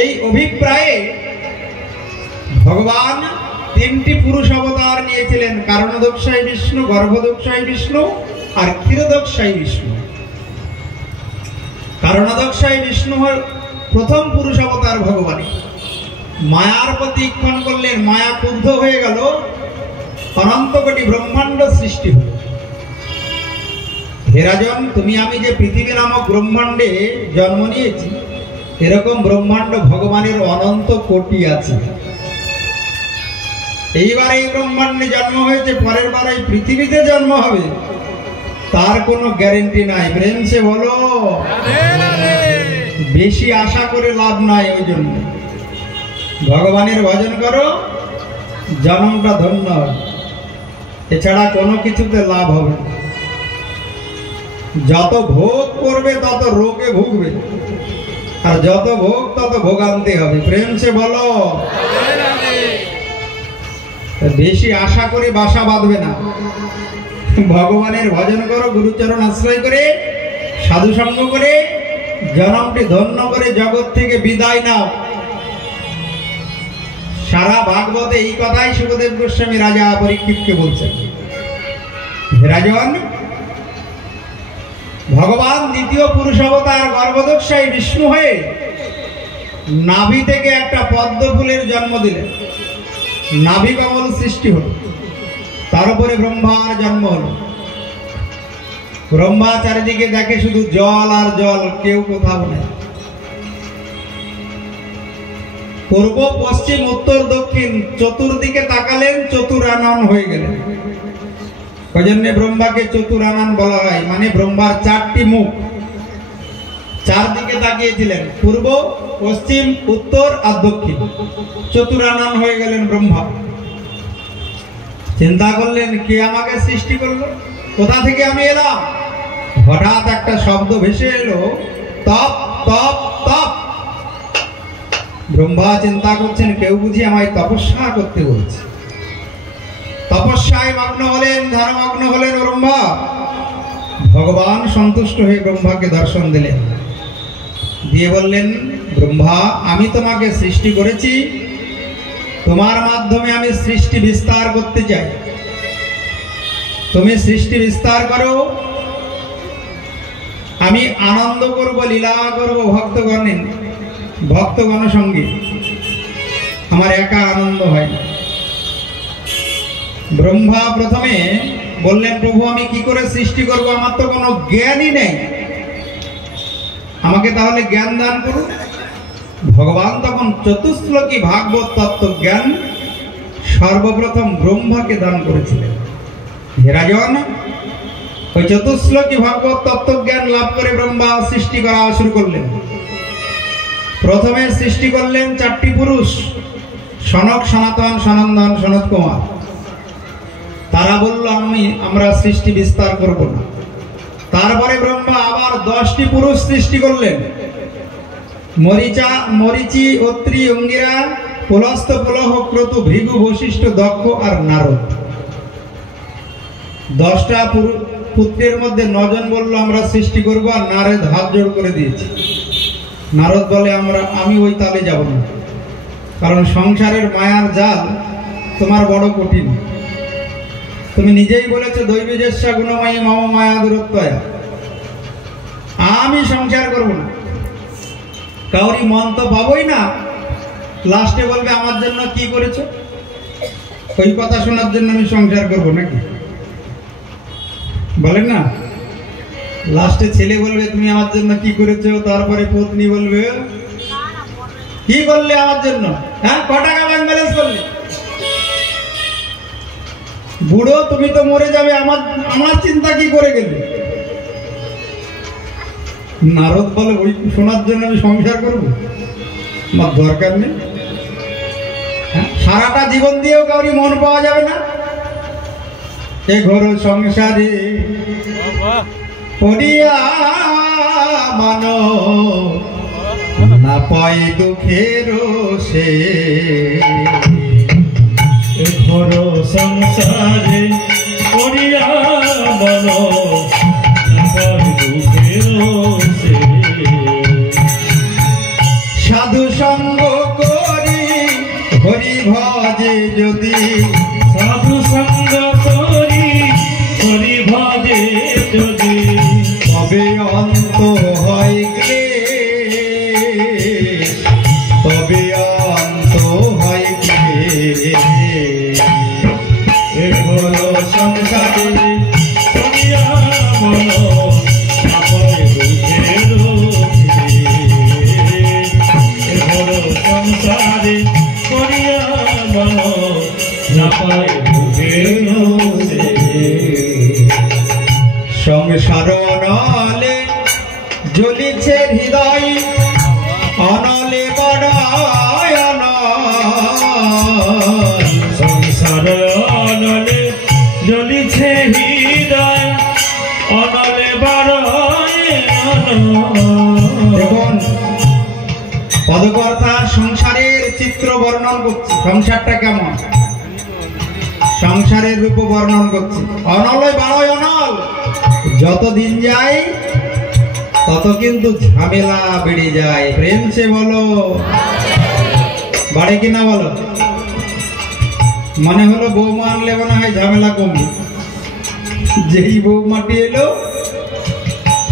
এই অভিপ্রায়ে ভগবান তিনটি পুরুষ অবতার নিয়েছিলেন, কারণোদকশায়ী বিষ্ণু, গর্ভোদকশায়ী বিষ্ণু আর ক্ষীরোদকশায়ী বিষ্ণু। কারণোদকশায়ী বিষ্ণু প্রথম পুরুষ অবতার ভগবানের। মায়ার প্রতি ইক্ষণ করলেন, মায়া ক্রুদ্ধ হয়ে গেল, অনন্ত কোটি ব্রহ্মাণ্ড সৃষ্টি হল। হে রাজন, তুমি আমি যে পৃথিবী নামক ব্রহ্মাণ্ডে জন্ম নিয়েছি, এরকম ব্রহ্মাণ্ড ভগবানের অনন্ত কোটি আছে। এইবার এই ব্রহ্মাণ্ডে জন্ম হয়েছে, পরের বার এই পৃথিবীতে জন্ম হবে, তার কোনো গ্যারেন্টি নাই। প্রেম সে বলো, বেশি আশা করে লাভ নাই। ওই জন্য ভগবানের ভজন করো, জন্মটা ধন্য হবে, এছাড়া কোনো কিছুতে লাভ হবে না। যত ভোগ করবে তত রোগে ভুগবে, আর যত ভোগ তত ভোগান্তি হবে। প্রেম সে বলো, বেশি আশা করে বাসা বাঁধবে না। ভগবানের ভজন করো, গুরুচরণ আশ্রয় করে, সাধু সঙ্গ করে, জন্মটি ধন্য করে জগৎ থেকে বিদায় নাও। সারা ভাগবতে এই কথাই সুখদেব গোস্বামী রাজা পরীক্ষিতকে বলছেন। রাজন, ভগবান দ্বিতীয় পুরুষ অবতার গর্ভোদকশায়ী বিষ্ণু হয়ে নাভি থেকে একটা পদ্ম ফুলের জন্ম দিলেন। নাভি কমল সৃষ্টি হল, তার উপরে ব্রহ্মার জন্ম হল। ব্রহ্মা চারিদিকে দেখে শুধু জল আর জল, কেউ কোথাও নেই। পূর্ব পশ্চিম উত্তর দক্ষিণ চতুর্দিকে তাকালেন, চতুরানন হয়ে গেলেন। ওই জন্য ব্রহ্মাকে চতুরানন বলা হয়, মানে ব্রহ্মার চারটি মুখ, চারদিকে তাকিয়েছিলেন, পূর্ব পশ্চিম উত্তর আর দক্ষিণ। চতুরানন হয়ে গেলেন ব্রহ্মা। চিন্তা করলেন, কে আমাকে সৃষ্টি করলো, কোথা থেকে আমি এলাম? হঠাৎ একটা শব্দ ভেসে এলো, তপ তপ তপ। ব্রহ্মা চিন্তা করছেন, কেউ বুঝি আমায় তপস্যা করতে বলছে। তপস্যায় মগ্ন হলেন, ধ্যানমগ্ন হলেন ব্রহ্মা। ভগবান সন্তুষ্ট হয়ে ব্রহ্মাকে দর্শন দিলেন, দিয়ে বললেন, ব্রহ্মা, আমি তোমাকে সৃষ্টি করেছি, তোমার মাধ্যমে আমি সৃষ্টি বিস্তার করতে চাই। তুমি সৃষ্টি বিস্তার করো, আমি আনন্দ করব, লীলা করব ভক্তগণ সঙ্গে। আমার একা আনন্দ হয় না। ব্রহ্মা প্রথমে বললেন, প্রভু, আমি কি করে সৃষ্টি করব? আমার তো কোনো জ্ঞানই নেই, আমাকে তাহলে জ্ঞান দান করুন। ভগবান তখন চতুশ্লোকী ভাগবত তত্ত্ব জ্ঞান সর্বপ্রথম ব্রহ্মাকে দান করেছিলেন। হে রাজন, ওই চতুশ্লোকী ভাগবত তত্ত্ব জ্ঞান লাভ করে ব্রহ্মা সৃষ্টি করা শুরু করলেন। প্রথমে সৃষ্টি করলেন চারটি পুরুষ, সনক, সনাতন, সনন্দন, সনত কুমার। তারা বলল, আমরা সৃষ্টি বিস্তার করব না। তারপরে ব্রহ্মা আবার 10টি পুরুষ সৃষ্টি করলেন, মরিচি, অত্রি, অঙ্গিরা, পুলস্ত, পুলহ, ক্রতু, ভৃগু, বশিষ্ঠ, দক্ষ আর নারদ। 10টা পুত্রের মধ্যে 9 জন বলল আমরা সৃষ্টি করব, আর নারদ হাত জোড় করে দিয়েছে। নারদ বলে, আমি ওই তালে যাব না, কারণ সংসারের মায়ার জাল তোমার বড় কঠিন। তুমি নিজেই বলেছো, দৈবীজস্যা গুণময়ী মম মায়া দূরত্বয়া। আমি সংসার করব না, কাউরি মন তো পাবোই না। লাস্টে বলবে, আমার জন্য কি করেছো? ওই কথা শোনার জন্য আমি সংসার করব নাকি? বলেন না, লাস্টে ছেলে বলবে, তুমি আমার জন্য কি করেছো? তারপরে পত্নী বলবে, কি করলে আমার জন্য? হ্যাঁ, ক টাকা ব্যাংক ব্যালেন্স করলে? বুড়ো, তুমি তো মরে যাবে, আমার চিন্তা কি করে গেলে? নারদ বলে, ওই শোনার জন্য আমি সংসার করবো? আমার দরকার নেই। সারাটা জীবন দিয়েও কাউরি মন পাওয়া যাবে না। এ ঘোর সংসারে পড়িয়া মানো না পাই দুঃখের সে। ঘোর সংসারে পড়িয়া মানো না পাই দুঃখের সে। অধকর্তা সংসারের চিত্র বর্ণন করছে, সংসারটা কেমন, সংসারের রূপ বর্ণন করছে। অনলয় বাড়য় অনল, যত দিন যায় তত কিন্তু ঝামেলা বেড়ে যায়। প্রেম সে বলো বাড়ে কিনা বলো? মনে হলো বৌমা আনলে মনে হয় ঝামেলা কমবে, যেই বৌমাটি এলো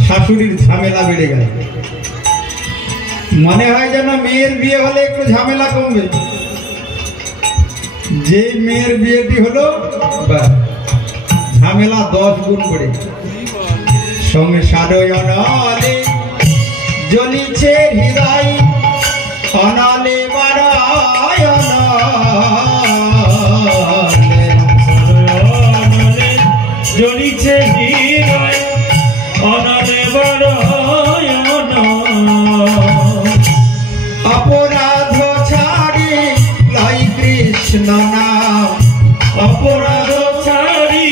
শাশুড়ির ঝামেলা বেড়ে গেল। মনে হয় যেন মেয়ের বিয়ে হলে একটু ঝামেলা কমবে, যে মেয়ের বিয়েটি হলো ঝামেলা 10 গুণ করে। সংসার অনলে জ্বলিছে হৃদয়, অনলে বাড়ায় অনলে, জ্বলিছে হৃদয়, অনলে বাড়ায় অপরাধ ছাড়ি লয় কৃষ্ণ নাম, অপরাধ ছাড়ি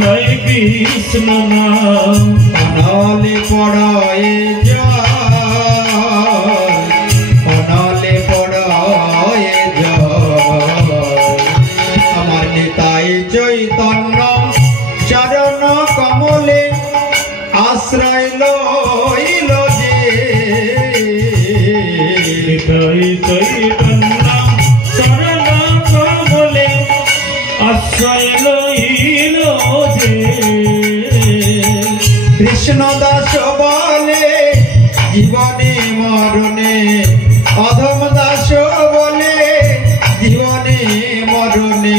লয় কৃষ্ণ নাম, অনলে পড়ে জয়, অনলে পড়ে জয়। আমার নিতাই চৈতন্য চরণ কমলে আশ্রয় লইল যে, নিতাই চৈতন্য চরণ কমলে আশ্রয় লইল যে। কৃষ্ণ দাস বলে জীবনে মরণে, অধম দাস বলে জীবনে মরণে,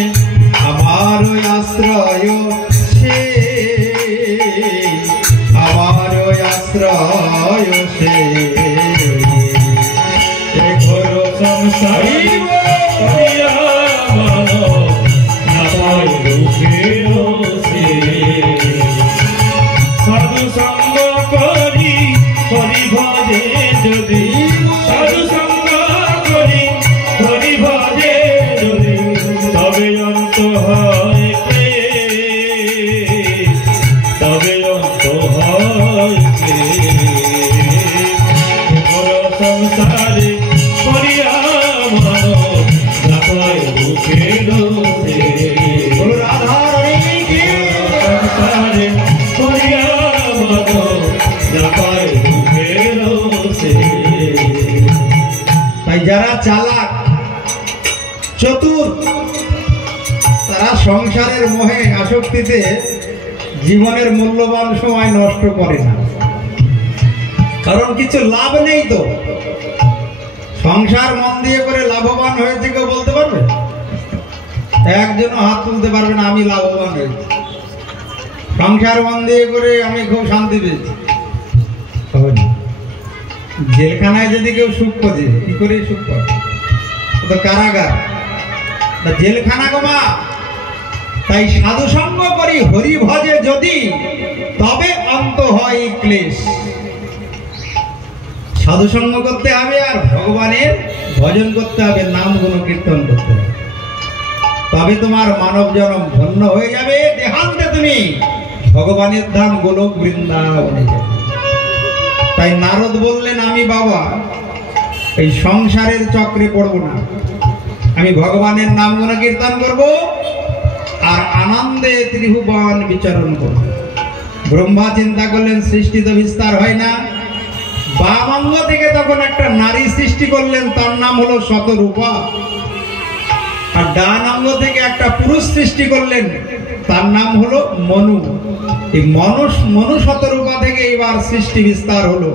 আমার আশ্রয় সে, আমার আশ্রয় সে। ঘোর সংসারী সাধু সঙ্গ করি হরি ভজে যদি, সাধু সঙ্গ করি হরি ভজে যদি, তবে অন্ত হয় প্রেম, তবে অন্ত হয় প্রেম। ঘোর সংসারে করিয়া মানব নাপায় দুঃখের দোষে, সংসারে করিয়া মানব নাপায় দুঃখের দোষে। তাই যারা চালাক চতুর তারা সংসারের মোহে আসক্তিতে জীবনের মূল্যবান সময় নষ্ট করে না, কারণ কিছু লাভ নেই তো। সংসার মন দিয়ে করে লাভবান হয়েছে কেউ বলতে পারবে? একজন হাত তুলতে পারবে না আমি লাভবান হয়েছি, সংসার মন দিয়ে করে আমি খুব শান্তি পেয়েছি। হবে না। জেলখানায় যদি কেউ সুখ খোঁজে কি করে সুখ পাবে? তো কারাগার, জেলখানা গোমা। তাই সাধু সঙ্গ করি হরি ভজে যদি, তবে অন্ত হয় ক্লেশ। সাধু সঙ্গ করতে হবে আর ভগবানের ভজন করতে হবে, নাম গুণ কীর্তন করতে হবে, তবে তোমার মানব জন্ম ধন্য হয়ে যাবে। দেহান্তে তুমি ভগবানের ধাম গোলক বৃন্দাবনে যাবে। তাই নারদ বললেন আমি বাবা এই সংসারের চক্রে পড়ব না, আমি ভগবানের নাম গুণ কীর্তন করব আর আনন্দে ত্রিভুবন বিচরণ করব। ব্রহ্মা চিন্তা করলেন সৃষ্টি তো বিস্তার হয় না, বাম অঙ্গ থেকে তখন একটা নারী সৃষ্টি করলেন, তার নাম হলো শতরূপা। আর ডান অঙ্গ থেকে একটা পুরুষ সৃষ্টি করলেন, তার নাম হলো মনু। এই মনু শতরূপা থেকে এবার সৃষ্টি বিস্তার হলো।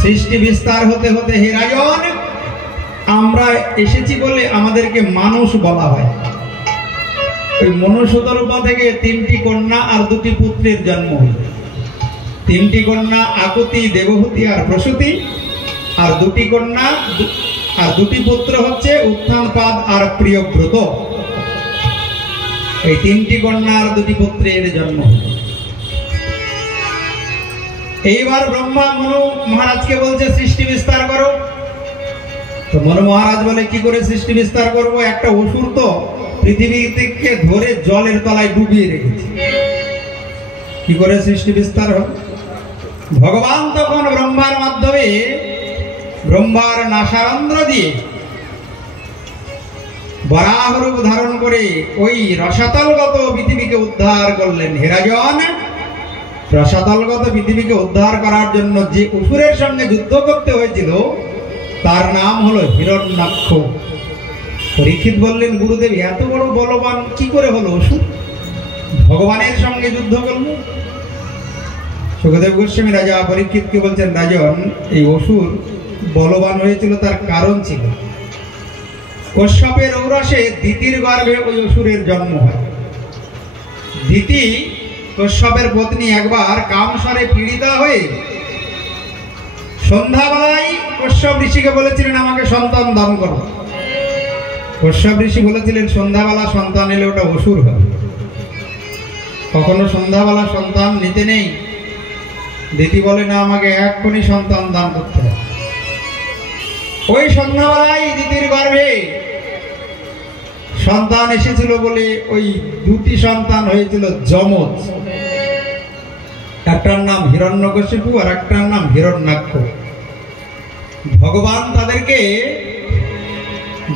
সৃষ্টি বিস্তার হতে হতে হে রাজন, আমরা এসেছি বলে আমাদেরকে মানুষ বলা হয়। ওই মনু শতরূপা থেকে 3টি কন্যা আর 2টি পুত্রের জন্ম হল। 3টি কন্যা আকুতি, দেবহূতি আর প্রসূতি, আর 2টি কন্যা আর 2টি পুত্র হচ্ছে উত্থানপাদ আর প্রিয়ব্রত। এই 3টি কন্যা আর 2টি পুত্রের জন্ম হল। এইবার ব্রহ্মা মনু মহারাজকে বলছে সৃষ্টি বিস্তার করো। তো মনু মহারাজ বলে কি করে সৃষ্টি বিস্তার করব? একটা অসুর তো পৃথিবী থেকে ধরে জলের তলায় ডুবিয়ে রেখেছে, কি করে সৃষ্টি বিস্তার হবে? ভগবান তখন ব্রহ্মার মাধ্যমে ব্রহ্মার নাসারন্ধ্র দিয়ে বরাহ রূপ ধারণ করে ওই রসাতলগত পৃথিবীকে উদ্ধার করলেন। হে রাজন, রসাতলগত পৃথিবীকে উদ্ধার করার জন্য যে অসুরের সঙ্গে যুদ্ধ করতে হয়েছিল তার নাম হলো হিরণ্যাক্ষ। পরীক্ষিত বললেন, গুরুদেব এত বড় বলবান কি করে হলো অসুর, ভগবানের সঙ্গে যুদ্ধ করল? সুখদেব গোস্বামী রাজা পরীক্ষিতকে বলছেন, রাজন, এই অসুর বলবান হয়েছিল তার কারণ ছিল। কশ্যপের ঔরসে দিতির গর্ভে ওই অসুরের জন্ম হয়। দিতি কশ্যপের পত্নী একবার কামসরে পীড়িতা হয়ে সন্ধ্যাবেলায় কশ্যপ ঋষিকে বলেছিলেন, আমাকে সন্তান দান করো। কশ্যপ ঋষি বলেছিলেন, সন্ধ্যাবেলা সন্তান এলে ওটা অসুর হবে, কখনো সন্ধ্যাবেলা সন্তান নিতে নেই। দিতি বলে, না, আমাকে এক্ষুনি সন্তান দান করতে হবে। ওই সন্ধ্যাবেলায় দিতির গর্ভে সন্তান এসেছিল বলে ওই দুটি সন্তান হয়েছিল যমজ। একটার নাম হিরণ্যকশিপু আর একটার নাম হিরণ্যাক্ষ। ভগবান তাদেরকে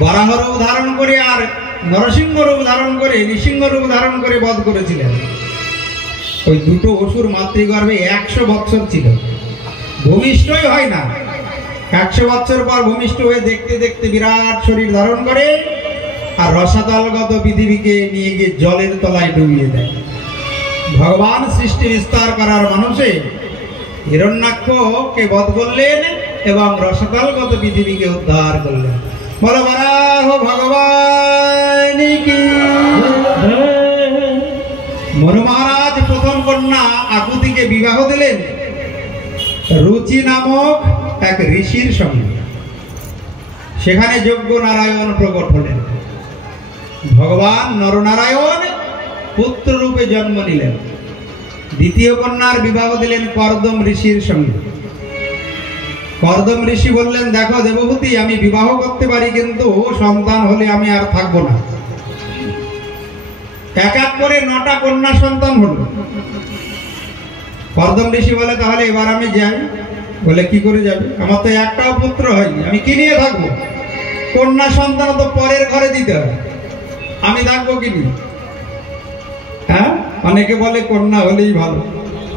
বরাহ রূপ ধারণ করে আর নরসিংহ রূপ ধারণ করে, নৃসিংহ রূপ ধারণ করে বধ করেছিলেন। ওই দুটো অসুর মাতৃগর্ভে 100 বৎসর ছিল, ভূমিষ্ঠই হয় না। 100 বৎসর পর ভূমিষ্ঠ হয়ে দেখতে দেখতে বিরাট শরীর ধারণ করে আর রসাতলগত পৃথিবীকে নিয়ে গিয়ে জলের তলায় ডুবিয়ে দেয়। ভগবান সৃষ্টি বিস্তার করার মানুষে হিরণ্যাক্ষকে বধ করলেন এবং রসাতলগত পৃথিবীকে উদ্ধার করলেন। বলো বরাহ ভগবান কি। মনু মহারাজ প্রথম কন্যা আকুতিকে বিবাহ দিলেন রুচি নামক এক ঋষির সঙ্গে। সেখানে যজ্ঞ নারায়ণ প্রকট হলেন। ভগবান নরনারায়ণ পুত্র রূপে জন্ম নিলেন। দ্বিতীয় কন্যার বিবাহ দিলেন কর্দম ঋষির সঙ্গে। কর্দম ঋষি বললেন, দেখো দেবভূতি, আমি বিবাহ করতে পারি, কিন্তু সন্তান হলে আমি আর থাকবো না। এক এক করে 9টা কন্যা সন্তান হলো। কর্দম ঋষি বলে, তাহলে এবার আমি যাই। বলে, কি করে যাবে? আমার তো একটাও পুত্র হয়নি, আমি কি নিয়ে থাকবো? কন্যা সন্তান তো পরের ঘরে দিতে হবে, আমি থাকবো কি নিয়ে? হ্যাঁ, অনেকে বলে কন্যা হলেই ভালো।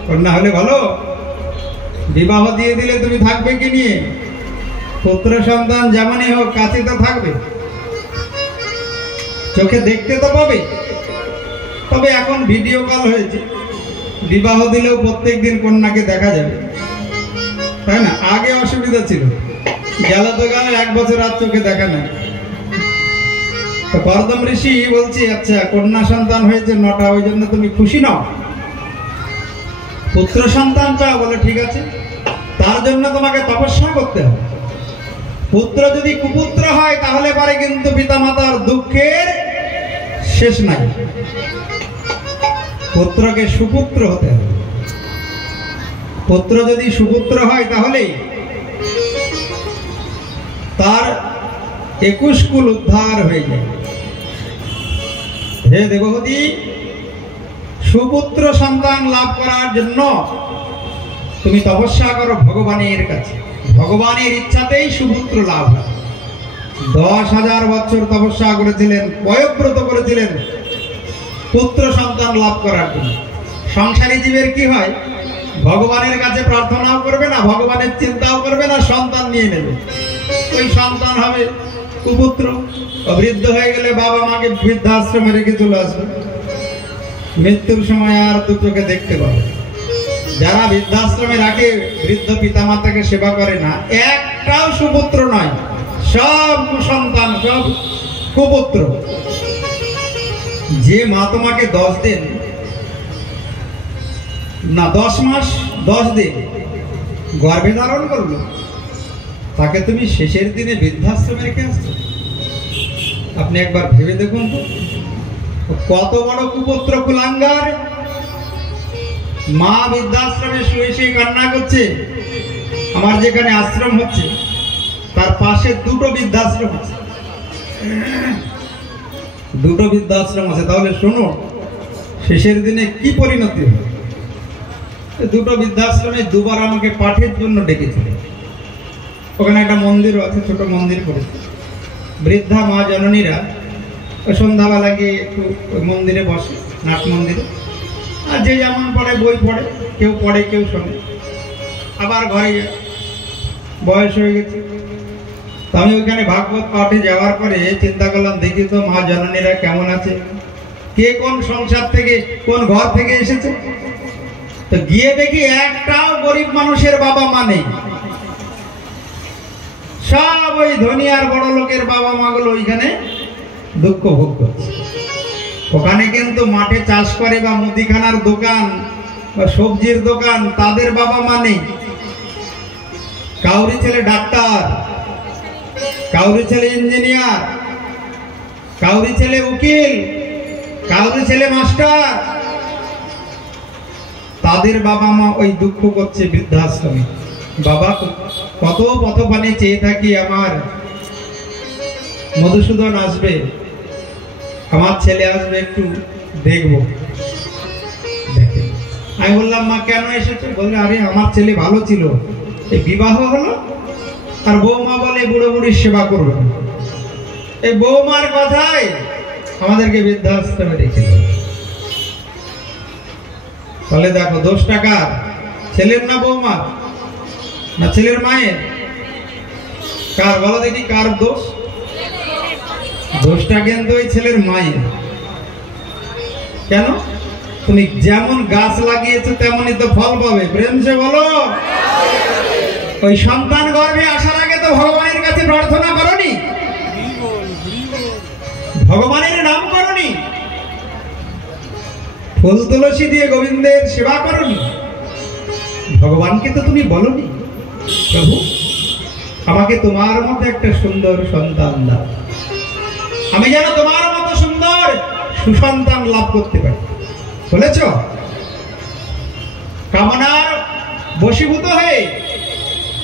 কন্যা হলে ভালো? বিবাহ দিয়ে দিলে তুমি থাকবে কি নিয়ে? পুত্র সন্তান যেমনই হোক কাছে তো থাকবে, চোখে দেখতে তো পাবে। তবে এখন ভিডিও কল হয়েছে, বিবাহ দিলেও প্রত্যেকদিন কন্যাকে দেখা যাবে, তাই না? আগে অসুবিধা ছিল, গেল তো গেল, 1 বছর আর চোখে দেখা নাই। তো কর্দম ঋষি বলছি, আচ্ছা কন্যা সন্তান হয়েছে 9টা, ওই জন্য তুমি খুশি নাও? পুত্র সন্তান চাও? বলে, ঠিক আছে, তার জন্য তোমাকে তপস্যা করতে হবে। পুত্র যদি কুপুত্র হয় তাহলে পরে কিন্তু পিতামাতার দুঃখের শেষ নাই। পুত্রকে সুপুত্র হতে হবে। পুত্র যদি সুপুত্র হয় তাহলে তার 21 কুল উদ্ধার হয়ে যায়। হে দেবহূতি, সুপুত্র সন্তান লাভ করার জন্য তুমি তপস্যা করো ভগবানের কাছে। ভগবানের ইচ্ছাতেই সুপুত্র লাভ হয়। 10,000 বছর তপস্যা করেছিলেন, পয়ব্রত করেছিলেন পুত্র সন্তান লাভ করার জন্য। সংসারী জীবের কি হয়? ভগবানের কাছে প্রার্থনাও করবে না, ভগবানের চিন্তাও করবে না, সন্তান নিয়ে নেবে। ওই সন্তান হবে কুপুত্র। বৃদ্ধ হয়ে গেলে বাবা মাকে বৃদ্ধাশ্রমে রেখে চলে আসবে, মৃত্যুর সময় আর দুটোকে দেখতে পাবে। যারা বৃদ্ধাশ্রমে রাখে বৃদ্ধ পিতামাতাকে সেবা করে না, একটাও সুপুত্র নয়, সব কুসন্তান, সব কুপুত্র। যে মা তোমাকে 10 দিন না 10 মাস 10 দিন গর্ভে ধারণ করলো, তাকে তুমি শেষের দিনে বৃদ্ধাশ্রমে রেখে আসছো। আপনি একবার ভেবে দেখুন তো, কত বড় কুপুত্র, কুলাঙ্গার। মা বৃদ্ধাশ্রমে শুয়ে শুয়ে কান্না করছে। আমার যেখানে আশ্রম হচ্ছে তার পাশে 2টো বৃদ্ধাশ্রম আছে, 2টো বৃদ্ধাশ্রম আছে। তাহলে শোনো, শেষের দিনে কি পরিণতি হবে। 2টো বৃদ্ধাশ্রমে 2বার আমাকে পাঠের জন্য ডেকেছিল। ওখানে একটা মন্দিরও আছে, ছোট মন্দির করেছে। বৃদ্ধা মা জননীরা সন্ধ্যাবেলা গিয়ে একটু ওই মন্দিরে বসে, নাট মন্দিরে, আর যে যেমন পড়ে বই পড়ে, কেউ পড়ে কেউ শোনে, আবার ঘরে যায়। বয়স হয়ে গেছে, তো আমি ওইখানে ভাগবত পাঠে যাওয়ার পরে চিন্তা করলাম, দেখি তো মা জননীরা কেমন আছে, কে কোন সংসার থেকে কোন ঘর থেকে এসেছে। তো গিয়ে দেখি একটাও গরিব মানুষের বাবা মা নেই, সব ওই ধনী আর বড় লোকের বাবা মা গুলো ওইখানে দুঃখ ভোগ করছে। ওখানে কিন্তু মাঠে চাষ করে বা মুদিখানার দোকান বা সবজির দোকান, তাদের বাবা মা নেই। কাউরি ছেলে ডাক্তার, কাউরি ছেলে ইঞ্জিনিয়ার, কাউরি ছেলে উকিল, কাউরি ছেলে মাস্টার, তাদের বাবা মা ওই দুঃখ করছে বৃদ্ধাশ্রমে। বাবা কত পথপানে চেয়ে থাকি, আমার মধুসূদন আসবে, আমার ছেলে আসবে, একটু দেখবো। আমি বললাম, মা কেন এসেছো? বললে, আরে আমার ছেলে ভালো ছিল, এই বিবাহ হলো, আর বৌমা বলে বুড়ো বুড়ির সেবা করবে। এই বৌমার কথাই আমাদেরকে বৃদ্ধাশ্রমে রেখে দেবে। তাহলে দেখো, দোষটা কার? ছেলের না বৌমা না ছেলের মায়ের? কার বলো দেখি, কার দোষ? দোষটা কিন্তু ওই ছেলের মায়ের। কেন? তুমি যেমন গাছ লাগিয়েছো তেমনই তো ফল পাবে। প্রেম সে বলো। ওই সন্তান গর্ভে আসার আগে তো ভগবানের কাছে প্রার্থনা করনি, ভগবানের নাম করনি, ফুল তুলসী দিয়ে গোবিন্দের সেবা করনি, ভগবানকে তো তুমি বলনি, প্রভু আমাকে তোমার মতো একটা সুন্দর সন্তান দাও, আমি যেন তোমার মতো সুন্দর সুসন্তান লাভ করতে পারি। বলেছ? কামনার বশীভূত হয়ে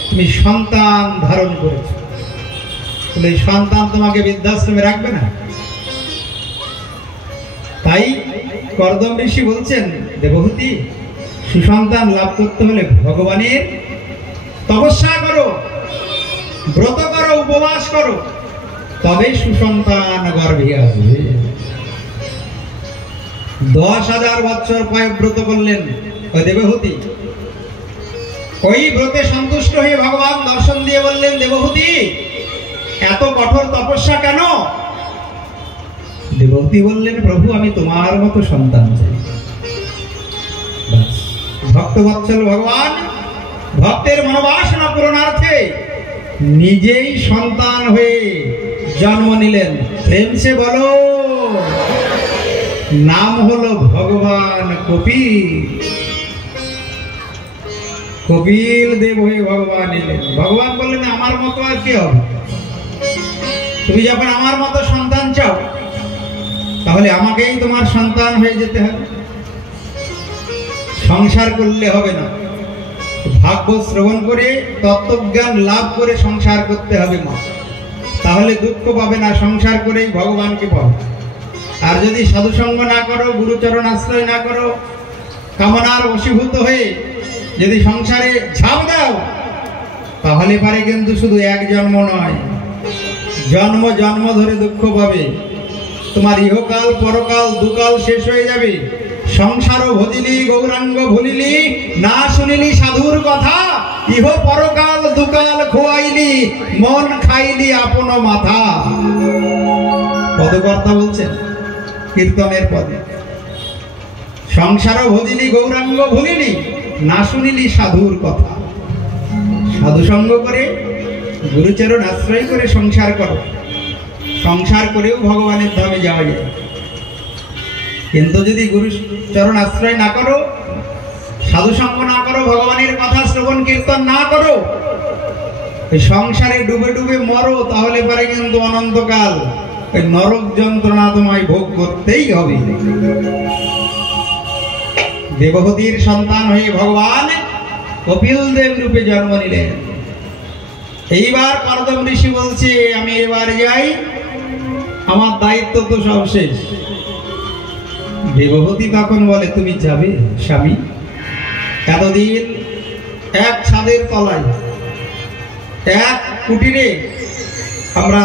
তুমি সন্তান ধারণ করেছ, বলে এই সন্তান তোমাকে বৃদ্ধাশ্রমে রাখবে না। তাই কর্দম ঋষি বলছেন, দেবহূতি সুসন্তান লাভ করতে হলে ভগবানের তপস্যা করো, ব্রত করো, উপবাস করো, তবে সুসন্তান গর্ভে আসবে। 10,000 বছর ব্রত করলেন ওই দেবহূতি। ওই ব্রতে সন্তুষ্ট হয়ে ভগবান দর্শন দিয়ে বললেন, দেবহূতি এত কঠোর তপস্যা কেন? দেবহূতি বললেন, প্রভু আমি তোমার মতো সন্তান চাই। ভক্তবৎসল ভগবান ভক্তের মনোবাসনা পূরণার্থে নিজেই সন্তান হয়ে জন্ম নিলেন। প্রেম সে বলো। নাম হলো ভগবান কপিল। কপিল দেব হয়ে ভগবান এলেন। ভগবান বললেন, আমার মতো আর কে হবে? তুমি যখন আমার মতো সন্তান চাও, তাহলে আমাকেই তোমার সন্তান হয়ে যেতে হবে। সংসার করলে হবে না, ভাগবত শ্রবণ করে তত্ত্বজ্ঞান লাভ করে সংসার করতে হবে মা, তাহলে দুঃখ পাবে না, সংসার করেই ভগবানকে পাবে। আর যদি সাধুসঙ্গ না করো, গুরুচরণ আশ্রয় না করো, কামনার বশীভূত হয়ে যদি সংসারে ঝাঁপ দাও, তাহলে পারে কিন্তু শুধু এক জন্ম নয়, জন্ম জন্ম ধরে দুঃখ পাবে। তোমার ইহকাল পরকাল দুকাল শেষ হয়ে যাবে। সংসারও ভজিলি, গৌরাঙ্গ ভুলিলি, না শুনিলি সাধুর কথা, ইহ পরকাল দুকাল খোয়াইলি, মন খাইলি আপন মাথা। পদকর্তা বলছেন কীর্তনের পদে, সংসারও ভজিলি, গৌরাঙ্গ ভুলিলি, না শুনিলি সাধুর কথা। সাধু সঙ্গ করে, গুরুচরণ আশ্রয় করে সংসার করো, সংসার করেও ভগবানের ধামে যাওয়া যায়। কিন্তু যদি গুরুচরণ আশ্রয় না করো, সাধু সঙ্গ না করো, ভগবানের কথা শ্রবণ কীর্তন না করো, সংসারে ডুবে ডুবে মরো, তাহলে পরে কিন্তু অনন্তকাল ওই নরক যন্ত্রণা তোমায় ভোগ করতেই হবে। দেবহূতির সন্তান হয়ে ভগবান কপিল দেব রূপে জন্ম নিলেন। এইবার কর্দম ঋষি বলছে, আমি এবার যাই, আমার দায়িত্ব তো সব শেষ। দেবহূতি তখন বলে, তুমি যাবে স্বামী? এতদিন এক ছাদের তলায় এক কুটিরে আমরা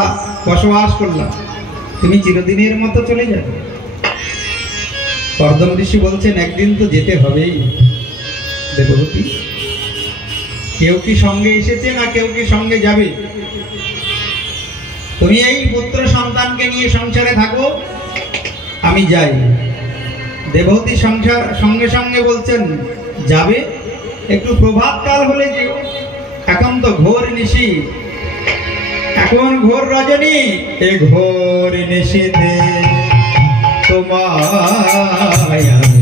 বসবাস করলাম, তুমি চিরদিনের মতো চলে যাবে। কর্দম ঋষি বলছেন একদিন তো যেতে হবেই দেবহূতি। কেউ কি সঙ্গে এসেছে না কেউ কি সঙ্গে যাবে? তুমি এই পুত্র সন্তানকে নিয়ে সংসারে থাকো, আমি যাই। দেবহূতি সংসার সঙ্গে সঙ্গে বলছেন যাবে, একটু প্রভাতকাল হলে যেও, এখন তো ঘোর নিশি, এখন ঘোর রজনী। এ ঘোর নিশিতে তোমায় আমি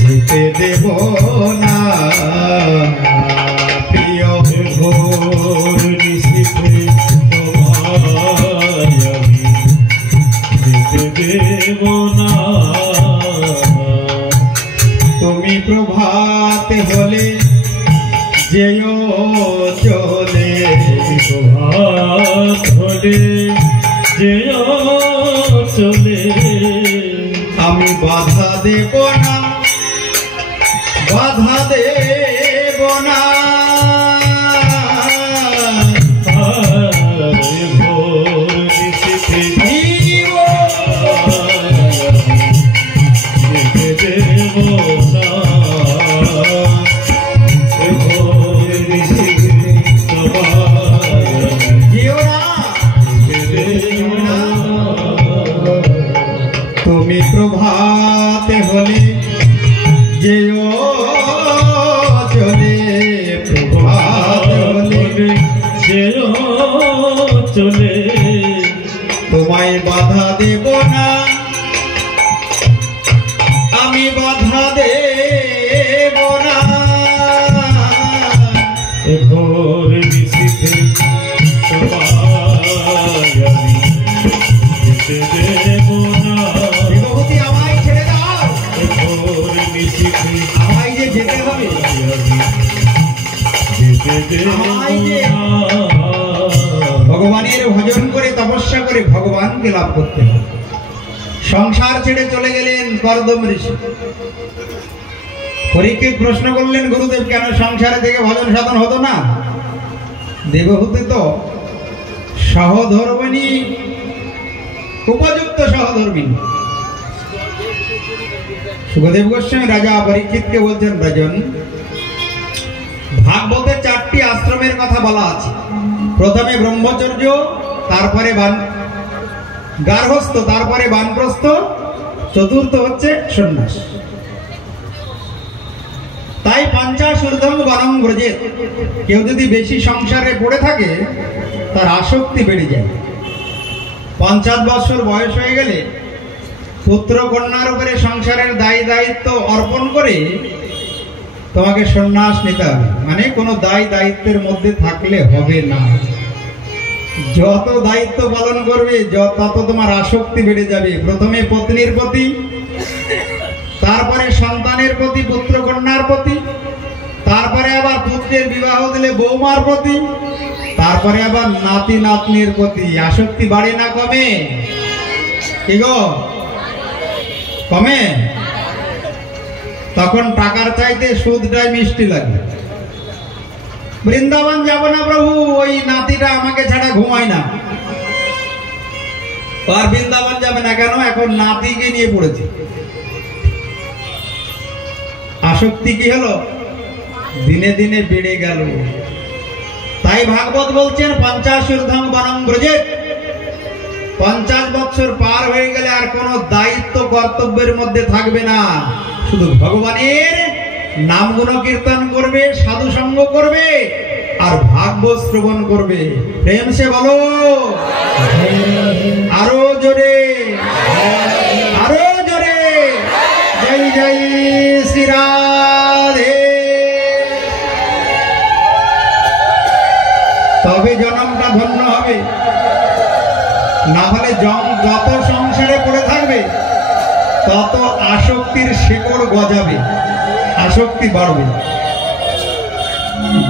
যেতে দেব না প্রিয়। ঘোর নিশিতে তোমায় আমি যেতে দেব না। তুমি প্রভাতে হলে যেও চলে, প্রভাত হলে যেও চলে। আমি বাধা দেব না, বাধা দেব না। ঘোর নিশিতে যেতে দেব না। ঘোর নিশিতে তোমায় যেও না, যেতে দেব না। তুমি প্রভাতে হলে যেও চলে, প্রভাতে হলে যেও চলে। তোমায় বাধা দেব না, আমি বাধা দেব না। ঘোর নিশিতে তোমায় আমি যেতে দেব না। দেবহূতি আমায় ছেড়ে দাও, ঘোর নিশিতে আমায় যে যেতে হবে, যেতে দেব না। ভগবানের ভজন করে তপস্যা করে ভগবানকে লাভ করতে হবে। সংসার ছেড়ে চলে গেলেন কর্দম ঋষি। পরীক্ষিত প্রশ্ন করলেন গুরুদেব কেন সংসারে থেকে ভজন সাধন হতো না? দেবহূতি তো সহধর্মিণী, উপযুক্ত সহধর্মিণী। সুখদেব গোস্বামী রাজা পরীক্ষিতকে বলছেন, রাজন, ভাগবতে 4টি আশ্রমের কথা বলা আছে। প্রথমে ব্রহ্মচর্য, তারপরে গার্হস্থ, তারপরে বানপ্রস্থ, চতুর্থ হচ্ছে সন্ন্যাস। তাই পঞ্চাশূর্ধ্বং বনং ব্রজেৎ। কেউ যদি বেশি সংসারে পড়ে থাকে তার আসক্তি বেড়ে যায়। 50 বছর বয়স হয়ে গেলে পুত্র কন্যার উপরে সংসারের দায়ী দায়িত্ব অর্পণ করে তোমাকে সন্ন্যাস নিতে হবে। মানে কোনো দায়ী দায়িত্বের মধ্যে থাকলে হবে না। যত দায়িত্ব পালন করবে তত তোমার আসক্তি বেড়ে যাবে। প্রথমে পত্নীর প্রতি, তারপরে সন্তানের প্রতি, পুত্র কন্যার প্রতি, তারপরে আবার পুত্রের বিবাহ দিলে বৌমার প্রতি, তারপরে আবার নাতি নাতনির প্রতি। আসক্তি বাড়ে না কমে? কি গো, কমে? তখন টাকার চাইতে সুদটাই মিষ্টি লাগে। বৃন্দাবন যাব না প্রভু, ওই নাতিটা আমাকে ছাড়া ঘুমায় না। আর বৃন্দাবন যাবে না কেন? এখন নাতিকে নিয়ে পড়েছে। আসক্তি কি হলো? দিনে দিনে বেড়ে গেল। তাই ভাগবত বলছেন পঞ্চাশূর্ধ্বং বনং ব্রজেৎ। 50 বছর পার হয়ে গেলে আর কোনো দায়িত্ব কর্তব্যের মধ্যে থাকবে না। শুধু ভগবানের নাম গুণ কীর্তন করবে, সাধু সঙ্গ করবে আর ভাগবত শ্রবণ করবে। প্রেম সে বলো, আরো জোরে, আরো জোরে, জয় জয় শ্রী রাধে। তবে জনমটা ধন্য হবে, না হলে যত সংসারে পড়ে থাকবে তত আসক্তির শেকড় গজাবে, আসক্তি বাড়বে।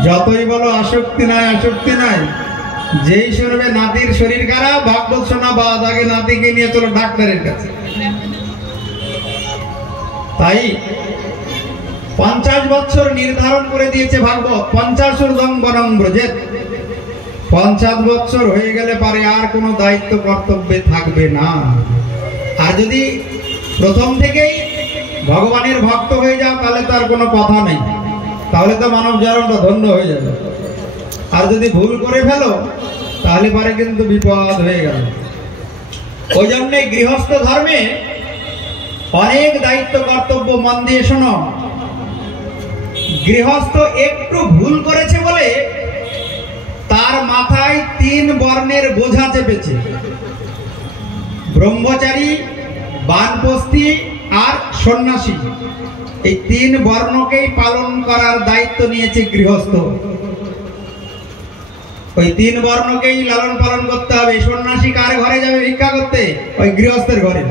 যতই বলো আসক্তি নাই, আসক্তি নাই, যেই শুনবে নাতির শরীর খারাপ, ভাগবত শোনা বাদ, আগে নাতিকে নিয়ে চলো ডাক্তারের কাছে। তাই 50 বছর নির্ধারণ করে দিয়েছে ভাগবত, পঞ্চাশূর্ধ্বং বনং ব্রজেৎ। 50 বছর হয়ে গেলে পারে আর কোনো দায়িত্ব কর্তব্যে থাকবে না। আর যদি প্রথম থেকেই ভগবানের ভক্ত হয়ে যাও তাহলে তো আর কোনো কথা নেই, তাহলে তো মানব জন্মটা ধন্য হয়ে যাবে। আর যদি ভুল করে ফেলো তাহলে পারে কিন্তু বিপদ হয়ে গেল। ওই জন্য গৃহস্থ ধর্মে অনেক দায়িত্ব কর্তব্য। মন দিয়ে শোনো, গৃহস্থ একটু ভুল করেছে বলে তার মাথায় 3 বর্ণের বোঝা চেপেছে। ব্রহ্মচারী, বানপ্রস্থী আর সন্ন্যাসী, এই 3 বর্ণকেই পালন করার দায়িত্ব নিয়েছে গৃহস্থ। ওই 3 বর্ণকেই লালন পালন করতে হবে। সন্ন্যাসী কার ঘরে যাবে ভিক্ষা করতে? ওই গৃহস্থের ঘরে।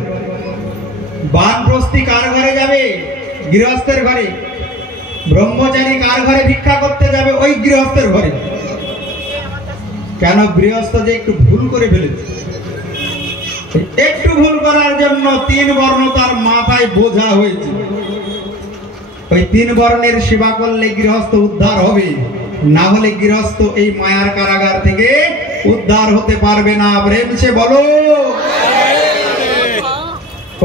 বানপ্রস্থী কার ঘরে যাবে? গৃহস্থের ঘরে। ব্রহ্মচারী কার ঘরে ভিক্ষা করতে যাবে? ওই গৃহস্থের ঘরে। কেন? গৃহস্থ যে একটু ভুল করে ফেলেছে, একটু ভুল করার জন্য 3 বর্ণ তার মাথায় বোঝা হয়েছে। ওই 3 বর্ণের সেবা করলে গৃহস্থ উদ্ধার হবে, না হলে গৃহস্থ এই মায়ার কারাগার থেকে উদ্ধার হতে পারবে না। প্রেমসে বলো।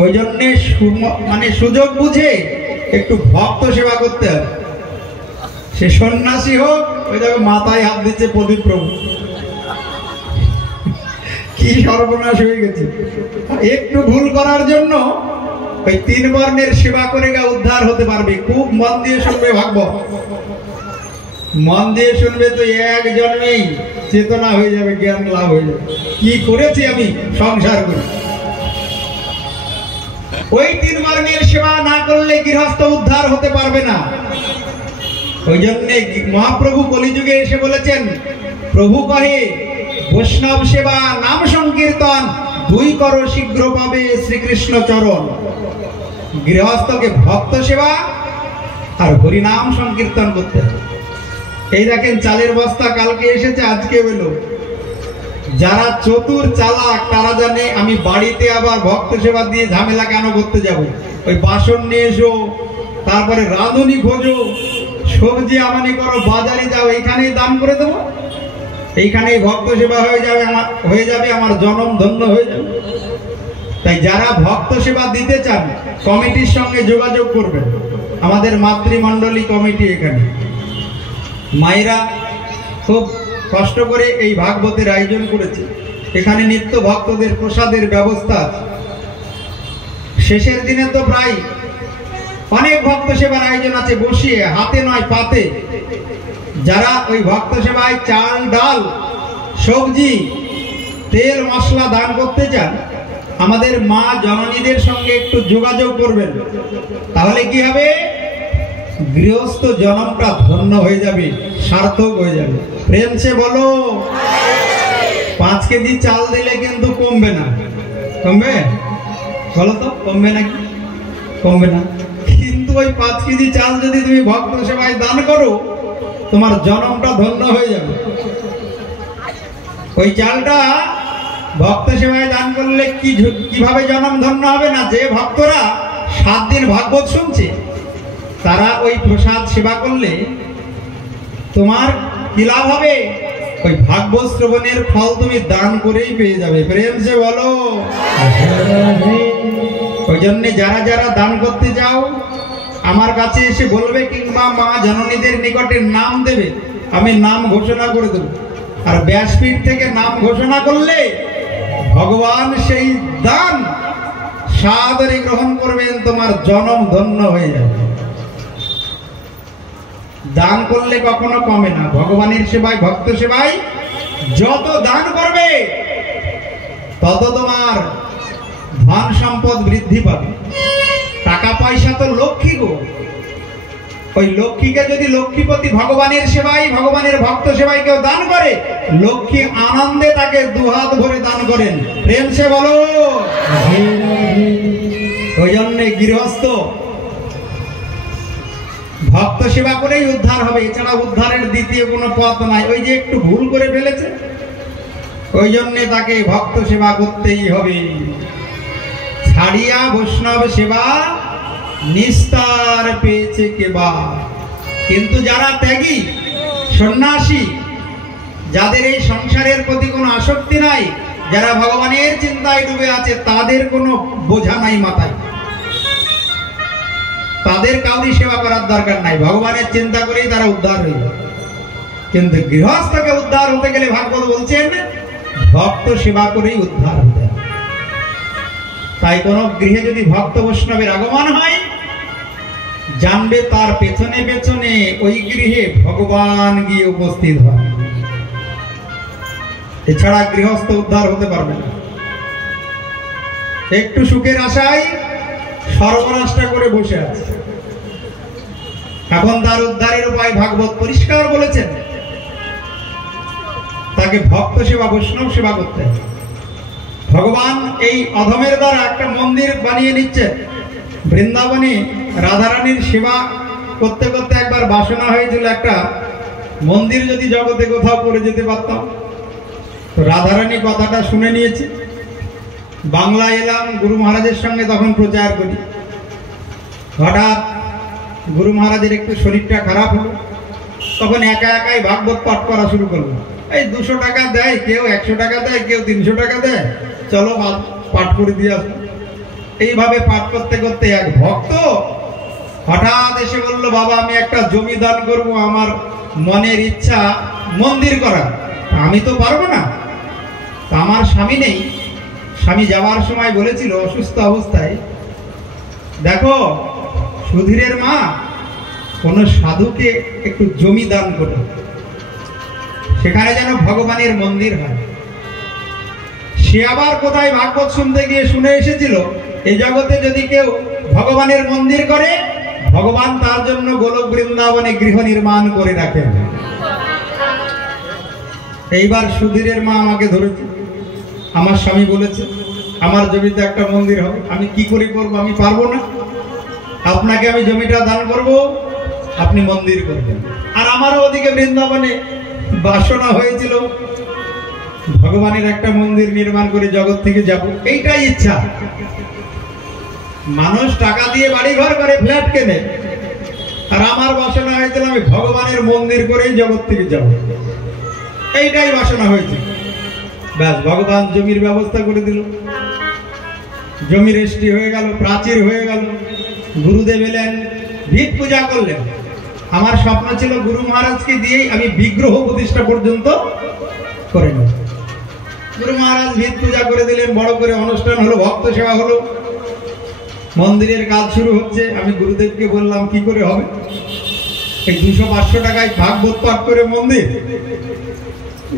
ওই জন্য মানে সুযোগ বুঝে একটু ভক্ত সেবা করতে হবে। সে সন্ন্যাসী হোক, ওই দেখো মাথায় হাত দিচ্ছে প্রদীপ প্রভু, কি সর্বনাশ হয়ে গেছে। একটু ভুল করার জন্য ওই 3 বর্ণের সেবা করে গা উদ্ধার হতে পারবে। খুব মন দিয়ে শুনবে ভাগবত, মন দিয়ে শুনবে তো এক জন্মেই চেতনা হয়ে যাবে, জ্ঞান লাভ হয়ে যাবে। কি করেছি আমি সংসার করে। ওই 3 বর্ণের সেবা না করলে গৃহস্থ উদ্ধার হতে পারবে না। ওই জন্য মহাপ্রভু কলিযুগে এসে বলেছেন, প্রভু কহে বৈষ্ণব সেবা নাম সংকীর্তন 2 করো শীঘ্র পাবে শ্রীকৃষ্ণ চরণ। গৃহস্থকে ভক্ত সেবা আর হরিনাম সংকীর্তন করতে হবে। এই দেখেন চালের বস্তা কালকে এসেছে, আজকে এলো। যারা চতুর চালাক তারা জানে আমি বাড়িতে আবার ভক্ত সেবা দিয়ে ঝামেলা কেন করতে যাব। ওই বাসন নিয়ে এসো, তারপরে রাঁধুনি খোঁজো, সবজি আমানি করো, বাজারে যাও, এইখানেই দান করে দেবো, এইখানেই ভক্ত সেবা হয়ে যাবে, আমার জনম ধন্য হয়ে যাবে। তাই যারা ভক্ত সেবা দিতে চান কমিটির সঙ্গে যোগাযোগ করবেন। আমাদের মাতৃমণ্ডলী কমিটি, এখানে মায়েরা খুব কষ্ট করে এই ভাগবতের আয়োজন করেছে। এখানে নিত্য ভক্তদের প্রসাদের ব্যবস্থা আছে। শেষের দিনে তো প্রায় অনেক ভক্ত সেবার আয়োজন আছে, বসিয়ে হাতে নয় পাতে। যারা ওই ভক্ত সেবায় চাল, ডাল, সবজি, তেল, মশলা দান করতে চান আমাদের মা জননীদের সঙ্গে একটু যোগাযোগ করবেন। তাহলে কি হবে? গৃহস্থ জনমটা ধন্য হয়ে যাবে, সার্থক হয়ে যাবে। প্রেমসে বলো। 5 কেজি চাল দিলে কিন্তু কমবে না। কমবে? বলো তো, কমবে নাকি? কমবে না। কিন্তু ওই 5 কেজি চাল যদি তুমি ভক্ত সেবায় দান করো, তোমার জনমটা ধন্য হয়ে যাবে। ওই চালটা ভক্ত সেবায় দান করলে কিভাবে জনম ধন্য হবে না? যে ভক্তরা 7 দিন ভাগবত শুনছে তারা ওই প্রসাদ সেবা করলে তোমার কি লাভ হবে? ওই ভাগবত শ্রবণের ফল তুমি দান করেই পেয়ে যাবে। প্রেম সে বলো। ওই জন্য যারা যারা দান করতে যাও আমার কাছে এসে বলবে, কিংবা মা জননীদের নিকটে নাম দেবে, আমি নাম ঘোষণা করে দেব। আর ব্যাসপীঠ থেকে নাম ঘোষণা করলে ভগবান সেই দান সাদরে গ্রহণ করবেন, তোমার জনম ধন্য হয়ে যাবে। দান করলে কখনো কমে না। ভগবানের সেবায়, ভক্ত সেবায় যত দান করবে তত তোমার ধন সম্পদ বৃদ্ধি পাবে। টাকা পয়সা তো লক্ষ্মী গো, ওই লক্ষ্মীকে যদি লক্ষ্মীপতি ভগবানের সেবায়, ভগবানের ভক্ত সেবায় কেউ দান করে, লক্ষ্মী আনন্দে তাকে 2 হাত ভরে দান করেন। প্রেম সে বলো। ওই জন্য গৃহস্থ ভক্ত সেবা করেই উদ্ধার হবে, এছাড়া উদ্ধারের দ্বিতীয় কোনো পথ নাই। ওই যে একটু ভুল করে ফেলেছে, ওই জন্য তাকে ভক্ত সেবা করতেই হবে। ছাড়িয়া বৈষ্ণব সেবা নিস্তার পেয়েছে কেবা। কিন্তু যারা ত্যাগী, সন্ন্যাসী, যাদের এই সংসারের প্রতি কোনো আসক্তি নাই, যারা ভগবানের চিন্তায় ডুবে আছে, তাদের কোনো বোঝা নাই মাথায়, তাদের কাউরি সেবা করার দরকার নাই, ভগবানের চিন্তা করেই তারা উদ্ধার হয়ে যায়। কিন্তু গৃহস্থকে উদ্ধার হতে গেলে ভাগবত বলছেন ভক্ত সেবা করেই উদ্ধার হতে হবে। তাই কোন গৃহে যদি ভক্ত বৈষ্ণবের আগমন হয়, জানবে তার পেছনে পেছনে ওই গৃহে ভগবান গিয়ে উপস্থিত হয়। এছাড়া গৃহস্থ উদ্ধার হতে পারবে না। একটু সুখের আশায় সর্বনাশটা করে বসে আছে। এখন তার উদ্ধারের উপায় ভাগবত পরিষ্কার বলেছেন, তাকে ভক্ত সেবা বৈষ্ণব সেবা করতে হবে। ভগবান এই অধমের দ্বারা একটা মন্দির বানিয়ে নিচ্ছে বৃন্দাবনে। রাধারানীর সেবা করতে করতে একবার বাসনা হয়েছিল একটা মন্দির যদি জগতে কোথাও করে যেতে পারতাম। তো রাধারানী কথাটা শুনে নিয়েছে। বাংলা এলাম, গুরু মহারাজের সঙ্গে তখন প্রচার করি। হঠাৎ গুরু মহারাজের একটু শরীরটা খারাপ হলো, তখন একা একাই ভাগবত পাঠ করা শুরু করলো। এই 200 টাকা দেয়, কেউ 100 টাকা দেয়, কেউ 300 টাকা দেয়, চলো পাঠ করে দিয়ে আসবো। এইভাবে পাঠ করতে করতে এক ভক্ত হঠাৎ এসে বললো, বাবা আমি একটা জমি দান করবো, আমার মনের ইচ্ছা মন্দির করা। আমি তো পারবো না, আমার স্বামী নেই। স্বামী যাওয়ার সময় বলেছিল অসুস্থ অবস্থায়, দেখো সুধীরের মা কোন সাধুকে একটু জমি দান করো, সেখানে যেন ভগবানের মন্দির হয়। সে আবার কোথায় ভাগবত শুনতে গিয়ে শুনে এসেছিল এই জগতে যদি কেউ ভগবানের মন্দির করে, ভগবান তার জন্য গোলক বৃন্দাবনে গৃহ নির্মাণ করে রাখেন। এইবার সুধীরের মা আমাকে ধরেছে, আমার স্বামী বলেছে আমার জমিতে একটা মন্দির হবে, আমি কি করে করবো, আমি পারবো না, আপনাকে আমি জমিটা দান করব, আপনি মন্দির করবেন। আর আমারও ওদিকে বৃন্দাবনে বাসনা হয়েছিল ভগবানের একটা মন্দির নির্মাণ করে জগৎ থেকে যাব, এইটাই ইচ্ছা। মানুষ টাকা দিয়ে বাড়ি ঘর করে ফ্ল্যাট কেনে, আর আমার বাসনা হয়েছিল আমি ভগবানের মন্দির করেই জগৎ থেকে যাব, এইটাই বাসনা হয়েছে। ব্যাস, ভগবান জমির ব্যবস্থা করে দিল, জমি রেস্টি হয়ে গেল, প্রাচীর হয়ে গেল। গুরুদেব এলেন, ভিত পূজা করলেন। আমার স্বপ্ন ছিল গুরু মহারাজকে দিয়েই আমি বিগ্রহ প্রতিষ্ঠা পর্যন্ত করে নেব। গুরু মহারাজ ভিত পূজা করে দিলেন, বড় করে অনুষ্ঠান হলো, ভক্ত সেবা হলো, মন্দিরের কাজ শুরু হচ্ছে। আমি গুরুদেবকে বললাম কি করে হবে, এই 200-500 টাকায় ভাগবত পাঠ করে মন্দির?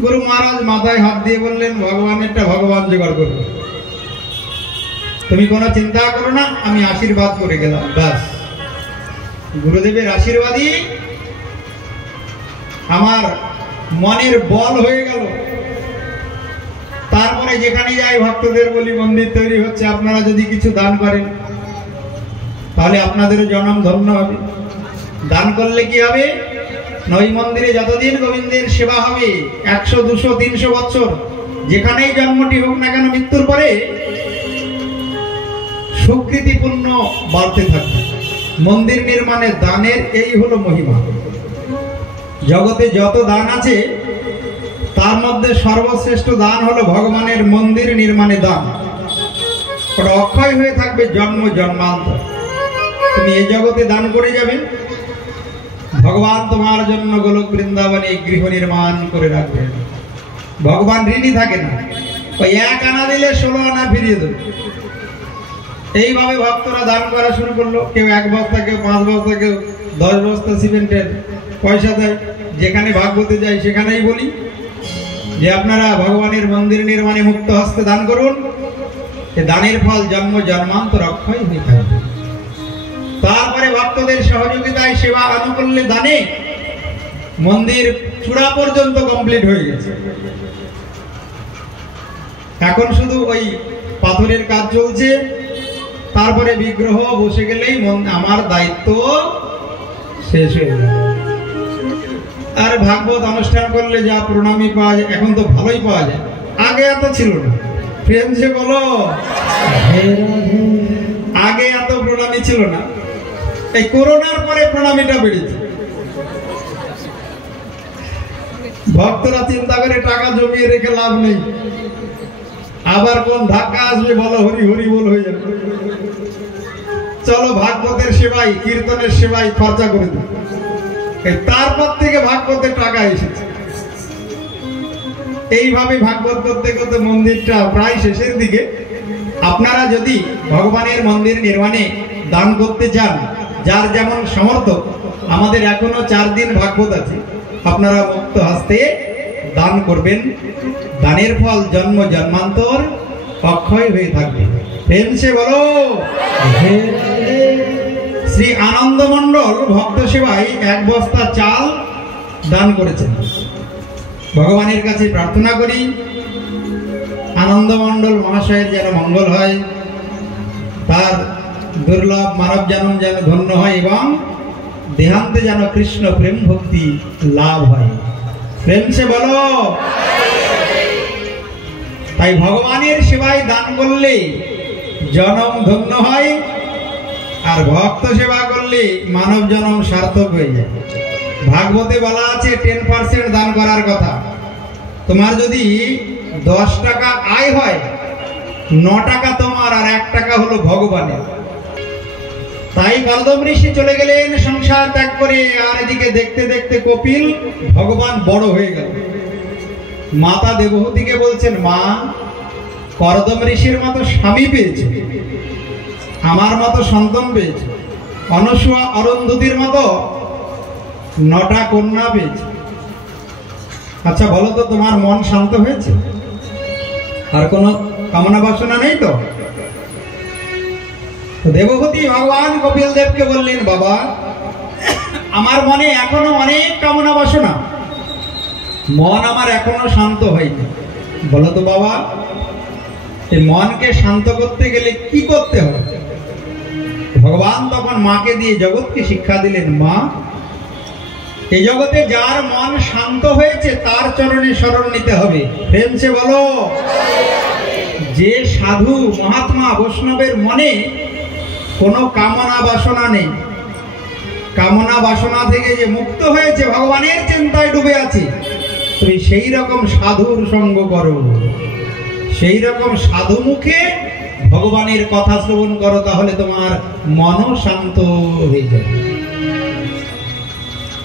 গুরু মহারাজ মাথায় হাত দিয়ে বললেন, ভগবানেরটা ভগবান জোগাড় করবে, তুমি কোনো চিন্তা করো না, আমি আশীর্বাদ করে গেলাম। ব্যাস, গুরুদেবের আশীর্বাদই আমার মনের বল হয়ে গেল। তারপরে যেখানে যাই ভক্তদের বলি মন্দির তৈরি হচ্ছে, আপনারা যদি কিছু দান করেন তাহলে আপনাদেরও জনম ধন্য হবে। দান করলে কি হবে, ওই মন্দিরে যতদিন গোবিন্দের সেবা হবে, 100, 200, 300 বছর যেখানেই জন্মটি হোক না কেন, মৃত্যুর পরে সুকৃতি পুণ্য বাড়তে থাকবে। মন্দির নির্মাণের দানের এই হলো মহিমা। জগতে যত দান আছে তার মধ্যে সর্বশ্রেষ্ঠ দান হলো ভগবানের মন্দির নির্মাণে দান। ওটা অক্ষয় হয়ে থাকবে জন্ম জন্মান্তর। তুমি এই জগতে দান করে যাবে, ভগবান তোমার জন্য গোলক বৃন্দাবনে গৃহ নির্মাণ করে রাখবেন। ভগবান ঋণী থাকে না, ওই 1 আনা দিলে 16 আনা ফিরিয়ে দেবে। এইভাবে ভক্তরা দান করা শুরু করলো। কেউ 1 বস্তা, কেউ 5 বস্তা, কেউ 10 বস্তা সিমেন্টের পয়সা দেয়। যেখানে ভাগবতে যাই সেখানেই বলি যে আপনারা ভগবানের মন্দির নির্মাণে মুক্ত হস্তে দান করুন, এই দানের ফল জন্ম জন্মান্তর অক্ষয় হয়ে থাকবে। তারপরে ভক্তদের সহযোগিতায় সেবা আনুকূল্যে দানে মন্দির চূড়া পর্যন্ত কমপ্লিট হয়ে গেছে। এখন শুধু ওই পাথরের কাজ চলছে। তারপরে বিগ্রহ বসে গেলেই আমার দায়িত্ব শেষ হয়ে যাবে। আর ভাগবত অনুষ্ঠান করলে যা প্রণামী পাওয়া যায়, এখন তো ভালোই পাওয়া যায়, আগে এত ছিল না। প্রেম যে বলো, আগে এত প্রণামী ছিল না। এই করোনার পরে প্রণামীটা বেড়েছে। ভক্তরা চিন্তা করে টাকা জমিয়ে রেখে লাভ নেই, আবার কোন ধাক্কা আসবে বলো, হরি হরি বল হয়ে যাবে, চলো ভাগবতের সেবাই কীর্তনের সেবাই খরচা করে দিই। তারপর থেকে ভাগবতের টাকা এসেছে। এইভাবে ভাগবত করতে করতে মন্দিরটা প্রায় শেষের দিকে। আপনারা যদি ভগবানের মন্দির নির্মাণে দান করতে চান, যার যেমন সামর্থ্য, আমাদের এখনো 4 দিন ভাগবত আছে, আপনারা মুক্ত হস্তে দান করবেন। দানের ফল জন্ম জন্মান্তর অক্ষয় হয়ে থাকবে। প্রেম সে বলো। শ্রী আনন্দ মণ্ডল ভক্ত সেবায় 1 বস্তা চাল দান করেছেন। ভগবানের কাছে প্রার্থনা করি আনন্দ মণ্ডল মহাশয়ের যেন মঙ্গল হয়, তার দুর্লভ মানব জন্ম যেন ধন্য হয় এবং দেহান্তে যেন কৃষ্ণ প্রেম ভক্তি লাভ হয়। প্রেম সে বলো। তাই ভগবানের সেবায় দান করলে জনম ধন্য হয়, আর ভক্ত সেবা করলে মানব জনম সার্থক হয়ে যায়। ভাগবতে বলা আছে 10% দান করার কথা। তোমার যদি 10 টাকা আয় হয়, 9 টাকা তোমার আর 1 টাকা হলো ভগবানের। তাই গৌতম ঋষি চলে গেলেন সংসার ত্যাগ করে, আর এদিকে দেখতে দেখতে কপিল ভগবান বড় হয়ে গেল। মাতা দেবহূতিকে বলছেন, মা করদম ঋষির মতো স্বামী পেয়েছে, আমার মতো সন্তান পেয়েছে, অনসূয়া অরুন্ধতির মতো 9টা কন্যা পেয়েছে। আচ্ছা বলো তো, তোমার মন শান্ত হয়েছে? আর কোনো কামনা বাসনা নেই তো? দেবহূতি ভগবান কপিল দেবকে বললেন, বাবা আমার মনে এখনো অনেক কামনা বাসনা, মন আমার এখনো শান্ত হয়নি। বলো তো বাবা, এই মনকে শান্ত করতে গেলে কি করতে হবে? ভগবান তখন মাকে দিয়ে জগৎকে শিক্ষা দিলেন, মা এই জগতে যার মন শান্ত হয়েছে তার চরণে শরণ নিতে হবে। প্রেম সে বলো। যে সাধু মহাত্মা বৈষ্ণবের মনে কোনো কামনা বাসনা নেই, কামনা বাসনা থেকে যে মুক্ত হয়েছে, ভগবানের চিন্তায় ডুবে আছে, তুমি সেই রকম সাধুর সঙ্গ করো, সেই রকম সাধু মুখে ভগবানের কথা শ্রবণ করো, তাহলে তোমার মনও শান্ত হয়ে যাবে।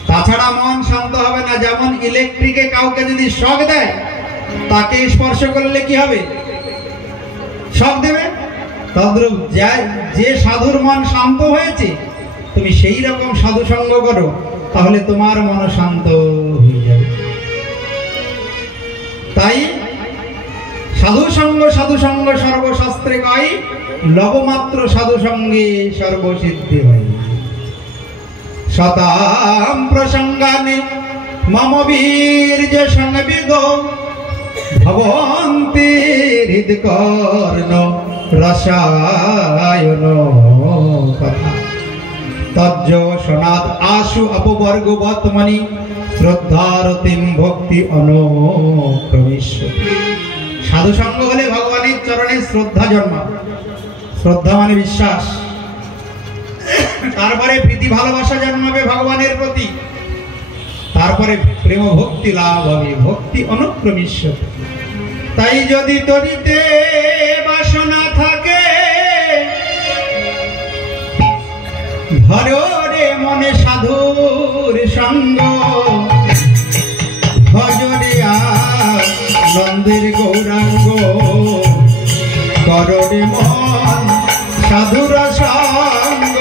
তাছাড়া মন শান্ত হবে না। যেমন ইলেকট্রিকে কাউকে যদি শক দেয়, তাকে স্পর্শ করলে কি হবে? শক দেবে। তদ্রূপ যে সাধুর মন শান্ত হয়েছে, তুমি সেই রকম সাধু সঙ্গ করো, তাহলে তোমার মন শান্ত হয়ে যাবে। তাই সাধু সঙ্গ সর্বশাস্ত্রে কয়, লবমাত্র সাধু সঙ্গে সর্বসিদ্ধি হয়। শতাম প্রসঙ্গানে মম বীর্য সংবিদ ভবন্তি হৃদকর্ণ রসায়ন কথা তজ্জ সনাদ আশু অপবর্গবৎমনি শ্রদ্ধারতিম ভক্তি অনুক্রমিষ্য। সাধু সঙ্গ হলে ভগবানের চরণে শ্রদ্ধা জন্মাবে। শ্রদ্ধা মানে বিশ্বাস, তারপরে প্রীতি ভালোবাসা জন্মাবে ভগবানের প্রতি, তারপরে প্রেম ভক্তি লাভ হবে, ভক্তি অনুক্রমিষ্য। তাই যদি তরিতে বাসনা থাকে, ধরো রে মনে সাধুর সঙ্গ, ভজরে আনন্দের গৌরাঙ্গ, করো রে মন সাধুর সঙ্গ।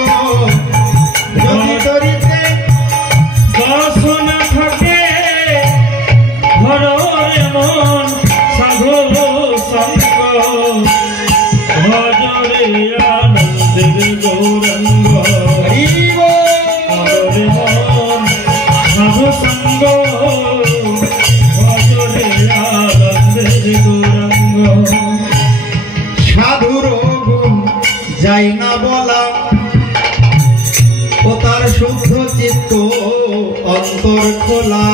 যদি তরিতে বাসনা থাকে, ধরো রে মন সাধুর সঙ্গ, ভজরে আনন্দের গৌরাঙ্গ, করো রে মন সাধু সঙ্গ, ভজরে আনন্দের গৌরাঙ্গ। সাধুর গুণ যাই না বলা, ও তার শুদ্ধ চিত্ত অন্তর খোলা।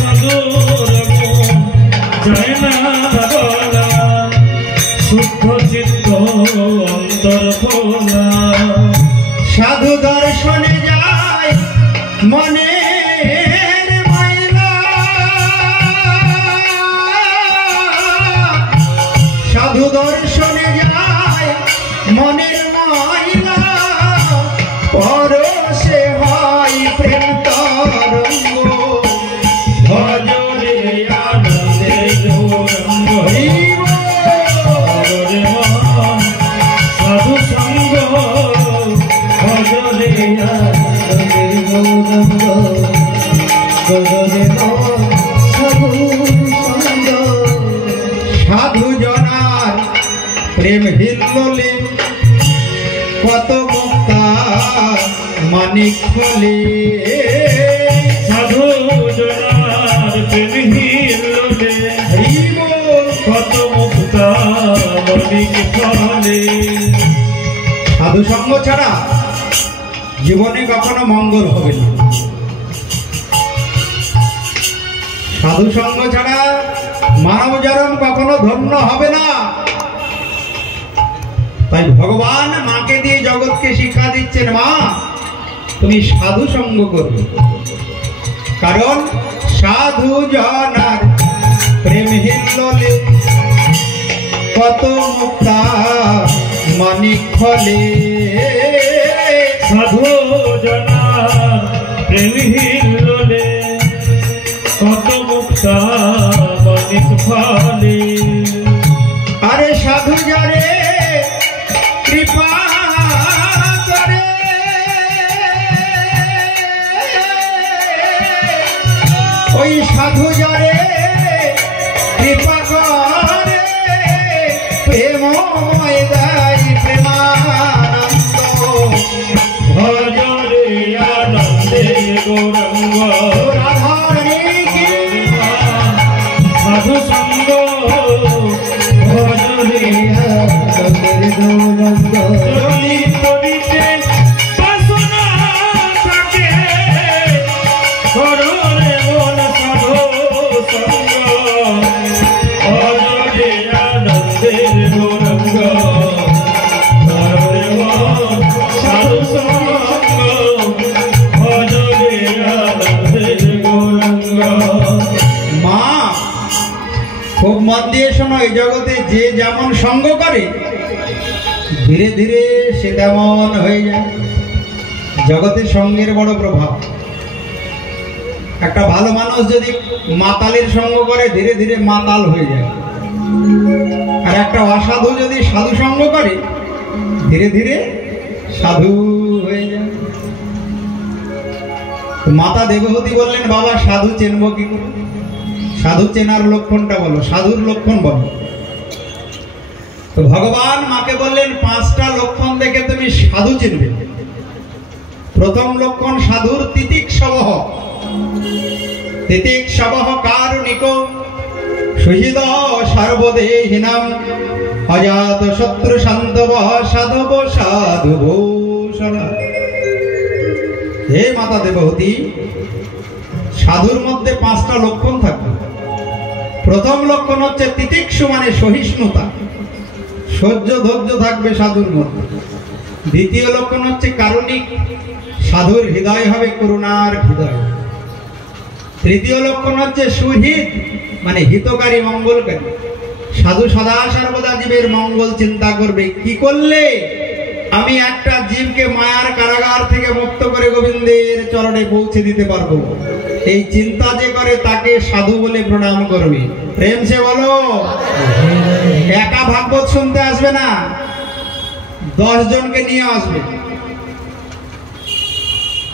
সাধুর গুণ যাই না বলা, শুদ্ধ চিত্ত অন্তর খোলা। সাধু দর্শনে যায় মনের ময়লা, দর্শনে যায় মনের ময়লা, পরশে হয় প্রেম তরঙ্গ। ভজরে আনন্দে গৌরঙ্গ, ভজরে মন সাধু সঙ্গ, ভজরে আনন্দে গৌরঙ্গ, ভজরে মন সাধু সঙ্গ। সাধু জনার প্রেম হিল্লোলে কত মুক্তা মানিক ফলে। সাধু জনার প্রেম হিল্লোলে কত মুক্তা মানিক ফলে। সাধু সঙ্গ ছাড়া জীবনে কখনো মঙ্গল হবে না। সাধু সঙ্গ ছাড়া মানব জনম কখনো ধন্য হবে না। তাই ভগবান মাকে দিয়ে জগৎকে শিক্ষা দিচ্ছেন, মা তুমি সাধু সঙ্গ করবে, কারণ সাধু জনার প্রেম হিল্লোলে কত মুক্তা মানিক ফলে। সাধু জনার প্রেম হিল্লোলে কত মুক্তা মানিক ফলে। আরে সাধু যারে কৃপা করে, ওই সাধু যারে কৃপা করে, প্রেমময় দেয় প্রেমানন্দ। ভজরে আনন্দে গৌরঙ্গ, সাধু সঙ্গ, ভজরে আনন্দে গৌরঙ্গ। যদি করিতে বাসনা থাকে, করোরে মন সাধু সঙ্গ, ভজরে আনন্দে গৌরঙ্গ, ভজরে মন সাধু সঙ্গ, ভজরে আনন্দে গৌরঙ্গ। মা খুব মন দিয়ে শোনো, এই জগতে যে যেমন সঙ্গ করে ধীরে ধীরে সে তেমন হয়ে যায়। জগতে সঙ্গের বড় প্রভাব। একটা ভালো মানুষ যদি মাতালের সঙ্গ করে ধীরে ধীরে মাতাল হয়ে যায়, আর একটা অসাধু যদি সাধু সঙ্গ করে ধীরে ধীরে সাধু হয়ে যায়। মাতা দেবহূতি বললেন, বাবা সাধু চেনবো কি করে? সাধু চেনার লক্ষণটা বলো, সাধুর লক্ষণ বলো। তো ভগবান মাকে বললেন, 5টা লক্ষণ দেখে তুমি সাধু চিনবে। প্রথম লক্ষণ সাধুর তিতিক্ষবঃ। তিতিক্ষবঃ কারুণিক সুহৃদ সর্বদেহিনাম অজাত শত্রু শান্তব সাধব সাধু ভূষণ। হে মাতা দেবহূতি, সাধুর মধ্যে 5টা লক্ষণ থাকবে। প্রথম লক্ষণ হচ্ছে তিতিক্ষু, মানে সহিষ্ণুতা, সহ্য ধৈর্য থাকবে সাধুর মধ্যে। দ্বিতীয় লক্ষণ হচ্ছে কারুণিক, সাধুর হৃদয় হবে করুণার হৃদয়। তৃতীয় লক্ষণ হচ্ছে সুহৃদ, মানে হিতকারী, মঙ্গলকারী। সাধু সদা সর্বদা জীবের মঙ্গল চিন্তা করবে। কি করলে আমি একটা জীবকে মায়ার কারাগার থেকে মুক্ত করে গোবিন্দের চরণে পৌঁছে দিতে পারবো, এই চিন্তা যে করে তাকে সাধু বলে প্রণাম করবে। প্রেম সে বলো। একা ভাগবত শুনতে আসবে না, 10 জনকে নিয়ে আসবে।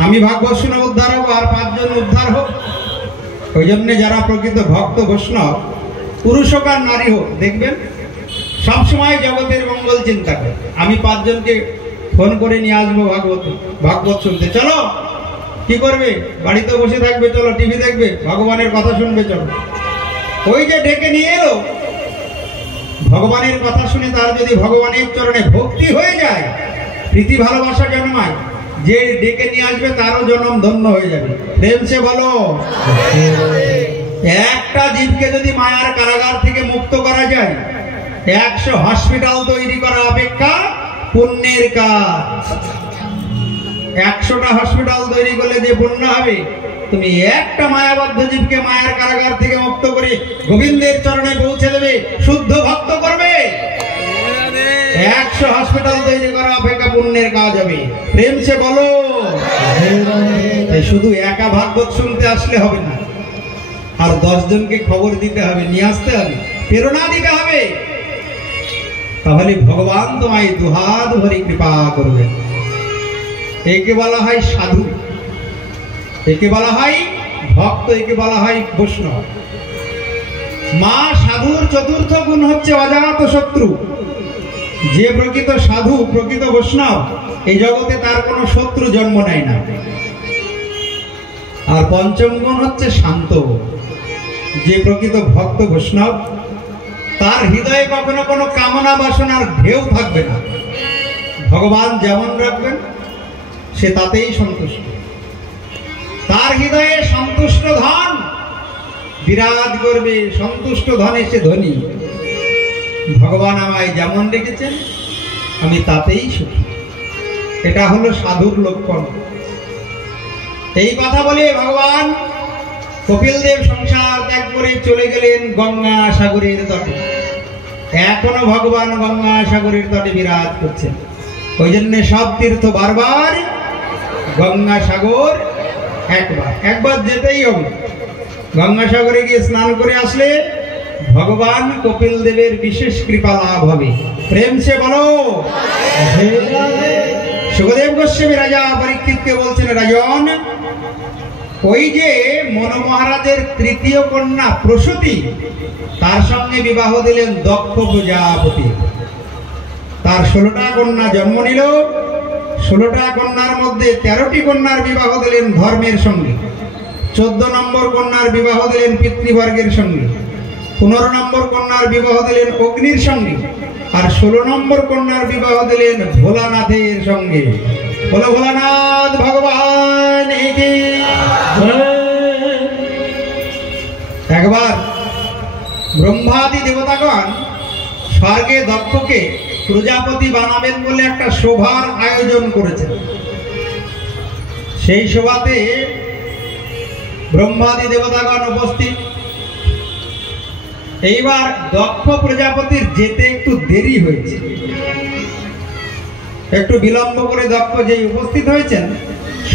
আমি ভাগবত শুনে উদ্ধার হবো আর 5 জন উদ্ধার হোক। ওই জন্য যারা প্রকৃত ভক্ত বৈষ্ণব, পুরুষ হোক আর নারী হোক, দেখবেন সবসময় জগতের মঙ্গল চিন্তা করে। আমি 5 জনকে ফোন করে নিয়ে আসবো ভাগবত শুনতে। চলো, কি করবে? বাড়িতে বসে থাকবে, চলো টিভি দেখবে, ভগবানের কথা শুনবে, চলো। ওই যে ডেকে নিয়ে এলো, ভগবানের কথা শুনে তার যদি ভগবানের চরণে ভক্তি হয়ে যায়, প্রীতি ভালোবাসা জন্মায়, যে ডেকে নিয়ে আসবে তারও জন্ম ধন্য হয়ে যাবে। প্রেম সে বলো। একটা জীবকে যদি মায়ার কারাগার থেকে মুক্ত করা যায়, 100 হসপিটাল তৈরি করা অপেক্ষা পুণ্যের কাজ। 100টা হসপিটাল তৈরি করলে যে পুণ্য হবে, তুমি একটা মায়াবদ্ধ জীবকে মায়ার কারাগার থেকে মুক্ত করে গোবিন্দের চরণে পৌঁছে দেবে, শুদ্ধ ভক্ত করবে, 100 হসপিটাল তৈরি করা অপেক্ষা পুণ্যের কাজ হবে। প্রেম সে বলো। তাই শুধু একা ভাগবত শুনতে আসলে হবে না, আর 10 জনকে খবর দিতে হবে, নিয়ে আসতে হবে, প্রেরণা দিতে হবে। তাহলে ভগবান তোমায় দুহাত ভরে কৃপা করবে। একে বলা হয় সাধু, একে বলা হয় ভক্ত, একে বলা হয় বৈষ্ণব। মা সাধুর চতুর্থ গুণ হচ্ছে অজাত শত্রু। যে প্রকৃত সাধু, প্রকৃত বৈষ্ণব, এই জগতে তার কোনো শত্রু জন্ম নেয় না। আর পঞ্চম গুণ হচ্ছে শান্ত। যে প্রকৃত ভক্ত বৈষ্ণব, তার হৃদয়ে কখনো কোনো কামনা বাসনার ঢেউ থাকবে না। ভগবান যেমন রাখবেন সে তাতেই সন্তুষ্ট। তার হৃদয়ে সন্তুষ্ট ধন বিরাজ করবে, সন্তুষ্ট ধনে সে ধনী। ভগবান আমায় যেমন রেখেছেন আমি তাতেই সুখী। এটা হলো সাধুর লক্ষণ। এই কথা বলে ভগবান কপিল দেব সংসার ত্যাগ করে চলে গেলেন গঙ্গা সাগরের তটে। এখনো ভগবান গঙ্গা সাগরের তটে বিরাজ করছেন। ওই জন্য সব তীর্থ বারবার, গঙ্গা সাগর একবার যেতেই হবে। গঙ্গা সাগরে গিয়ে স্নান করে আসলে ভগবান কপিল দেবের বিশেষ কৃপা লাভ হবে। প্রেম সে বলো। সুখদেব গোস্বামী রাজা পরীক্ষিতকে বলছেন, রাজন, ওই যে মনু মহারাজের তৃতীয় কন্যা প্রসূতি, তার সঙ্গে বিবাহ দিলেন দক্ষ প্রজাপতি। তার 16টা কন্যা জন্ম নিল। 16টা কন্যার মধ্যে 13টি কন্যার বিবাহ দিলেন ধর্মের সঙ্গে, 14 নম্বর কন্যার বিবাহ দিলেন পিতৃবর্গের সঙ্গে, 15 নম্বর কন্যার বিবাহ দিলেন অগ্নির সঙ্গে, আর 16 নম্বর কন্যার বিবাহ দিলেন ভোলানাথের সঙ্গে। বলো ভোলানাথ ভগবান কি। একবার ব্রহ্মাদি দেবতাগণ স্বর্গে দক্ষকে প্রজাপতি বানাবেন বলে একটা সভার আয়োজন করেছেন। সেই সভাতে ব্রহ্মাদি দেবতাগণ উপস্থিত। এইবার দক্ষ প্রজাপতির যেতে একটু দেরি হয়েছে, একটু বিলম্ব করে দক্ষ যেই উপস্থিত হয়েছেন,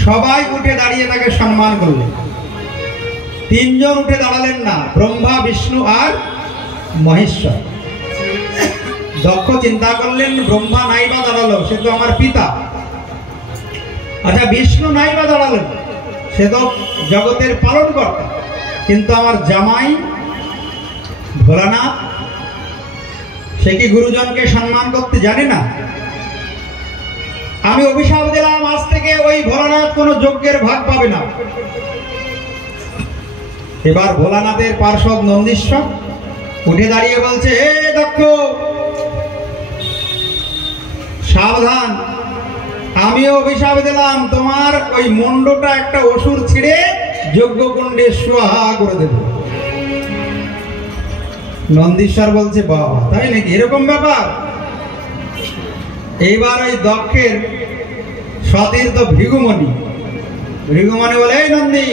সবাই উঠে দাঁড়িয়ে তাকে সম্মান করলেন। 3 জন উঠে দাঁড়ালেন না, ব্রহ্মা, বিষ্ণু আর মহেশ্বর। দক্ষ চিন্তা করলেন, ব্রহ্মা নাই বা দাঁড়ালো, সে তো আমার পিতা। আচ্ছা, বিষ্ণু নাই বা দাঁড়ালো, সে তো জগতের পালন কর্তা, কিন্তু আমার জামাই ভোলানাথ, সে কি গুরুজনকে সম্মান করতে জানে না? আমি অভিশাপ দিলাম, আজ থেকে ওই ভোলানাথ কোনো যজ্ঞের ভাগ পাবে না। এবার ভোলানাথের পার্শ্বদ নন্দীশ্বর উঠে দাঁড়িয়ে বলছে, হে দক্ষ, সাবধান, আমিও অভিশাপ দিলাম, তোমার ওই মুন্ডটা একটা অসুর ছিঁড়ে যজ্ঞকুণ্ডে সোহা করে দেব। নন্দীশ্বর বলছে, বাবা তাই নাকি, এরকম ব্যাপার? এইবার ওই দক্ষের সতীর্থ ভৃগুমণি বলে, এই নন্দী,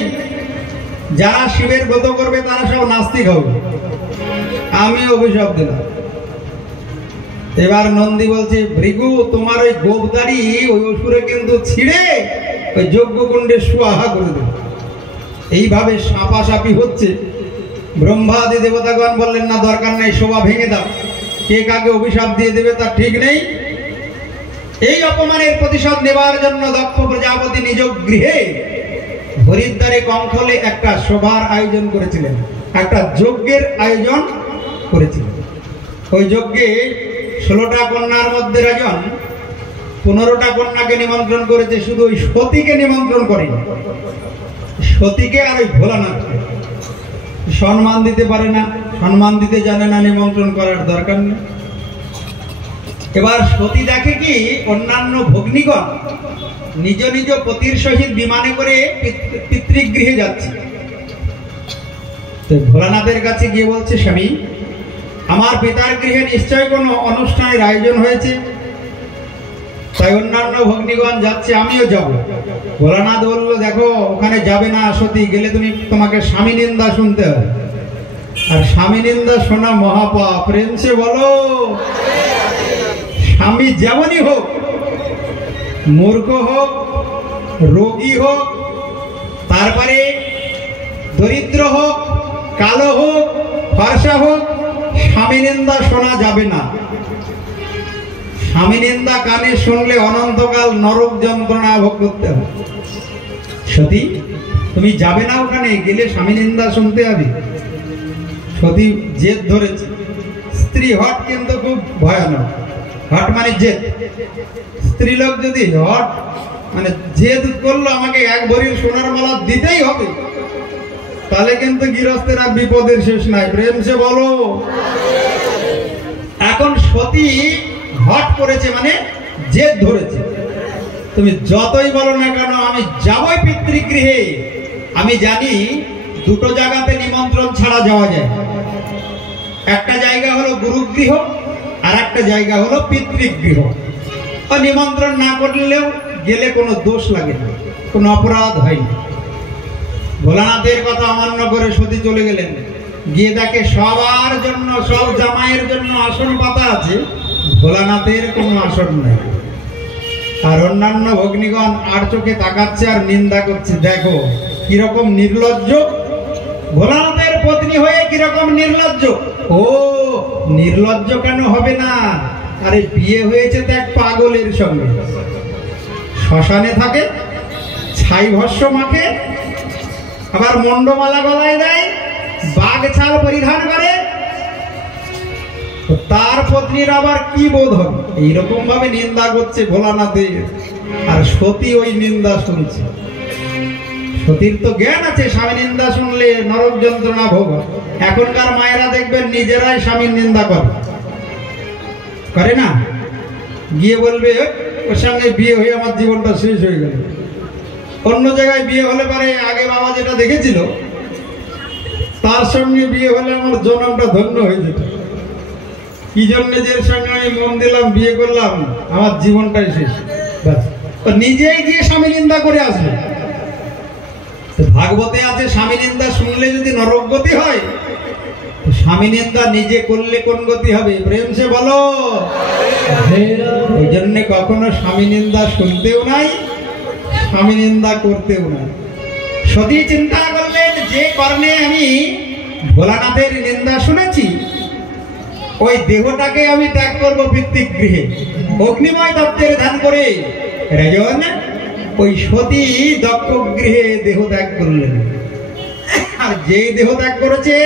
যারা শিবের ব্রত করবে তারা সব নাস্তিক হবে, আমি অভিশাপ দিলাম। এবার নন্দী বলছে, ভৃগু, তোমার ওই গোপদারি ওই অসুরে কিন্তু ছিঁড়ে ওই যজ্ঞকুণ্ডে সোহা করে দেবে। এইভাবে সাপাসাপি হচ্ছে। ব্রহ্মাদি দেবতাগণ বললেন, না, দরকার নেই, শোভা ভেঙে দাও, কে কাকে অভিশাপ দিয়ে দেবে তার ঠিক নেই। এই অপমানের প্রতিশোধ নেবার জন্য দক্ষ প্রজাপতি নিজ গৃহে হরিদ্বারে কঙ্খলে একটা সভার আয়োজন করেছিলেন, একটা যজ্ঞের আয়োজন করেছিলেন। ওই যজ্ঞে 16টা কন্যার মধ্যে রাজন 15টা কন্যাকে নিমন্ত্রণ করেছে, শুধু ওই সতীকে নিমন্ত্রণ করেনি। সতীকে আর ওই ভোলানাথকে সম্মান দিতে পারে না, সম্মান দিতে জানে না, নিমন্ত্রণ করার দরকার নেই। এবার সতী দেখে কি অন্যান্য ভগ্নীগণ নিজ নিজ পতির সহিত বিমানে করে পিতৃগৃহে যাচ্ছে। তো ভোলানাথের কাছে গিয়ে বলছে, স্বামী, আমার পিতার গৃহে নিশ্চয় কোনো অনুষ্ঠানের আয়োজন হয়েছে, তাই অন্যান্য ভগ্নীগণ যাচ্ছে, আমিও যাব। ভোলানাথ বলল, দেখো, ওখানে যাবে না সতী, গেলে তোমাকে স্বামী নিন্দা শুনতে হবে, আর স্বামী নিন্দা শোনা মহাপাপ। প্রেম সে বলো। স্বামী যেমনই হোক, মূর্খ হোক, রোগী হোক, তারপরে দরিদ্র হোক, কালো হোক, ফর্সা হোক, স্বামী নিন্দা শোনা যাবে না। স্বামী নিন্দা কানে শুনলে অনন্তকাল নরক যন্ত্রণা ভোগ করতে হবে। সতী, তুমি যাবে না ওখানে, গেলে স্বামী নিন্দা শুনতে হবে। সতী জেদ ধরেছে। স্ত্রী হট কিন্তু খুব ভয়ানক। হট মানে জেদ। স্ত্রী লোক যদি হট মানে জেদ করলো আমাকে এক ভরির সোনার মালা দিতেই হবে, তাহলে কিন্তু গৃহস্থের আর বিপদের শেষ নাই। প্রেম সে বলো। এখন সতী হট করেছে মানে জেদ ধরেছে। তুমি যতই বলো না কেন আমি যাবই পিতৃগৃহে। আমি জানি দুটো জায়গাতে নিমন্ত্রণ ছাড়া যাওয়া যায়। একটা জায়গা হলো গুরুগৃহ, আর একটা জায়গা হলো পিতৃগৃহ। নিমন্ত্রণ না করলেও গেলে কোনো দোষ লাগে না, কোনো অপরাধ হয় না। ভোলানাথের কথা অমান্য করে সতী চলে গেলেন। গিয়ে দেখে সবার জন্য, সব জামাইয়ের জন্য আসন পাতা আছে, ভোলানাথের কোনো আসন নাই। আর অন্যান্য ভগ্নীগণ আর চোখে তাকাচ্ছে আর নিন্দা করছে। দেখো কিরকম নির্লজ্জ, ভোলানাথের পত্নী হয়ে কিরকম নির্লজ্জ। ও নির্লজ্জ কেন হবে না? আরে বিয়ে হয়েছে তো এক পাগলের সঙ্গে। শ্মশানে থাকে, ছাই ভস্য মাখে, আবার মন্ডমালা গলায় দেয়, বাঘ ছাল পরিধান করে। তার পত্নীর আবার কি বোধ হবে? এইরকম ভাবে নিন্দা করছে ভোলানাথের, আর সতী ওই নিন্দা শুনছে। সতীর তো জ্ঞান আছে, স্বামী নিন্দা শুনলে নরক যন্ত্রণা ভোগ। এখনকার মায়েরা দেখবেন নিজেরাই স্বামীর নিন্দা করে না, গিয়ে বলবে ওর সঙ্গে বিয়ে হয়ে আমার জীবনটা শেষ হয়ে গেল। অন্য জায়গায় বিয়ে হলে পারে আগে বাবা যেটা দেখেছিল তার সঙ্গে বিয়ে হলে আমার জন্মটা ধন্য হয়ে যেত। কি জন্য যে সঙ্গে আমি মন দিলাম, বিয়ে করলাম, আমার জীবনটাই শেষ। নিজেই গিয়ে স্বামী নিন্দা করে আসবে। ভাগবতে আছে স্বামী নিন্দা শুনলে যদি নরক গতি হয়, স্বামী নিন্দা নিজে করলে কোন গতি হবে? প্রেম সে বলো। ওই জন্য কখনো স্বামী নিন্দা শুনতেও নাই, স্বামী নিন্দা করতেও নাই। সতী চিন্তা করলেন যে কারণে আমি ভোলানাথের নিন্দা শুনেছি, ওই দেহটাকে আমি ত্যাগ করবো পিতৃগৃহে। অগ্নিময় দত্তের ধ্যান করে রাজন ওই সতী দক্ষ গৃহে দেহ ত্যাগ করলেন। আর যেই দেহ ত্যাগ করেছে,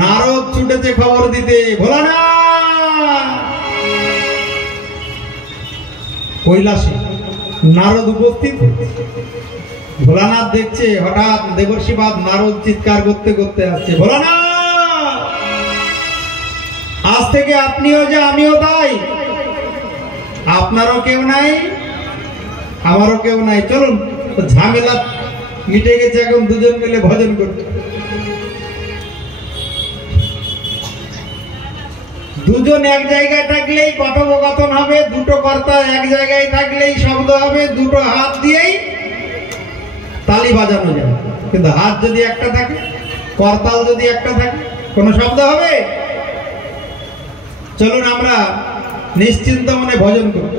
নারদ ছুটেছে খবর দিতে, ভোলানাথ। কৈলাসে নারদ উপস্থিত। ভোলানাথ দেখছে, হঠাৎ দেবর্ষিপাদ নারদ চিৎকার করতে করতে আসছে, ভোলানাথ আজ থেকে আপনিও যা আমিও তাই। আপনারও কেউ নাই, আমারও কেউ নাই, চলুন ঝামেলা মিটে গেছে, এখন দুজন মিলে ভজন করতে। দুজন এক জায়গায় থাকলেই কথোপকথন হবে, দুটো কর্তা এক জায়গায় থাকলেই শব্দ হবে, দুটো হাত দিয়েই তালি বাজানো যাবে। কিন্তু হাত যদি একটা থাকে, করতাল যদি একটা থাকে, কোনো শব্দ হবে? চলুন আমরা নিশ্চিন্ত মনে ভজন করি।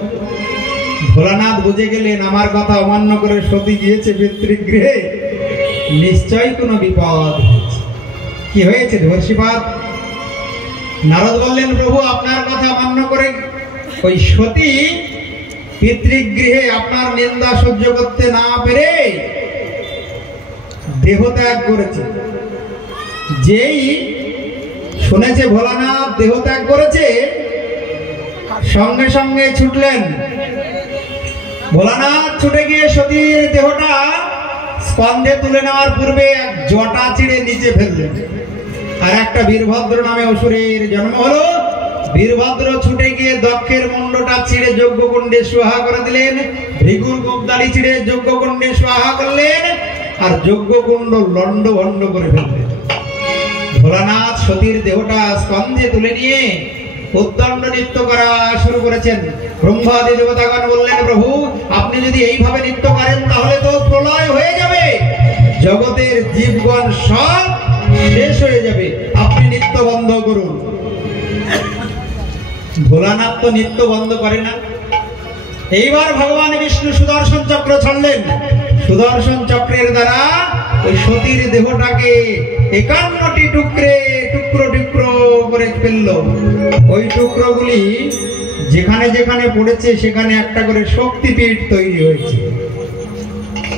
ভোলানাথ বুঝে গেলেন আমার কথা অমান্য করে সতী গিয়েছে পিতৃগৃহে, নিশ্চয়ই কোনো বিপদ হয়েছে। কি হয়েছে দেবর্ষিপাদ? নারদ বললেন, প্রভু আপনার কথা অমান্য করে ওই সতী পিতৃগৃহে আপনার নিন্দা সহ্য করতে না পেরে দেহ ত্যাগ করেছে। যেই শুনেছে ভোলানাথ দেহ ত্যাগ করেছে, সঙ্গে সঙ্গে ছুটলেন। ভোলানাথ ছুটে গিয়ে সতীর দেহটা স্কন্ধে তুলে নেওয়ার পূর্বে এক জটা চিড়ে নিচে ফেললেন। আর একটা বীরভদ্র নামে অসুরের জন্ম হলো। বীরভদ্র ছুটে গিয়ে দক্ষের মুন্ডটা ছিঁড়ে যজ্ঞকুণ্ডে সোহা করে দিলেন, ভৃগুর গোপদাড়ি ছিঁড়ে যজ্ঞকুণ্ডে সোহা করলেন, আর যজ্ঞকুণ্ড লন্ড ভন্ড করে ফেললেন। ভোলানাথ সতীর দেহটা স্কন্ধে তুলে নিয়ে উদ্দণ্ড নৃত্য করা শুরু করেছেন। ব্রহ্মাদি দেবতাগণ বললেন, প্রভু আপনি যদি এইভাবে নৃত্য করেন তাহলে তো প্রলয় হয়ে যাবে, জগতের জীবগণ সব শেষ হয়ে যাবে, আপনি নৃত্য বন্ধ করুন। ভোলানাথ তো নিত্য বন্ধ করে না। এইবার ভগবান বিষ্ণু সুদর্শন চক্র ছাড়লেন। সুদর্শন চক্রের দ্বারা ওই সতীর দেহটাকে 51টি টুকরো টুকরো করে ফেলল। ওই টুকরোগুলি যেখানে যেখানে পড়েছে সেখানে একটা করে শক্তিপীঠ তৈরি হয়েছে।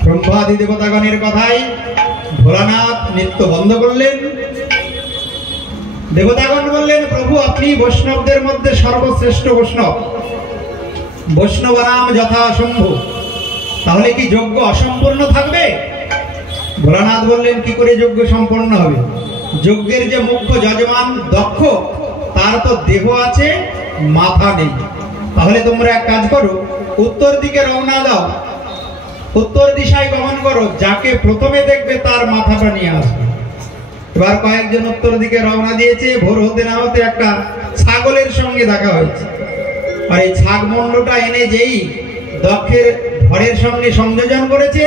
ব্রহ্মাদি দেবতাগণের কথাই ভোলানাথ নিত্য বন্ধ করলেন। দেবতাগণ বললেন, প্রভু আপনি বৈষ্ণবদের মধ্যে সর্বশ্রেষ্ঠ বৈষ্ণব, বৈষ্ণবানাম যথা শম্ভু, তাহলে কি যজ্ঞ অসম্পূর্ণ থাকবে? ভোলানাথ বললেন, কি করে যজ্ঞ সম্পূর্ণ হবে? যজ্ঞের যে মুখ্য যজমান দক্ষ, তার তো দেহ আছে, মাথা নেই। তাহলে তোমরা এক কাজ করো, উত্তর দিকে রওনা দাও, উত্তর দিশায় গমন করো, যাকে প্রথমে দেখবে তার মাথাটা নিয়ে আসবে। এবার কয়েকজন উত্তর দিকে রওনা দিয়েছে। ভোর হতে না হতে একটা ছাগলের সঙ্গে দেখা হয়েছে। আর এই ছাগ মন্ডটা এনে যেই দক্ষের ঘরের সঙ্গে সংযোজন করেছে,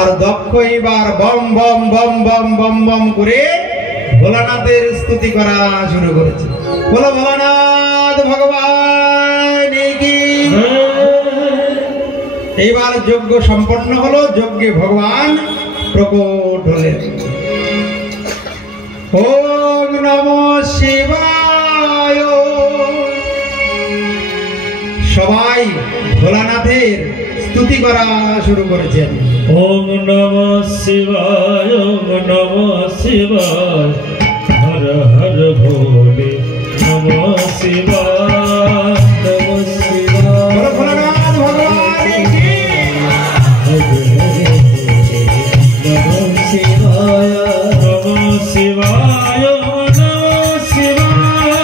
আর দক্ষ এবার বম বম বম বম বম বম করে ভোলানাথের স্তুতি করা শুরু করেছে। বলো ভোলানাথ ভগবান কি। এইবার যজ্ঞ সম্পন্ন হলো। যজ্ঞে ভগবান প্রকট হলেন। ওম নমঃ শিবায়। সবাই ভোলানাথের স্তুতি করা শুরু করেছেন। ওম নমঃ শিবায়, ওম নমঃ শিবায়, হর হর ভোলে নমঃ শিবায়, নমঃ শিবায়। বলো ভোলানাথ ভগবান কি। নমঃ শিবায়, নমঃ শিবায়, নমঃ শিবায়,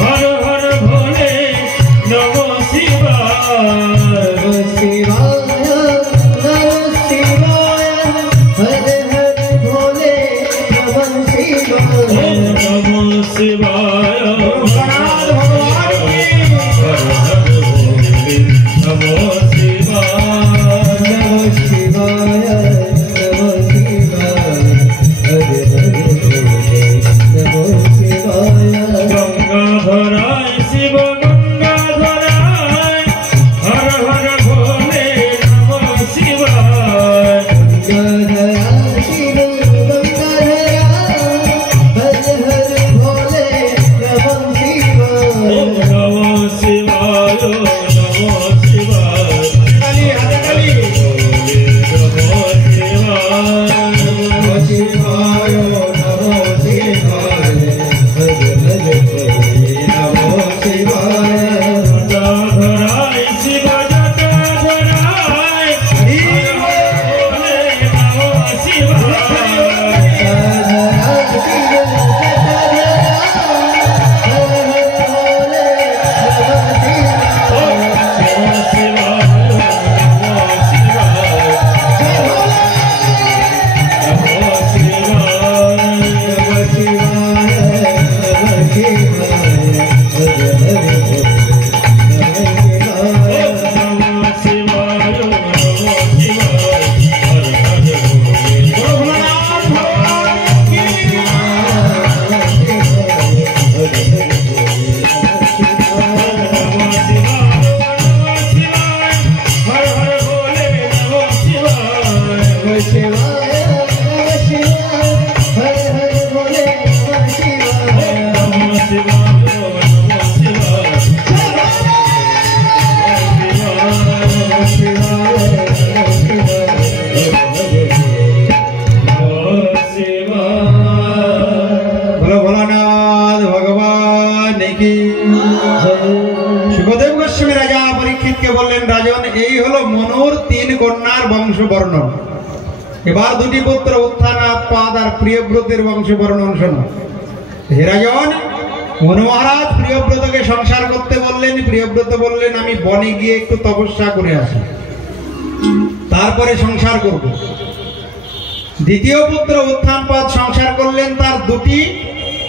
হর হর ভোলে নমঃ শিবায়, নমঃ শিবায়। এবার দুটি পুত্র উত্থানাপাদ আর প্রিয়ব্রতের বংশ বর্ণন শোনো। হে রাজন, মনু মহারাজ প্রিয়ব্রতকে সংসার করতে বললেন। প্রিয়ব্রত বললেন, আমি বনে গিয়ে একটু তপস্যা করে আসি, তারপরে সংসার করব। দ্বিতীয় পুত্র উত্থানপাদ সংসার করলেন। তার দুটি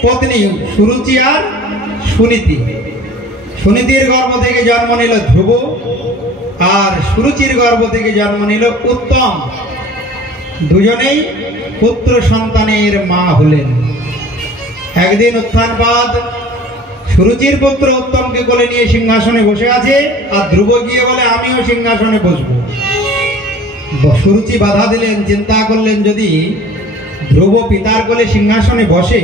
পত্নী, সুরুচি আর সুনীতি। সুনীতির গর্ভ থেকে জন্ম নিল ধ্রুব, আর সুরুচির গর্ভ থেকে জন্ম নিল উত্তম। দুজনেই পুত্র সন্তানের মা হলেন। একদিন উত্থানপাদ সুরুচির পুত্র উত্তমকে কোলে নিয়ে সিংহাসনে বসে আছে, আর ধ্রুব গিয়ে বলে আমিও সিংহাসনে বসবো। সুরুচি বাধা দিলেন, চিন্তা করলেন যদি ধ্রুব পিতার কোলে সিংহাসনে বসে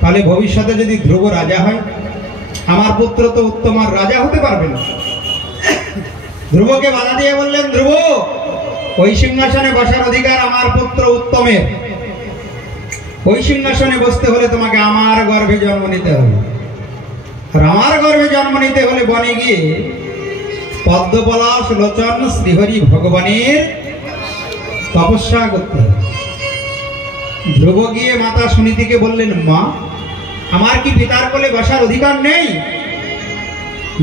তাহলে ভবিষ্যতে যদি ধ্রুব রাজা হয়, আমার পুত্র তো উত্তম আর রাজা হতে পারবে না। ধ্রুবকে বাধা দিয়ে বললেন, ধ্রুব ওই সিংহাসনে বসার অধিকার আমার পুত্র উত্তমের। ওই সিংহাসনে বসতে হলে তোমাকে আমার গর্ভে জন্ম নিতে হবে, আর আমার গর্ভে জন্ম নিতে হলে বনে গিয়ে পদ্মপলাশ লোচন শ্রীহরি ভগবানের তপস্যা করতে হবে। ধ্রুব গিয়ে মাতা সুনীতিকে বললেন, মা আমার কি পিতার কোলে বসার অধিকার নেই?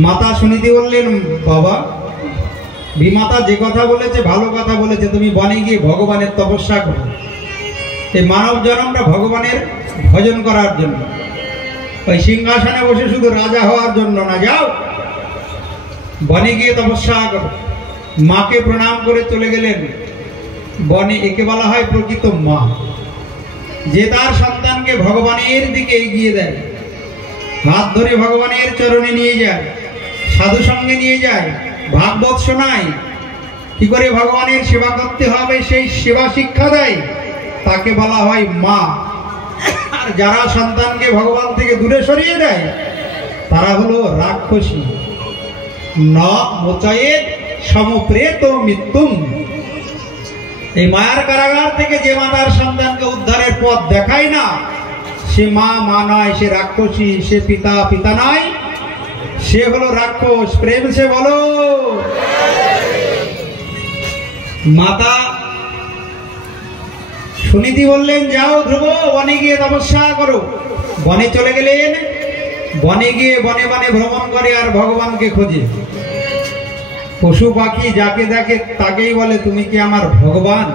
মাতা সুনীতি বললেন, বাবা বিমাতা যে কথা বলেছে ভালো কথা বলেছে, তুমি বনে গিয়ে ভগবানের তপস্যা করো। এই মানব জন্মটা ভগবানের ভজন করার জন্য, ওই সিংহাসনে বসে শুধু রাজা হওয়ার জন্য না। যাও বনে গিয়ে তপস্যা করো। মাকে প্রণাম করে চলে গেলেন বনে। একে বলা হয় প্রকৃত মা, যে তার সন্তানকে ভগবানের দিকে এগিয়ে দেয়, হাত ধরে ভগবানের চরণে নিয়ে যায়, সাধু সঙ্গে নিয়ে যায়, ভাগবত শোনায়, কি করে ভগবানের সেবা করতে হবে সেই সেবা শিক্ষা দেয়, তাকে বলা হয় মা। আর যারা সন্তানকে ভগবান থেকে দূরে সরিয়ে দেয় তারা হলো রাক্ষসী। ন মোচয়েত সমপ্রেত মৃত্যুম। এই মায়ার কারাগার থেকে যে মা তার সন্তানকে উদ্ধারের পথ দেখায় না, সে মা মা নয়, সে রাক্ষসী, সে পিতা পিতা নয়, সে হলো রাক্ষস। প্রেম সে বলো। মাতা সুনীতি বললেন, যাও ধ্রুব বনে গিয়ে তপস্যা করো। বনে চলে গেলেন। বনে গিয়ে বনে বনে ভ্রমণ করে আর ভগবানকে খোঁজে। পশু পাখি যাকে দেখে তাকেই বলে, তুমি কি আমার ভগবান?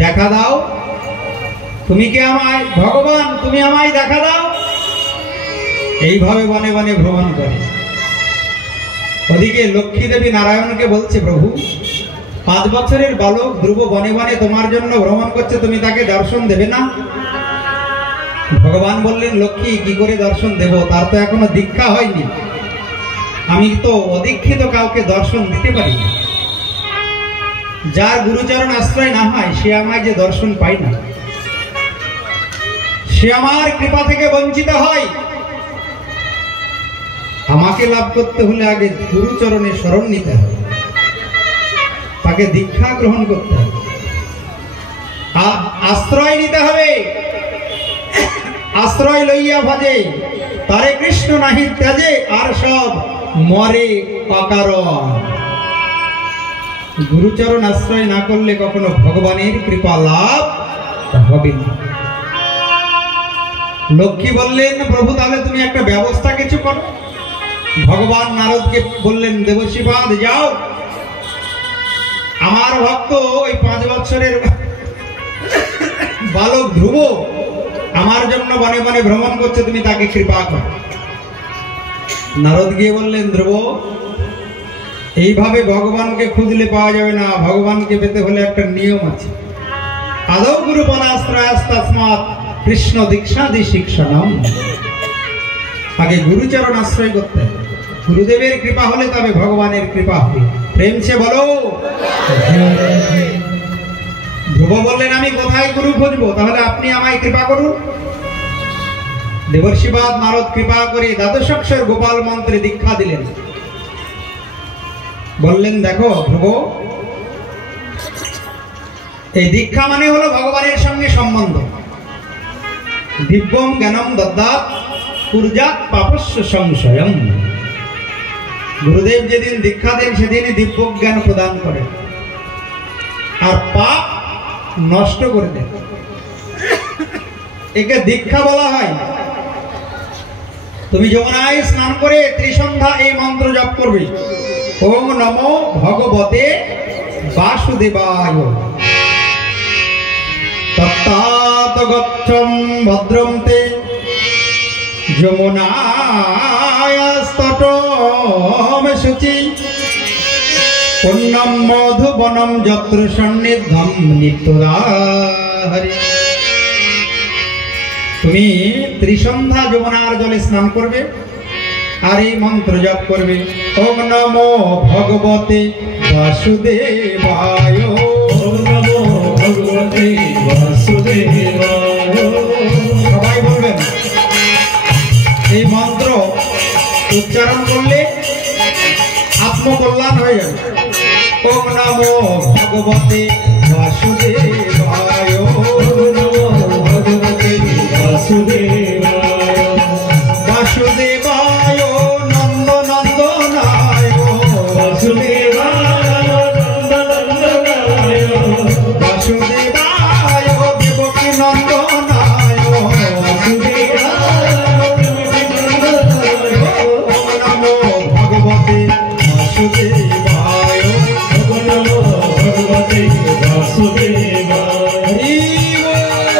দেখা দাও। তুমি কি আমায় ভগবান? তুমি আমায় দেখা দাও। এইভাবে বনে বনে ভ্রমণ করে। ওদিকে লক্ষ্মী দেবী নারায়ণকে বলছে, প্রভু 5 বছরের বালক ধ্রুব বনে বনে তোমার জন্য ভ্রমণ করছে, তুমি তাকে দর্শন দেবে না? ভগবান বললেন, লক্ষ্মী কি করে দর্শন দেব? তার তো এখনো দীক্ষা হয়নি। আমি তো অদীক্ষিত কাউকে দর্শন দিতে পারি না। যার গুরুচরণ আশ্রয় না হয় সে আমায় যে দর্শন পায় না, সে আমার কৃপা থেকে বঞ্চিত হয়। আমাকে লাভ করতে হলে আগে গুরুচরণে শরণ নিতে হবে, তাকে দীক্ষা গ্রহণ করতে হবে, আশ্রয় নিতে হবে। আশ্রয় লইয়া ভজে তারে কৃষ্ণ নাহি ত্যাজে, আর সব মরে অকারণ। গুরুচরণ আশ্রয় না করলে কখনো ভগবানের কৃপা লাভ হবে না। লক্ষ্মী বললেন, প্রভু তাহলে তুমি একটা ব্যবস্থা কিছু করো। ভগবান নারদকে বললেন, দেবশ্রীপাদ যাও, আমার ভক্ত ওই 5 বছরের বালক ধ্রুব আমার জন্য বনে বনে ভ্রমণ করছে, তুমি তাকে কৃপা করো। নারদ গিয়ে বললেন, ধ্রুব এইভাবে ভগবানকে খুঁজলে পাওয়া যাবে না। ভগবানকে পেতে হলে একটা নিয়ম আছে। আদৌ গুরুপনাশ্রয়াস্তাস্মাৎ কৃষ্ণ দীক্ষাদি শিক্ষণম। আগে গুরুচরণ আশ্রয় করতে হবে। গুরুদেবের কৃপা হলে তবে ভগবানের কৃপা হবে। প্রেম সে বলো। ধ্রুব বললেন, আমি কোথায় গুরু খুঁজবো? তাহলে আপনি আমায় কৃপা করুন। দেবর্ষিবাদ নারদ কৃপা করে দ্বাদশাক্ষর গোপাল মন্ত্রে দীক্ষা দিলেন। বললেন, দেখো ধ্রুব, এই দীক্ষা মানে হলো ভগবানের সঙ্গে সম্বন্ধ। দিব্যম জ্ঞানম দদ্যাৎ কুর্যাৎ পাপস্য সংশয়ম। গুরুদেব যেদিন দীক্ষা দেন সেদিনই দিব্য জ্ঞান প্রদান করেন আর পাপ নষ্ট করে দেন। একে দীক্ষা বলা হয়। তুমি যমুনায় স্নান করে ত্রিসন্ধ্যা এই মন্ত্র জপ করবে, ওম নমো ভগবতে বাসুদেবায়। তত্তাৎ গচ্ছম ভদ্রম তে যমুনায়াস্তটম শুচি পুণ্যম মধুবনম যত্র সন্নিধ্যম নিত্যদা হরি। তুমি ত্রিসন্ধ্যা যমুনার জলে স্নান করবে আর এই মন্ত্র জপ করবে, ওম নমো ভগবতে বাসুদেবায়, ওম নমো ভগবতে বাসুদেবায়। সবাই বলবেন। এই মন্ত্র উচ্চারণ করলে আত্মকল্যাণ হয়ে যাবে। ওম নমো ভগবতে বাসুদেবায়, ওম নমো ভগবতে বাসুদেবায়। বাসুদেবায় নন্দনন্দনায়, বাসুদেবায় নন্দনন্দনায়, বাসুদেবায় দেবকী নন্দনায়, বাসুদেবায় দেবকী নন্দনায়। ওম নমো ভগবতে বাসুদেবায়। ওম নমো ভগবতে বাসুদেবায়। হরি বল।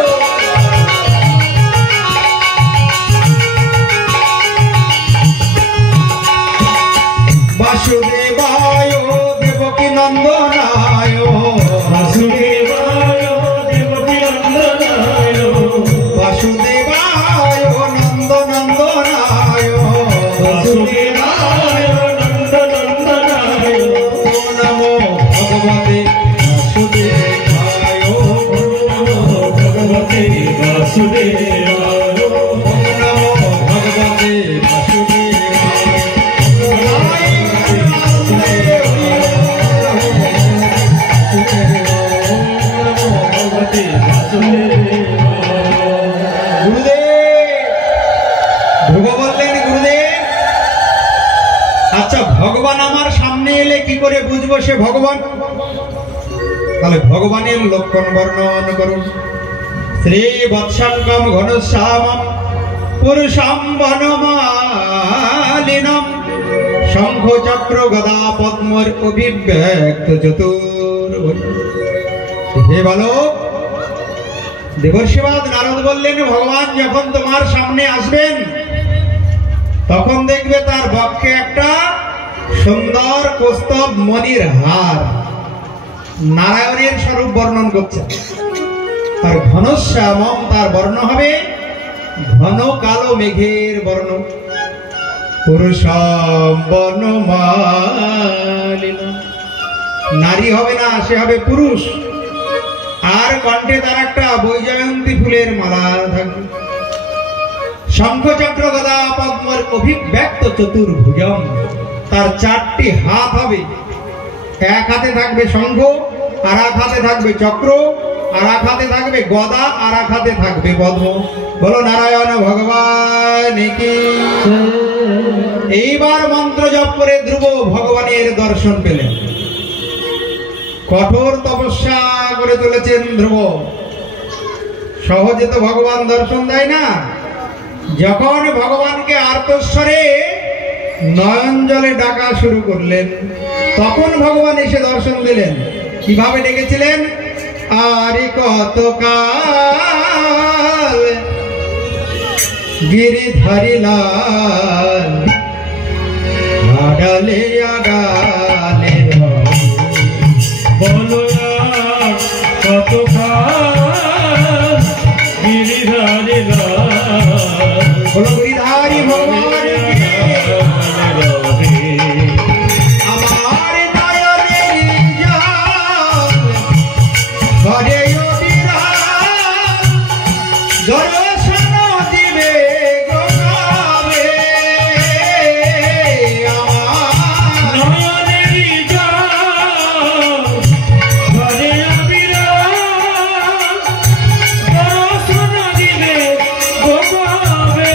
বাসুদেবায় দেবকী নন্দনায়, বাসুদেবায় দেবকী নন্দনায়, বাসুদেবায় নন্দনন্দনায়, বাসুদেবায় নন্দনন্দনায়। ওম নমো ভগবতে বাসুদেবায়, ওম নমো ভগবতে বাসুদেবায়। ওম নমো ভগবতে ভগবতে বাসুদেবায়। গুরুদেব, ধ্রুব বললেন গুরুদেব, আচ্ছা ভগবান আমার সামনে এলে কি করে বুঝবো সে ভগবান? তাহলে ভগবানের লক্ষণ বর্ণন করুন। শ্রী বৎসঙ্গম ঘনশ্যামম পুরুষাম বনমালিনম শঙ্খ চক্র গদা পদ্মর অভিব্যক্ত চতুর্ভুজ। হে বালক, দেবর্ষিবাদ নারদ বললেন, ভগবান যখন তোমার সামনে আসবেন তখন দেখবে তার বক্ষে একটা সুন্দর কৌস্তব মণির হার, নারায়ণের স্বরূপ বর্ণন করছে। আর ঘনশ্যামম, তার বর্ণ হবে ঘন কালো মেঘের বর্ণ। পুরুষাম বনমালিনম, নারী হবে না, সে হবে পুরুষ। আর কণ্ঠে তার একটা বৈজয়ন্তী ফুলের মালা থাকবে। শঙ্খচক্র গদা পদ্মর অভিব্যক্ত চতুর্ভুজম, তার চারটি হাত হবে। এক হাতে থাকবে শঙ্খ, আর এক হাতে থাকবে চক্র, আর এক হাতে থাকবে গদা, আর এক হাতে থাকবে পদ্ম। বলো নারায়ণ ভগবান কি। এইবার মন্ত্র জপ করে ধ্রুব ভগবানের দর্শন পেলেন। কঠোর তপস্যা করে চলেছেন ধ্রুব, সহজে তো ভগবান দর্শন দেয় না। যখন ভগবানকে আর্তস্বরে নয়ন জলে ডাকা শুরু করলেন তখন ভগবান এসে দর্শন দিলেন। কিভাবে ডেকেছিলেন? আরে কতকাল গিরিধারী লাল আডালে আডালে, বলো আর কতকাল গিরিধারী লাল। বলো গিরিধারী ভগবান আমার নয়নের জল ঘরে অবিরাম দর্শন দিবে গোসাবে। আমার নয়নের জল ঘরে অবিরাম দর্শন দিবে গোসাবে।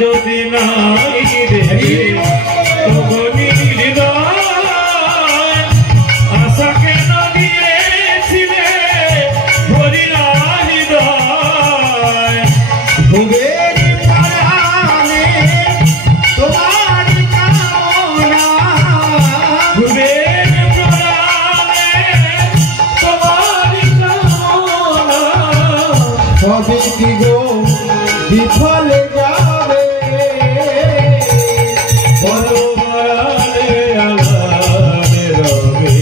যদি নাই রে তবু নির্দয় আশা কেন দিয়েছিলে ভরিলা হৃদয় ভুবের প্রাণে তোমার কামনা, ভুবের প্রাণে তোমার কামনা সবে কি গো বিফল যাবে, পরমারে আলাদে রবে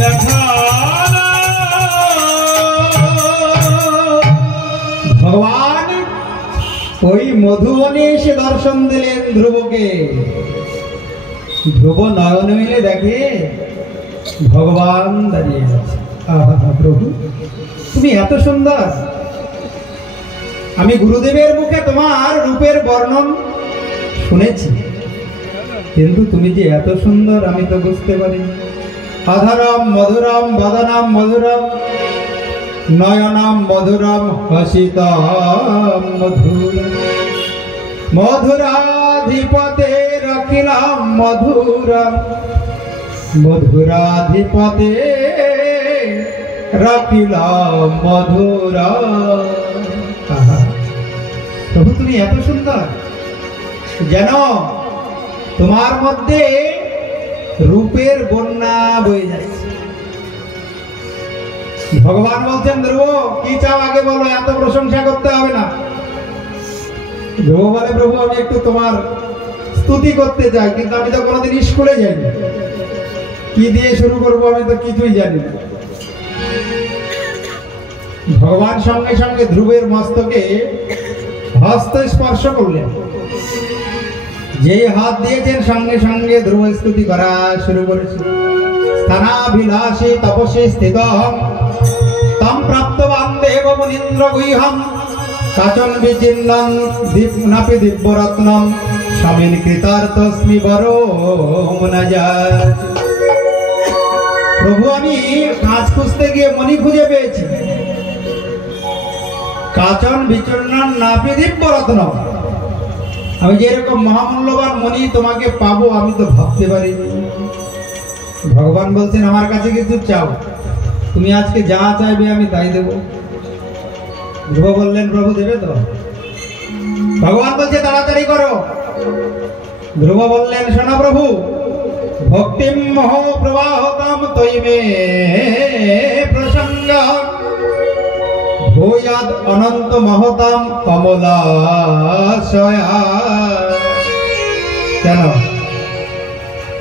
দেখা ভগবান ওই মধুবনে এসে দর্শন দিলেন ধ্রুবকে। ধ্রুব নয়ন মিলে দেখে ভগবান দাঁড়িয়ে আছে। আহা প্রভু, তুমি এত সুন্দর। আমি গুরুদেবের মুখে তোমার রূপের বর্ণন শুনেছি, কিন্তু তুমি যে এত সুন্দর আমি তো বুঝতে পারি। আধারম মধুরম বদনম মধুরম নয়নম মধুরম হসিতম মধুর মধুরাধিপতে রাখিলাম মধুরম মধুরাধিপতে রাখিলাম মধুরা। প্রভু তুমি এত সুন্দর, যেন তোমার মধ্যে রূপের বন্যা বয়ে যাচ্ছে। ভগবান বলছেন ধ্রুব কি চাও আগে বলো, এত প্রশংসা করতে হবে না। ধ্রুব বলে প্রভু আমি একটু তোমার স্তুতি করতে চাই, কিন্তু আমি তো কোনোদিন স্কুলে যাইনি, কি দিয়ে শুরু করবো আমি তো কিছুই জানি না। ভগবান সঙ্গে সঙ্গে ধ্রুবের মস্তকে হস্ত স্পর্শ করলেন। যেই হাত দিয়েছেন সঙ্গে সঙ্গে ধ্রুব স্তুতি করা শুরু করেছে। স্থানাভিলাষী তপসী স্থিতহম তম প্রাপ্তবান দেব মুনীন্দ্র গুহ্যম কাচন বিচিন্নং দীপনাপি দিব্যরত্নম স্বামীন কৃতার্থস্মি বরো মুনাজাত। প্রভু আমি কাঁচ খুঁজতে গিয়ে মণি খুঁজে পেয়েছি। কাচন বিচূর্ণন নাপি দিব্যরত্নম, আমি যেরকম মহামূল্যবান মণি তোমাকে পাবো আমি তো ভাবতে পারিনি। ভগবান বলছেন আমার কাছে কিছু চাও, তুমি আজকে যা চাইবে আমি তাই দেব। ধ্রুব বললেন প্রভু দেবে তো? ভগবান বলছে তাড়াতাড়ি করো। ধ্রুব বললেন শোনো প্রভু, ভক্তিম মোহ প্রবাহতম তৈমে প্রসঙ্গ ভূয়াদ অনন্ত মহতম কমলাশয়া। কেন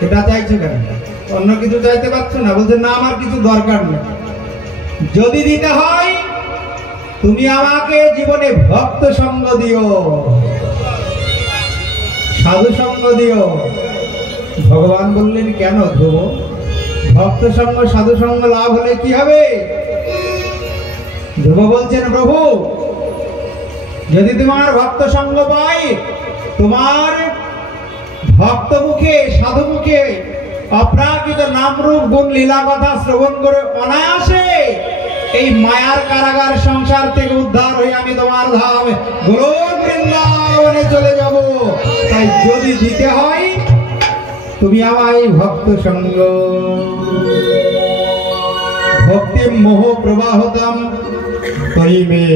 এটা চাইছো কেন? অন্য কিছু চাইতে পারছো না? বলছে না আমার কিছু দরকার নেই, যদি দিতে হয় তুমি আমাকে জীবনে ভক্ত সঙ্গ দিও, সাধু সঙ্গ দিও। ভগবান বললেন কেন ধ্রুব, ভক্ত সঙ্গ সাধু সঙ্গ লাভ হলে কি হবে? ধ্রুব বলছেন প্রভু যদি তোমার ভক্ত সঙ্গ পাই, তোমার ভক্ত মুখে সাধু মুখে অপ্রাকৃত নামরূপ গুণ লীলা কথা শ্রবণ করে অনায়াসে এই মায়ার কারাগার সংসার থেকে উদ্ধার হয়ে আমি তোমার ধাম গোলক বৃন্দাবনে চলে যাব। তাই যদি দিতে হয় তুমি আমায় ভক্ত সঙ্গ। ভক্তি মোহ প্রবাহতম তৈমে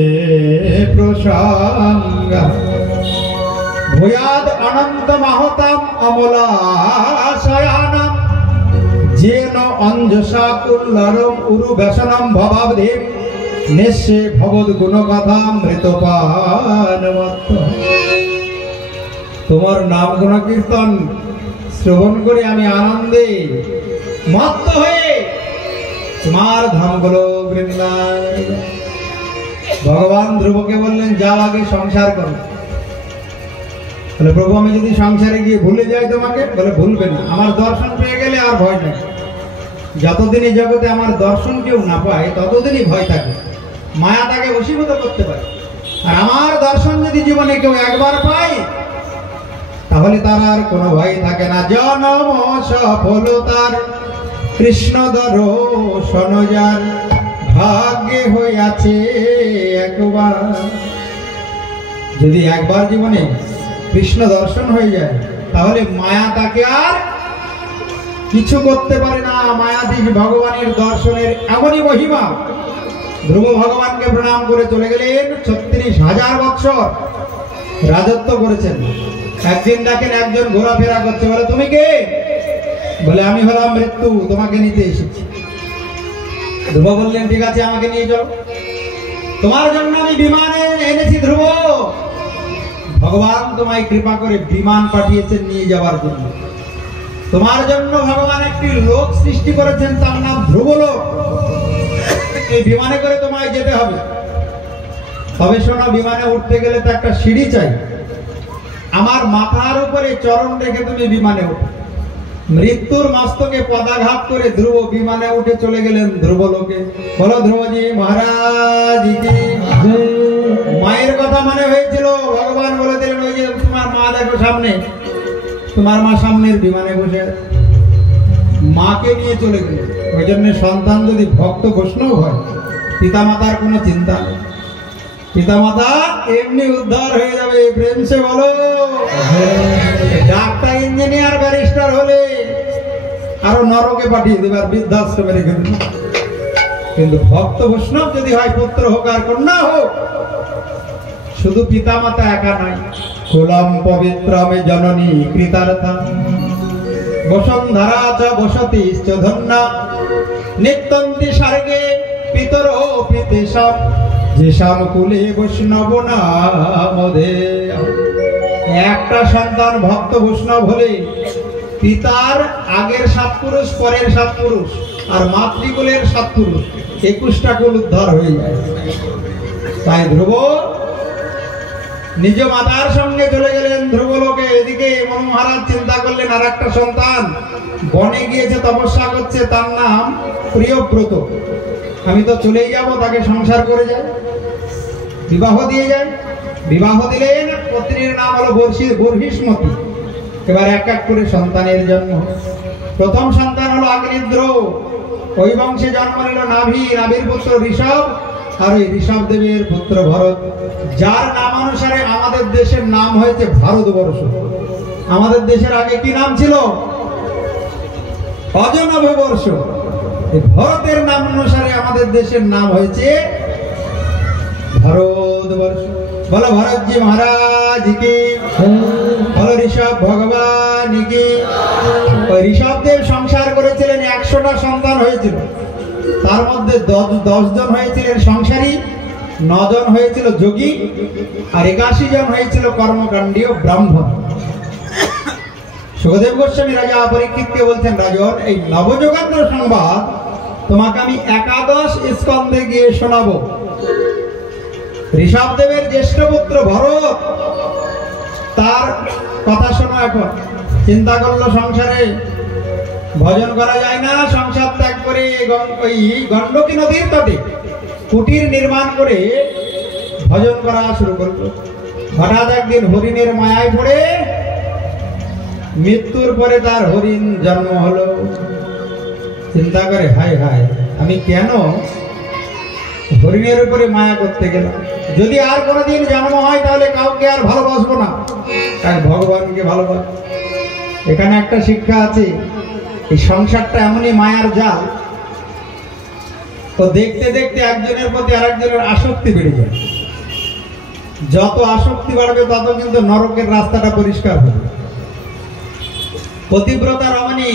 প্রসঙ্গ ভূয়াদ অনন্ত মহতম অমলাশয়ানম যেন অঞ্জসা উল্লরম উরু ব্যসনম ভবাবধিম নিঃশে ভবদ গুণকথা মৃতপানমত্ত। তোমার নাম গুণ কীর্তন শ্রবণ করে আমি আনন্দে মত্ত হয়ে তোমার ধামগুলো বৃন্দাবন। ভগবান ধ্রুবকে বললেন যাও আগে সংসার করো। বলে প্রভু আমি যদি সংসারে গিয়ে ভুলে যাই তোমাকে? বলে ভুলবে না, আমার দর্শন পেয়ে গেলে আর ভয় নেই। যতদিন এই জগতে আমার দর্শন কেউ না পায় ততদিনই ভয় থাকে, মায়া তাকে বশীভূত করতে পারে। আর আমার দর্শন যদি জীবনে কেউ একবার পায় তাহলে তার আর কোনো ভয় থাকে না। জনম সফলতার কৃষ্ণ দর্শন যার ভাগ্যে হইয়াছে একবার। যদি একবার জীবনে কৃষ্ণ দর্শন হয়ে যায় তাহলে মায়া তাকে আর কিছু করতে পারে না। মায়াধীশ ভগবানের দর্শনের এমনই মহিমা। ধ্রুব ভগবানকে প্রণাম করে চলে গেলেন। 36,000 বৎসর রাজত্ব করেছেন। একদিন দেখেন একজন ঘোরাফেরা করছে, বলে তুমি কে? বলে আমি হলাম মৃত্যু, তোমাকে নিতে এসেছি। ধ্রুব বললেন ঠিক আছে আমাকে নিয়ে চলো, তোমার জন্য আমি বিমানে এনেছি। ধ্রুব ভগবান তোমায় কৃপা করে বিমান পাঠিয়েছেন নিয়ে যাওয়ার জন্য। তোমার জন্য ভগবান একটি লোক সৃষ্টি করেছেন, তার নাম ধ্রুবলোক। এই বিমানে করে তোমায় যেতে হবে। তবে শোনো, বিমানে উঠতে গেলে তো একটা সিঁড়ি চাই। আমার মাথার উপরে চরণ রেখে তুমি বিমানে উঠো। মৃত্যুর মস্তকে পদাঘাত করে ধ্রুব বিমানে উঠে চলে গেলেন ধ্রুবলোকে। বলো ধ্রুবজি মহারাজ কি মায়ের কথা মনে হয়েছিল। ভগবান বলে দিলেন ওই যে তোমার মা দেখো সামনে, তোমার মা সামনের বিমানে বসে মাকে নিয়ে চলে গেল। ওই জন্য সন্তান যদি ভক্ত বৈষ্ণব হয় পিতামাতার কোনো চিন্তা নেই, পিতামাতা এমনি উদ্ধার হয়ে যাবে। প্রেম সে বলো। ডাক্তার ইঞ্জিনিয়ার ব্যারিস্টার হলে আরো নরকে পাঠিয়ে দেবে আর বৃদ্ধাশ্রমে রেখে দেবে। কিন্তু ভক্ত বৈষ্ণব যদি হয়, পুত্র হোক আর কন্যা হোক, শুধু পিতামাতা একা নাই। কুলম পবিত্রমে জননী কৃতার্থা বসুন্ধরা চ বসতি ধন্যা নিত্যন্তি স্বর্গে পিতর পিতেশাম যেসাম কুলে বৈষ্ণব নামধে। একটা সন্তান ভক্ত বৈষ্ণব হলে পিতার আগের 7 পুরুষ, পরের 7 পুরুষ আর মাতৃকুলের 7 পুরুষ, 21টা কুল উদ্ধার হয়ে যায়। তাই ধ্রুব নিজ মাতার সঙ্গে চলে গেলেন ধ্রুবলোকে। এদিকে মনু মহারাজ চিন্তা করলেন আর একটা সন্তান বনে গিয়েছে, তপস্যা করছে, তার নাম প্রিয়ব্রত। আমি তো চলেই যাব, তাকে সংসার করে যাই, বিবাহ দিয়ে যাই। বিবাহ দিলেন, পত্নীর নাম হলো বর্হিষ্মতি। এবার এক এক করে সন্তানের জন্ম। প্রথম সন্তান হলো অগ্নিদ্র। ওই বংশে জন্ম নিল নাভি, নাভির পুত্র ঋষভ, আর ওই ঋষভ দেবের পুত্র ভরত, যার নামানুসারে আমাদের দেশের নাম হয়েছে ভারতবর্ষ। আমাদের দেশের আগে কি নাম ছিল? অজনভবর্ষ। ভরতের নাম অনুসারে আমাদের দেশের নাম হয়েছে ভারতবর্ষ। বলো ভরতজি মহারাজ কি, বলো ঋষভ ভগবান কি। ওই ঋষভদেব সংসার করেছিলেন, 100টা সন্তান হয়েছিল। তার মধ্যে 10 জন হয়েছিলেন সংসারী, 9 জন হয়েছিল যোগী, আর 81 জন হয়েছিল কর্মকাণ্ডীয় ব্রাহ্মণ। সুখদেব গোস্বামী রাজা পরীক্ষিতকে বলছেন, রাজন এই নবযোগান্তর সংবাদ তোমাকে আমি 11 স্কন্ধে গিয়ে শোনাবো। ঋষভদেবের জ্যেষ্ঠ পুত্র ভরত, তার কথা শোনো। এখন চিন্তা করলো সংসারে ভজন করা যায় না, সংসার ত্যাগ করে ওই গণ্ডকী নদীর তটে কুটির নির্মাণ করে ভজন করা শুরু করলো। হঠাৎ একদিন হরিণের মায়ায় পড়ে মৃত্যুর পরে তার হরিণ জন্ম হলো। চিন্তা করে হায় হায়, আমি কেন হরিণের উপরে মায়া করতে গেলাম? যদি আর কোনোদিন জন্ম হয় তাহলে কাউকে আর ভালোবাসবো না, তাই ভগবানকে ভালোবাস। এখানে একটা শিক্ষা আছে, এই সংসারটা এমনই মায়ার জাল, তো দেখতে দেখতে একজনের প্রতি আরেকজনের আসক্তি বেড়ে যায়। যত আসক্তি বাড়বে তত কিন্তু নরকের রাস্তাটা পরিষ্কার হবে। পতিব্রতা রমণী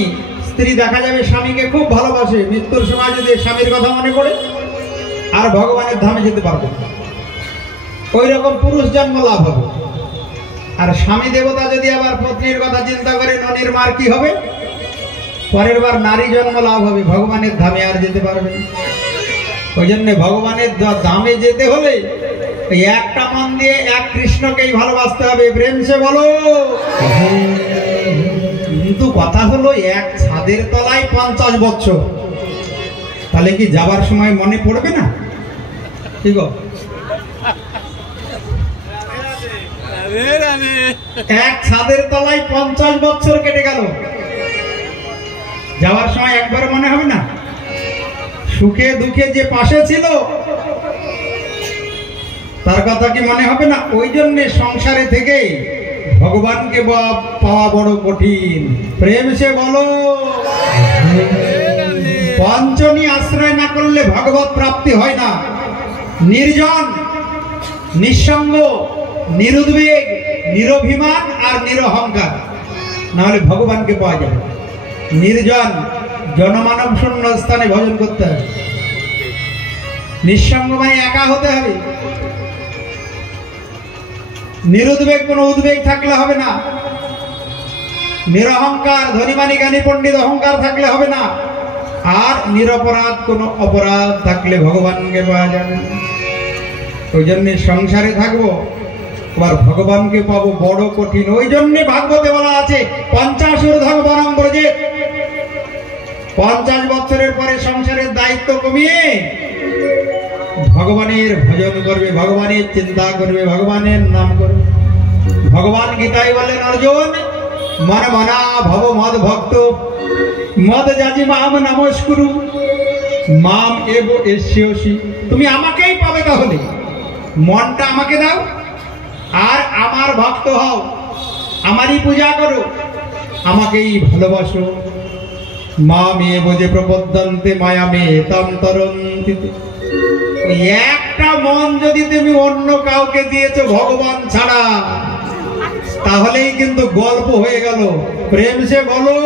স্ত্রী দেখা যাবে স্বামীকে খুব ভালোবাসে, মৃত্যুর সময় যদি স্বামীর কথা মনে করে আর ভগবানের ধামে যেতে পারবে, ওই রকম পুরুষ জন্ম লাভ হবে। আর স্বামী দেবতা যদি আবার পত্নীর কথা চিন্তা করে ননির মার কি হবে, পরের বার নারী জন্ম লাভ হবে, ভগবানের ধামে আর যেতে পারবে না। ওই জন্য ভগবানের ধামে যেতে হলে এই একটা মন দিয়ে এক কৃষ্ণকেই ভালোবাসতে হবে। প্রেম সে বলো। কিন্তু কথা হলো এক ছাদের তলায় 50 বছর, তাহলে কি যাবার সময় মনে পড়বে না? ঠিক এক ছাদের তলায় 50 বছর কেটে গেল, যাওয়ার সময় একবার মনে হবে না? সুখে দুঃখে যে পাশে ছিল তার কথা কি মনে হবে না? ওই জন্য সংসারে থেকে ভগবানকে পাওয়া বড় কঠিন। প্রেম সে বলো। পঞ্চনী আশ্রয় না করলে ভগবত প্রাপ্তি হয় না। নির্জন, নিঃসঙ্গ, নিরুদ্বেগ, নিরভিমান আর নিরহংকার না হলে ভগবানকে পাওয়া যাবে। নির্জন, জনমানব শূন্য স্থানে ভজন করতে হবে। নিঃসঙ্গ মানে একা হতে হবে। নিরুদ্বেগ, কোনো উদ্বেগ থাকলে হবে না। নিরহংকার, ধনীমানি জ্ঞানী পণ্ডিত অহংকার থাকলে হবে না। আর নিরপরাধ, কোনো অপরাধ থাকলে ভগবানকে পাওয়া যাবে না। ওই জন্য সংসারে থাকবো আবার ভগবানকে পাবো বড় কঠিন। ওই জন্য ভাগবতে বলা আছে 50 ঊর্ধ্বং বনং ব্রজেৎ। 50 বছরের পরে সংসারের দায়িত্ব কমিয়ে ভগবানের ভজন করবে, ভগবানের চিন্তা করবে, ভগবানের নাম করবে। ভগবান গীতায় বলেন, অর্জুন মন মনা ভব মদ ভক্ত মদ যাজি মাম নমস্কুরু মাম এব এস্যসি। তুমি আমাকেই পাবে, তাহলে মনটা আমাকে দাও আর আমার ভক্ত হও, আমারই পূজা করো, আমাকেই ভালোবাসো। মা মেয়ে বোঝে প্রপদ্যন্তে মায়া মেয়ে তম তরন্তি। একটা মন যদি তুমি অন্য কাউকে দিয়েছো ভগবান ছাড়া, তাহলেই কিন্তু গল্প হয়ে গেল। প্রেম সে বলো।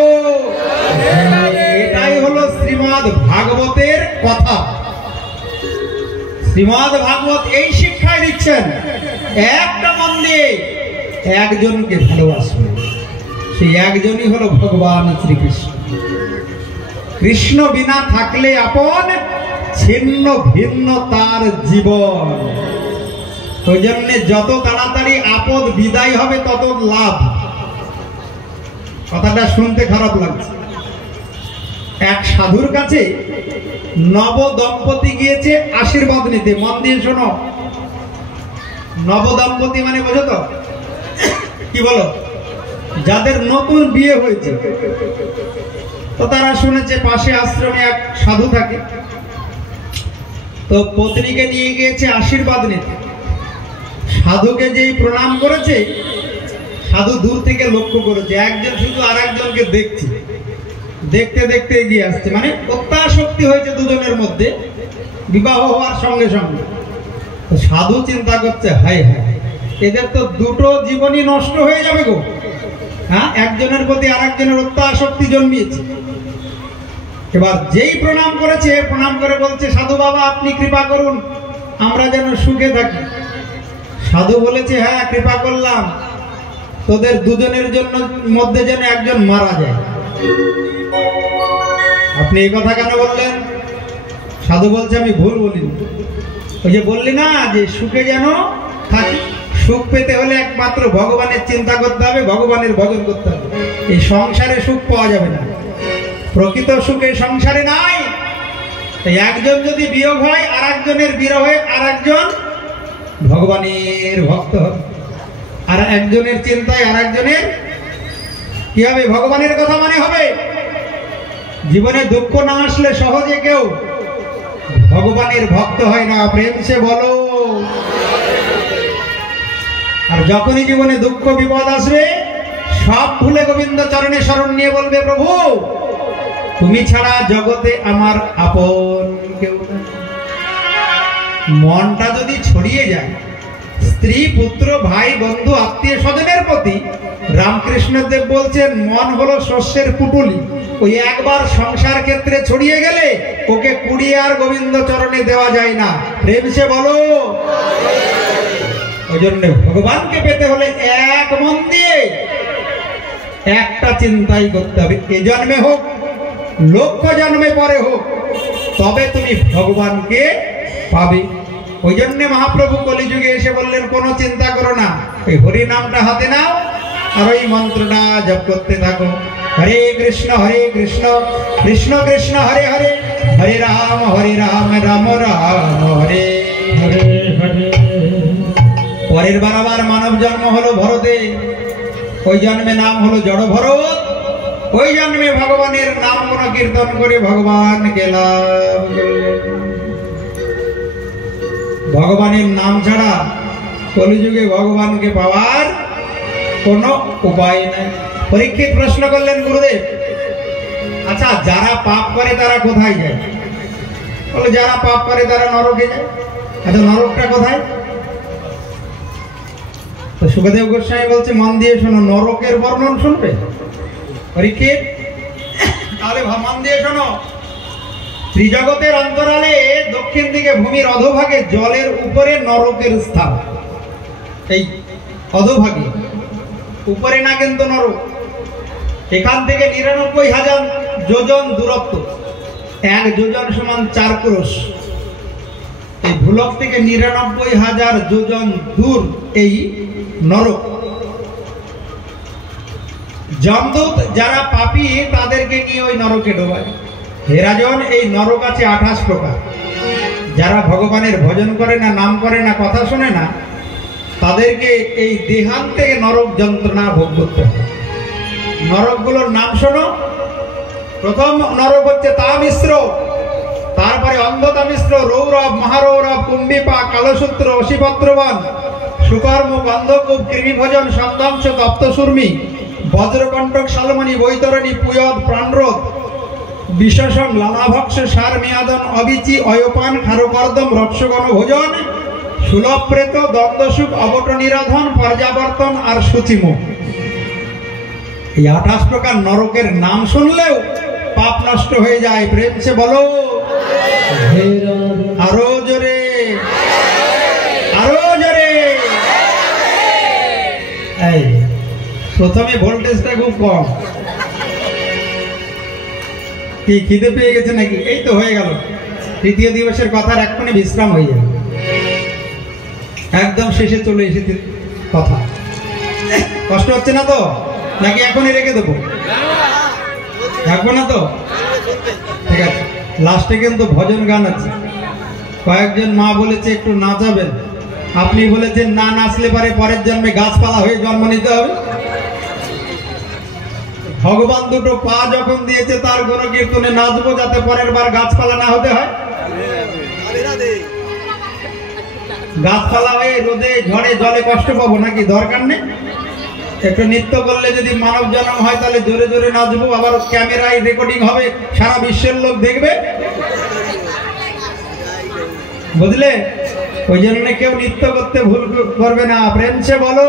এটাই হলো শ্রীমদ ভাগবতের কথা। শ্রীমদ ভাগবত এই শিক্ষায় দিচ্ছেন, একটা মন দিয়ে একজনকে ভালোবাসবে, সেই একজনই হলো ভগবান শ্রীকৃষ্ণ। কৃষ্ণ বিনা থাকলে আপন, ছিন্ন ভিন্ন তার জীবন। ওই জন্য যত তাড়াতাড়ি আপদ বিদায় হবে তত লাভ। কথাটা শুনতে খারাপ লাগছে। এক সাধুর কাছে নব দম্পতি গিয়েছে আশীর্বাদ নিতে। মন দিয়ে শোনো, নব দম্পতি মানে বোঝো তো? কি বলো? যাদের নতুন বিয়ে হয়েছে। তো তারা শুনেছে পাশে আশ্রমে এক সাধু থাকে, তো পত্নীকে নিয়ে গিয়েছে আশীর্বাদ নিতে। সাধুকে যেই প্রণাম করেছে, সাধু দূর থেকে লক্ষ্য করেছে একজন শুধু আর একজনকে দেখছে। দেখতে দেখতে এগিয়ে আসছে, মানে অত্যাসক্তি হয়েছে দুজনের মধ্যে বিবাহ হওয়ার সঙ্গে সঙ্গে। তো সাধু চিন্তা করছে, হায় হায়, এদের তো দুটো জীবনই নষ্ট হয়ে যাবে গো। হ্যাঁ, একজনের প্রতি আর একজনের অত্যাসক্তি জন্মিয়েছে। এবার যেই প্রণাম করেছে, প্রণাম করে বলছে, সাধু বাবা আপনি কৃপা করুন, আমরা যেন সুখে থাকি। সাধু বলেছে, হ্যাঁ কৃপা করলাম, তোদের দুজনের জন্য মধ্যে যেন একজন মারা যায়। আপনি এই কথা কেন বললেন? সাধু বলছে, আমি ভুল বলিনি। ওই যে বললি না যে সুখে যেন থাকি। সুখ পেতে হলে একমাত্র ভগবানের চিন্তা করতে হবে, ভগবানের ভজন করতে হবে। এই সংসারে সুখ পাওয়া যাবে না। প্রকৃত সুখ এই সংসারে নাই। একজন যদি বিয়োগ হয়, আর একজনের বিরহে আর একজন ভগবানের ভক্ত হবে, আর একজনের চিন্তায় আর একজনের কি হবে? ভগবানের কথা মানে হবে। জীবনে দুঃখ না আসলে সহজে কেউ ভগবানের ভক্ত হয় না। প্রেম সে বলো। আর যখনই জীবনে দুঃখ বিপদ আসবে, সব ভুলে গোবিন্দ চরণে শরণ নিয়ে বলবে, প্রভু তুমি ছাড়া জগতে আমার আপন কেউ না। মনটা যদি ছড়িয়ে যায় স্ত্রী, পুত্র, ভাই, বন্ধু, আত্মীয় স্বজনের প্রতি, রামকৃষ্ণ দেব বলছেন মন হলো শস্যের পুটুলি। ওই একবার সংসার ক্ষেত্রে ছড়িয়ে গেলে ওকে কুড়িয়ে আর গোবিন্দ চরণে দেওয়া যায় না। প্রেম সে বলো। ওই জন্য ভগবানকে পেতে হলে এক মন দিয়ে একটা চিন্তাই করতে হবে। এ জন্মে হোক লক্ষ জন্মে পরে হোক, তবে তুমি ভগবানকে পাবে। ওই জন্য মহাপ্রভু কলিযুগে এসে বললেন, কোনো চিন্তা করো না, ওই হরি নামটা হাতে নাও আর ওই মন্ত্রটা জপ করতে থাকো। হরে কৃষ্ণ কৃষ্ণ কৃষ্ণ হরে হরে, হরে রাম রাম রাম হরে হরে হরে। পরের বার আবার মানব জন্ম হলো ভরতে, ওই জন্মে নাম হলো জড় ভরত। ওই জন্মে ভগবানের নাম গুণ কীর্তন করে ভগবান গেলাম। ভগবানের নাম ছাড়া কলিযুগে ভগবানকে পাওয়ার কোনো উপায় নাই। পরীক্ষিত প্রশ্ন করলেন, গুরুদেব আচ্ছা যারা পাপ করে তারা কোথায় যায়? বলে যারা পাপ করে তারা নরকে যায়। আচ্ছা নরকটা কোথায়? তো সুখদেব গোস্বামী বলছে, মন দিয়ে শোনো, নরকের বর্ণন শুনবে পরীক্ষিত? তাহলে মন দিয়ে শোনো। ত্রিজগতের অন্তরালে দক্ষিণ দিকে ভূমির অধোভাগে জলের উপরে নরকের স্থান। এই অধোভাগে, উপরে না কিন্তু নরক। এখান থেকে ৯৯,০০০ যোজন দূরত্ব, ১ যোজন সমান ৪ ক্রোশ। এই ভূলোক থেকে ৯৯,০০০ যোজন দূর এই নরক। যমদূত যারা পাপী তাদেরকে নিয়ে ওই নরকে ডোবায়। হে রাজন, এই নরক আছে ২৮ প্রকার। যারা ভগবানের ভজন করে না, নাম করে না, কথা শোনে না, তাদেরকে এই দেহান্তে নরক যন্ত্রণা ভোগ করতে হয়। নরকগুলোর নাম শোনো। প্রথম নরক হচ্ছে তামিশ্র, তারপরে অন্ধতামিশ্র, রৌরব, মহারৌরব, কুম্ভিপা, কালসূত্র, অশিপত্রবান, সুকর্ম, গন্ধকূপ, কৃমিভোজন, সন্ধ্যাংশ, তপ্তসূর্মি, বজ্রকণ্টক, শালমণি, বৈতরণী, পুয়দ, প্রাণরোধ, বিশেষণ, লালাভক্ষ, সার, মিয়াদন, অবিচি, অয়পান, খারকর্দম, রক্ষগণ ভোজন, সুলভপ্রেত, দ্বন্দ্বসুখ, অবট নিরাধন, পর্যাবর্তন আর সূচিমুখ। এই ২৮ প্রকার নরকের নাম শুনলেও পাপ নষ্ট হয়ে যায়। প্রেম সে বলো আরো জোরে, আরো জোরে। এই প্রথমে ভোল্টেজটা খুব কম। কি খিদে পেয়ে গেছে নাকি? এই তো হয়ে গেল, তৃতীয় দিবসের কথার এক্ষুনি বিশ্রাম হয়ে যাবে। একদম শেষে চলে এসেছে কথা। কষ্ট হচ্ছে না তো? নাকি এখনই রেখে দেবো? থাকবো না তো? ঠিক আছে, লাস্টে কিন্তু ভজন গান আছে। কয়েকজন মা বলেছে একটু নাচাবেন, আপনি বলেছেন না নাচলে পারে পরের জন্মে গাছপালা হয়ে জন্ম নিতে হবে। ভগবান দুটো পা যখন দিয়েছে তার গুণ কীর্তনে নাচবো, যাতে পরের বার গাছপালা না হতে হয়। গাছপালা হয়ে রোদে ঝড়ে জলে কষ্ট পাবো নাকি? দরকার নেই। একটু নৃত্য করলে যদি মানব জন্ম হয় তাহলে জোরে জোরে নাচবো, আবার ক্যামেরায় রেকর্ডিং হবে, সারা বিশ্বের লোক দেখবে, বুঝলে? ওই জন্য কেউ নৃত্য করতে ভুল করবে না। প্রেম সে বলো।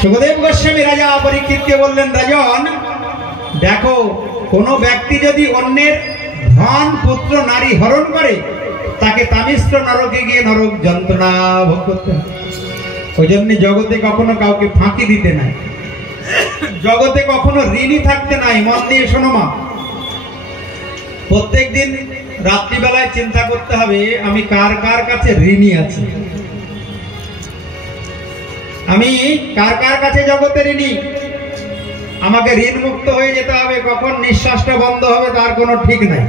সুখদেব গোস্বামী রাজা পরীক্ষিতকে বললেন, রাজন দেখো, কোন ব্যক্তি যদি অন্যের ধন, পুত্র, নারী হরণ করে, তাকে তামিশ্র নরকে গিয়ে নরক যন্ত্রণা ভোগ করতে হয়। ওই জন্য জগতে কখনো কাউকে ফাঁকি দিতে নাই, জগতে কখনো ঋণী থাকতে নাই। মন দিয়ে শোনো মা, প্রত্যেক দিন রাত্রিবেলায় চিন্তা করতে হবে আমি কার কার কাছে ঋণী আছি, আমি কার কার কাছে জগতে ঋণী। আমাকে ঋণ মুক্ত হয়ে যেতে হবে। কখন নিঃশ্বাসটা বন্ধ হবে তার কোনো ঠিক নাই।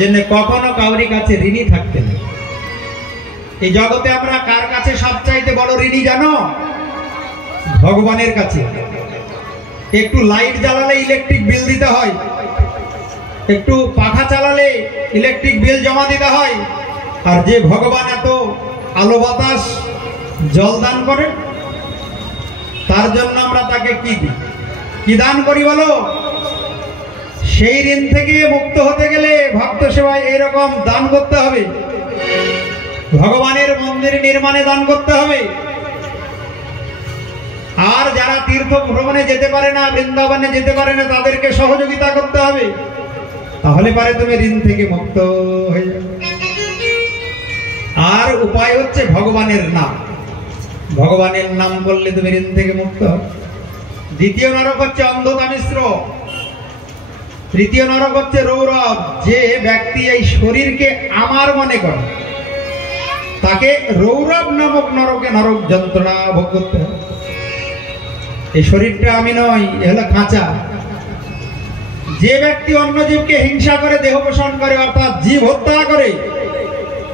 জন্য কখনো কাউরি কাছে ঋণী থাকতে নেই। এই জগতে আমরা কার কাছে সবচাইতে বড় ঋণী জানো? ভগবানের কাছে। একটু লাইট জ্বালালে ইলেকট্রিক বিল দিতে হয়, একটু পাখা চালালে ইলেকট্রিক বিল জমা দিতে হয়। আর যে ভগবান এত আলো বাতাস জল দান করে, তার জন্য আমরা তাকে কি দান করি বলো? সেই ঋণ থেকে মুক্ত হতে গেলে ভক্ত সেবায় এরকম দান করতে হবে। ভগবানের মন্দির নির্মাণে দান করতে হবে। আর যারা তীর্থ ভ্রমণে যেতে পারে না, বৃন্দাবনে যেতে পারে না, তাদেরকে সহযোগিতা করতে হবে। তাহলে পারে তুমি ঋণ থেকে মুক্ত হয়ে যাবে। আর উপায় হচ্ছে ভগবানের নাম। ভগবানের নাম বললে তুমি ঋণ থেকে মুক্ত হবে। দ্বিতীয় নরক হচ্ছে অন্ধতা মিশ্র, তৃতীয় নরক হচ্ছে রৌরব। যে ব্যক্তি এই শরীরকে আমার মনে করে তাকে রৌরব নামক নরকে নরক যন্ত্রণা ভোগ করতে হবে। এই শরীরটা আমি নই, এ হলো খাঁচা। যে ব্যক্তি অন্য জীবকে হিংসা করে দেহ পোষণ করে অর্থাৎ জীব হত্যা করে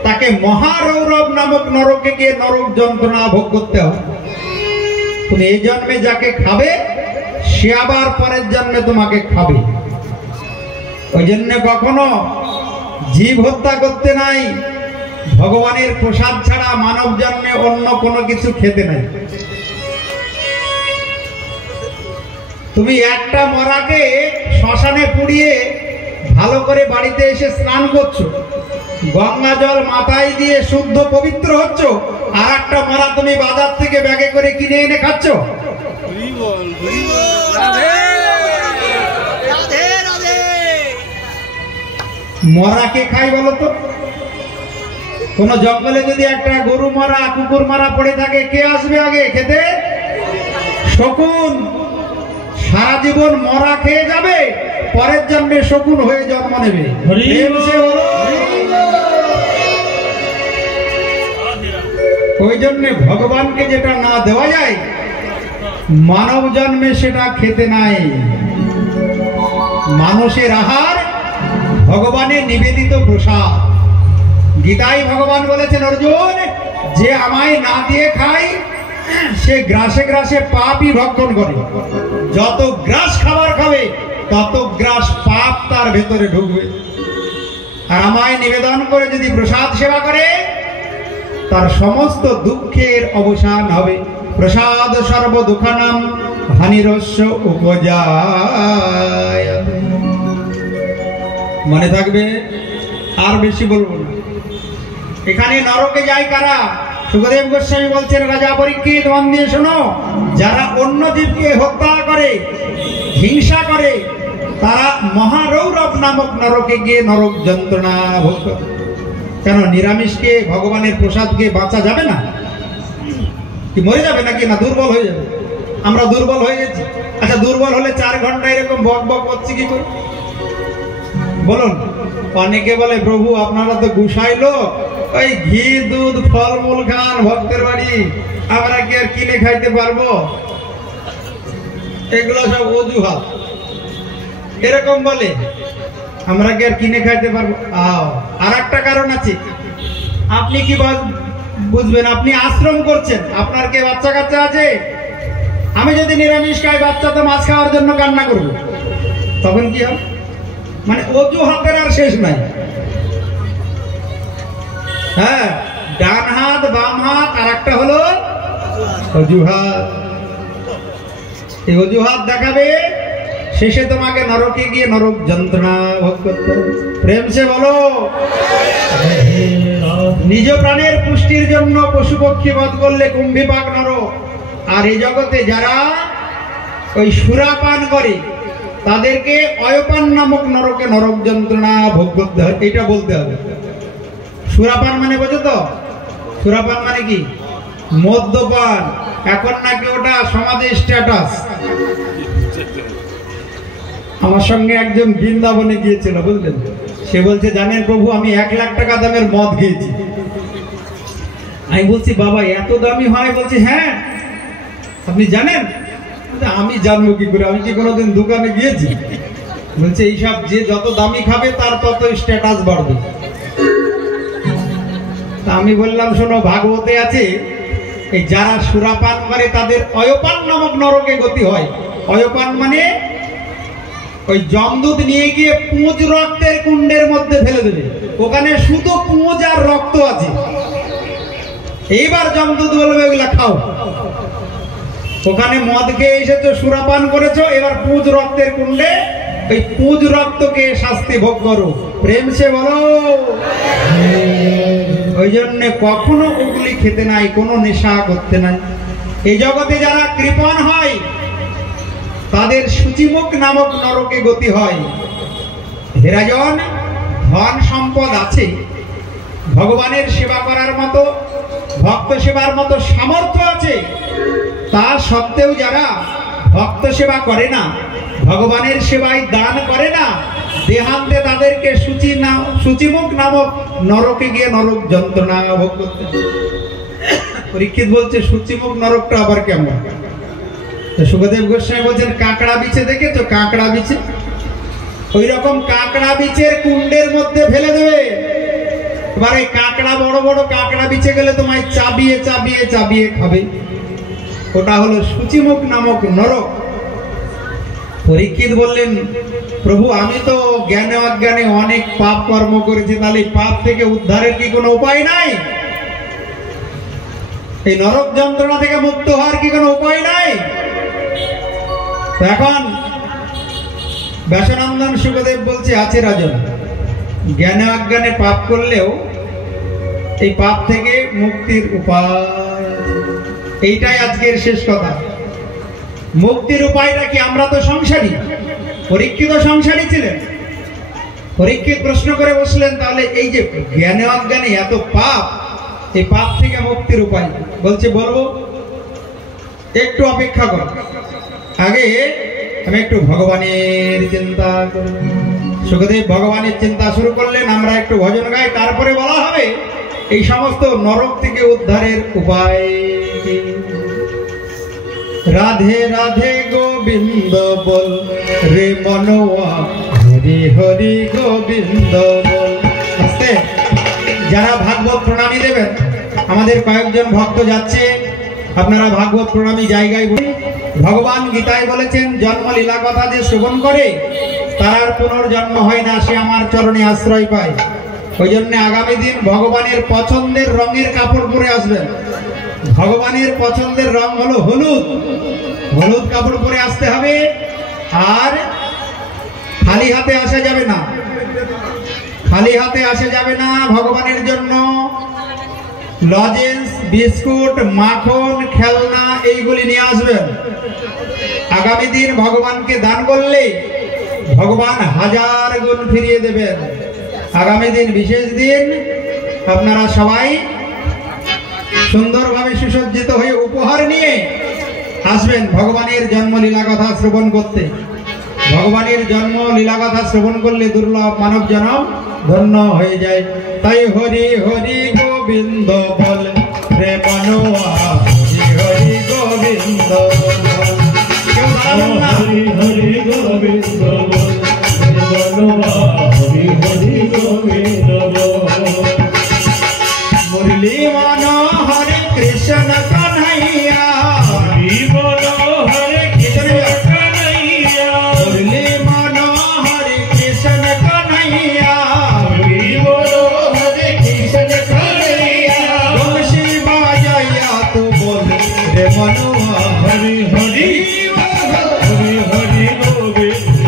তাকে মহারৌরব নামক নরকে গিয়ে নরক যন্ত্রণা ভোগ করতে হবে। তুমি এই জন্মে যাকে খাবে সে আবার পরের জন্মে তোমাকে খাবে। ওই জন্য কখনো জীব হত্যা করতে নাই, ভগবানের প্রসাদ ছাড়া মানব জন্মে অন্য কোনো কিছু খেতে নাই। তুমি একটা মরাকে শ্মশানে পুড়িয়ে ভালো করে বাড়িতে এসে স্নান করছো, গঙ্গা জল মাথায় দিয়ে শুদ্ধ পবিত্র হচ্ছ, আর একটা মরা তুমি বাজার থেকে ব্যাগে করে কিনে এনে খাচ্ছ। মরা কে খাই বলো তো? কোন জঙ্গলে যদি একটা গরু মারা কুকুর মারা পড়ে থাকে কে আসবে আগে খেতে? শকুন। সারা জীবন মরা খেয়ে যাবে, পরের জন্মে শকুন হয়ে জন্ম নেবে। ওই জন্যে ভগবানকে যেটা না দেওয়া যায় মানব জন্মে সেটা খেতে নাই। মানুষের আহার ভগবানের নিবেদিত প্রসাদ। গীতায় ভগবান বলেছেন, অর্জুন যে আমায় না দিয়ে খায় সে গ্রাসে গ্রাসে পাপই ভক্ষণ করে। যত গ্রাস খাবার খাবে তত গ্রাস পাপ তার ভেতরে ঢুকবে। আর আমায় নিবেদন করে যদি প্রসাদ সেবা করে তার সমস্ত দুঃখের অবসান হবে। প্রসাদ সর্ব দুঃখানাম হানিরস্য উপজায়। মনে থাকবে, আর বেশি বলবো না। এখানে নরকে যায় কারা? সুখদেব গোস্বামী বলছেন, রাজা পরীক্ষিত মন দিয়ে শোনো, যারা অন্য জীবকে হত্যা করে হিংসা করে তারা মহারৌরব নামক নরকে গিয়ে নরক যন্ত্রণা ভোগ করে। কেন নিরামিষকে ভগবানের প্রসাদকে বাঁচা যাবে না? কি মরে যাবে নাকি? না দুর্বল হয়ে যাবে। আমরা দুর্বল হয়ে গেছি। আচ্ছা দুর্বল হলে 4 ঘন্টা এরকম বক বক করছি কি করে বলুন? অনেকে বলে প্রভু আপনারা তো গুসাই লোক, ওই ঘি দুধ ফলমূল খান ভক্তের বাড়ি, আমরা কি আর কিনে খাইতে পারবো? এগুলো সব অজুহাত। এরকম বলে আমরা কি আর কিনে খাইতে পারবো? আর একটা কারণ আছে, আপনি কি বুঝবেন? আপনি আশ্রম করছেন, আপনার কে বাচ্চা কাচ্চা আছে? আমি যদি নিরামিষ খাই, বাচ্চা তো মাছ খাওয়ার জন্য কান্না করবো, তখন কি হবে? মানে অজুহাতের আর শেষ নাই। হ্যাঁ, ডান হাত বাম হাত, আর একটা হলো অজুহাত। এই অজুহাত দেখাবে, শেষে তোমাকে নরকে গিয়ে নরক যন্ত্রণা ভোগ করতে হবে। প্রেম সে বলো। নিজ প্রাণের পুষ্টির জন্য পশু পক্ষী বধ করলে কুম্ভীপাক নরক। আর এই জগতে যারা ওই সুরাপান করে তাদেরকে অয়পান নামক নরকে নরক যন্ত্রণা ভোগ করতে হয়। এটা বলতে হবে। সুরাপান মানে বোঝো তো? সুরাপান মানে কি? মদ্যপান। এখন নাকি ওটা সমাজের স্ট্যাটাস। আমার সঙ্গে একজন বৃন্দাবনে গিয়েছিল, বুঝলেন? সে বলছে, জানেন প্রভু আমি 1 লাখ টাকা দামের মদ খেয়েছি। আমি বলছি, বাবা এত দামি হয়? বলছি, হ্যাঁ। আপনি জানেন? আমি জানবো কি করে, আমি কি কোনোদিন দোকানে গিয়েছি? বলছে এইসব যে যত দামি খাবে তার তত স্ট্যাটাস বাড়বে। তা আমি বললাম, শোনো ভাগবতে আছে এই যারা সুরাপান করে তাদের অয়পান নামক নরকে গতি হয়। অয়পান মানে ওই জমদূত নিয়ে গিয়ে পুঁজ রক্তের কুণ্ডের মধ্যে ফেলে দেবে, ওখানে শুধু পুঁজ আর রক্ত আছে। এইবার জমদূত বলবে ওগুলা খাও। ওখানে মদ খেয়ে এসেছো, সুরাপান করেছো, এবার পুঁজ রক্তের কুণ্ডে ওই পুঁজ রক্তকে শাস্তি ভোগ করো। প্রেম সে বলো। ওই জন্য কখনো ওগুলি খেতে নাই, কোনো নেশা করতে নাই। এই জগতে যারা কৃপণ হয় তাদের সূচিমুখ নামক নরকে গতি হয়। হে রাজন, ধন সম্পদ আছে, ভগবানের সেবা করার মতো, ভক্ত সেবার মতো সামর্থ্য আছে, তা সত্ত্বেও যারা ভক্ত সেবা করে না, ভগবানের সেবায় দান করে না, দেহান্তে তাদেরকে সূচিমুখ নামক নরকে গিয়ে নরক যন্ত্রণা ভোগ করতে। পরীক্ষিত বলছে সূচিমুখ নরকটা আবার কেমন? সুখদেব গোস্বামী বলছেন কাঁকড়া বিছে দেখেছো? কাঁকড়া বিছে, ওই রকম কাঁকড়া বিচের কুণ্ডের মধ্যে ফেলে দেবে। এবার এই কাঁকড়া, বড় বড় কাঁকড়া বিছে গেলে তোমায় চাবিয়ে চাবিয়ে চাবিয়ে খাবে। ওটা হলো সূচিমুখ নামক নরক। পরীক্ষিত বললেন প্রভু আমি তো জ্ঞানে অজ্ঞানে অনেক পাপ কর্ম করেছি, তাহলে পাপ থেকে উদ্ধারের কি কোনো উপায় নাই? এই নরক যন্ত্রণা থেকে মুক্ত হওয়ার কি কোনো উপায় নাই? এখন ব্যাসনন্দন সুখদেব বলছে আছে রাজন, জ্ঞানে অজ্ঞানে পাপ করলেও এই পাপ থেকে মুক্তির উপায়। এইটাই আজকের শেষ কথা। মুক্তির উপায়টা কি? আমরা তো সংসারী, পরীক্ষিত সংসারী ছিলেন। পরীক্ষিত প্রশ্ন করে বসলেন তাহলে এই যে জ্ঞানে অজ্ঞানে এত পাপ, এই পাপ থেকে মুক্তির উপায় বলছে বলবো, একটু অপেক্ষা করো, আগে আমি একটু ভগবানের চিন্তা করি। সুখদেব ভগবানের চিন্তা শুরু করলেন, আমরা একটু ভজন গাই, তারপরে বলা হবে এই সমস্ত নরক থেকে উদ্ধারের উপায়। রাধে রাধে গোবিন্দ বল রে মনোয়া, হরি হরি গোবিন্দ বল। আস্তে, যারা ভাগবত প্রণামী দেবেন, আমাদের কয়েকজন ভক্ত যাচ্ছে, আপনারা ভাগবত প্রণামী জায়গায় বলুন। ভগবান গীতায় বলেছেন জন্ম লীলা কথা যে শ্রবণ করে তার আর পুনর্জন্ম হয় না, সে আমার চরণে আশ্রয় পায়। ওই জন্য আগামী দিন ভগবানের পছন্দের রঙের কাপড় পরে আসবেন। ভগবানের পছন্দের রং হলো হলুদ, হলুদ কাপড় পরে আসতে হবে। আর খালি হাতে আসা যাবে না, খালি হাতে আসা যাবে না। ভগবানের জন্য লজেন্স, বিস্কুট, মাখন, খেলনা এইগুলি নিয়ে আসবেন। আগামী দিন ভগবানকে দান করলে ভগবান 1000 গুণ ফিরিয়ে দেবেন। আগামী দিন বিশেষ দিন, আপনারা সবাই সুন্দরভাবে সুসজ্জিত হয়ে উপহার নিয়ে আসবেন ভগবানের জন্ম লীলা কথা শ্রবণ করতে। ভগবানের জন্ম লীলা কথা শ্রবণ করলে দুর্লভ মানব জন্ম ধন্য হয়ে যায়। তাই হরি হরি গোবিন্দ বল রে মনোয়া, হরি হরি গোবিন্দ বল। কেউ দাঁড়াবেন না। হরি হরি গোবিন্দ বল রে মনোয়া, হরি হরি গোবিন্দ বল। মুরলী মনোহর কৃষ্ণ কন্হৈয়া, হরি মনোহর কৃষ্ণ কন্হৈয়া, মুরলী মনোহর কৃষ্ণ কন্হৈয়া, হরি মনোহর কৃষ্ণ কন্হৈয়া। বংশী বাজাইয়া তু বল রে মনোয়া, হরি হরি হরি হরি গোবিন্দ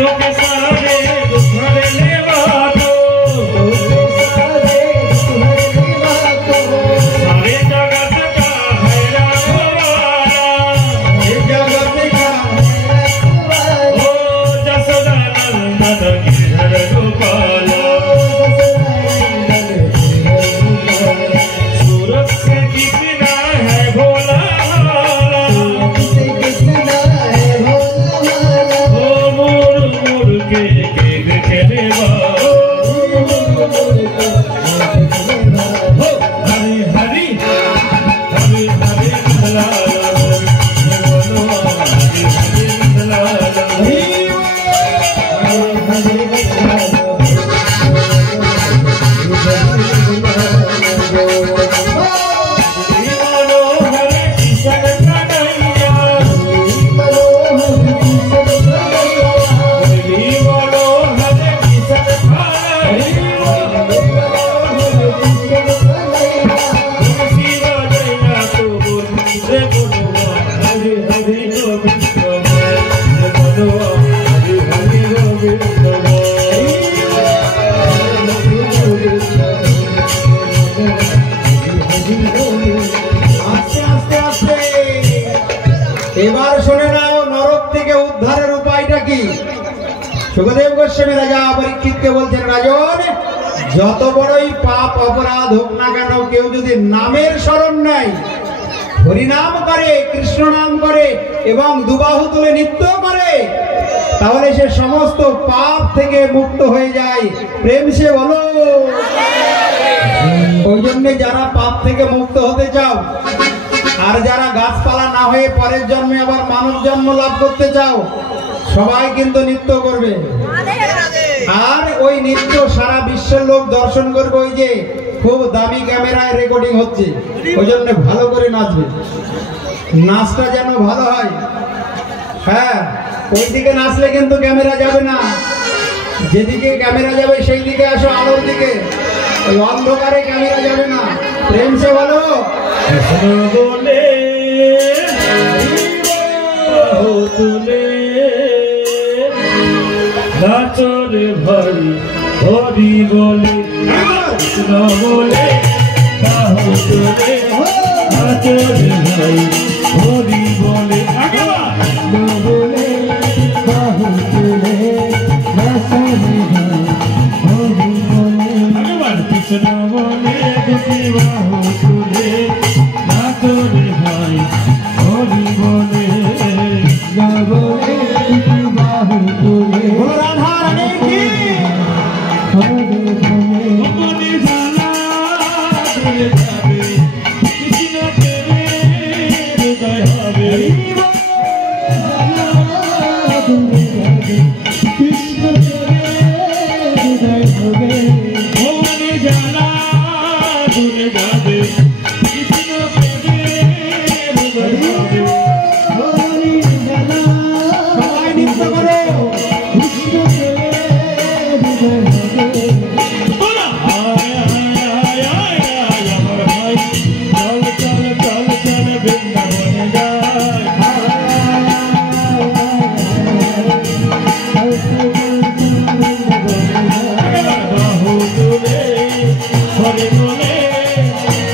তোকে সারে ধরে নেবা তো सारे जगत का है रखवाला ये जगत का ओ जसोदा नंदन गिरधर गोपाला सूरत से कितना है भोला भाला ओ मोर मोर के खेले बा हरि हरि हरि हरि लाला बोलो हरि हरि लाला बोलो हरे कृष्ण कन्हैया बोलो हरे कृष्ण कन्हैया शिव जया तो बोले बोलो हरि हरि गोविंद बोलो हरि हरि गोविंद আস্তে আস্তে আস্তে এবার শুনে নাও নরক থেকে উদ্ধারের উপায়টা কি। সুখদেব গোস্বামী রাজা পরীক্ষিতকে বলছেন, রাজন, যত বড়ই পাপ অপরাধ হোক না কেন, কেউ যদি নামের স্মরণ নেয়, হরিনাম করে, কৃষ্ণ নাম করে এবং দুবাহু তুলে নৃত্য করে, তাহলে সে সমস্ত পাপ থেকে মুক্ত হয়ে যায়। প্রেম সে বলো। ওই জন্য যারা পাপ থেকে মুক্ত হতে চাও আর যারা গাছপালা না হয়ে পরের জন্মে আবার মানব জন্ম লাভ করতে চাও, সবাই কিন্তু নৃত্য করবে। আর ওই নৃত্য সারা বিশ্বের লোক দর্শন করবে। ওই যে খুব দামি ক্যামেরায় রেকর্ডিং হচ্ছে, ওই জন্য ভালো করে নাচবে, নাচটা যেন ভালো হয়। হ্যাঁ, ওই দিকে নাচলে কিন্তু ক্যামেরা যাবে না, যেদিকে ক্যামেরা যাবে সেই দিকে আসো, আলোর দিকে। ওই অন্ধকারে ক্যামেরা যাবে না। প্রেম সে বলো। कृष्ण बोले बाहु तुले नाचो रे भाई हरि बोले कृष्ण बोले बाहु तुले नाचो रे भाई हरि बोले आगे बोले बाहु तुले नाचो रे भाई हरि बोले आगे कृष्ण बोले बाहु तुले नाचो रे भाई हरि बोले बोले बाहु तुले बोलो राधा रानी की। हरि बोले अपने जाना तुले जावे कृष्ण तेरे हृदय हवे तुले जावे कृष्ण तेरे हृदय हवे अपने जाना तुले जावे कृष्ण तेरे हृदय हवे हरि जाना সবাই নৃত্য করো। कृष्ण तेरे हृदय हवे बोला आय आय आय आय अमर भाई चल चल चल चल वृंदावन जाए बाहु तुले हरि बोले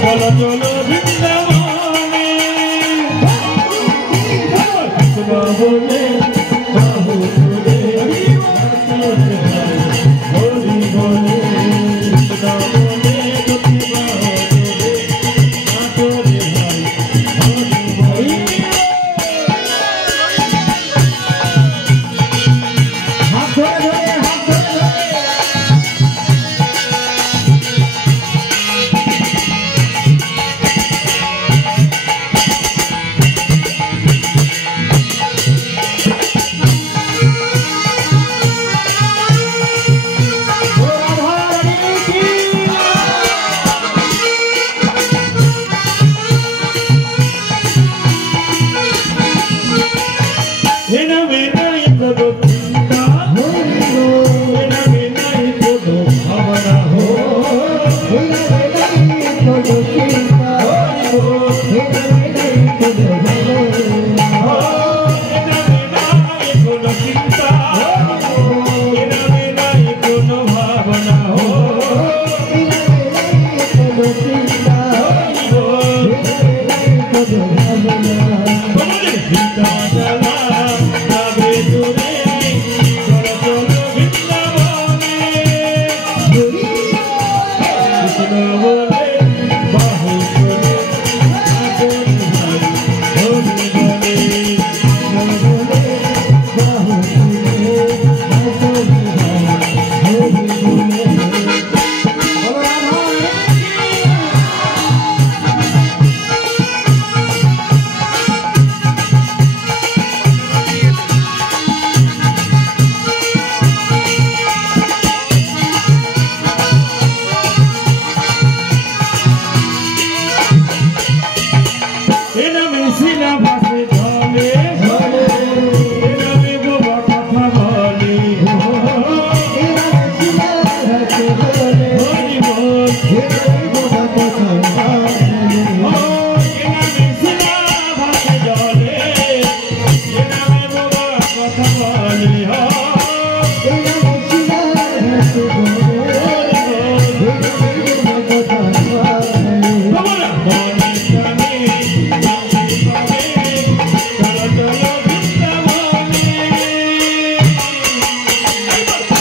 चलो चलो वृंदावने कृष्ण बोले बाहु तुले हरि बोले कृष्ण बोले गोपी बाहु तुले नाचो रे भाई हरि बोले হাত ধরে ধরে, হাত ধরে ধরে।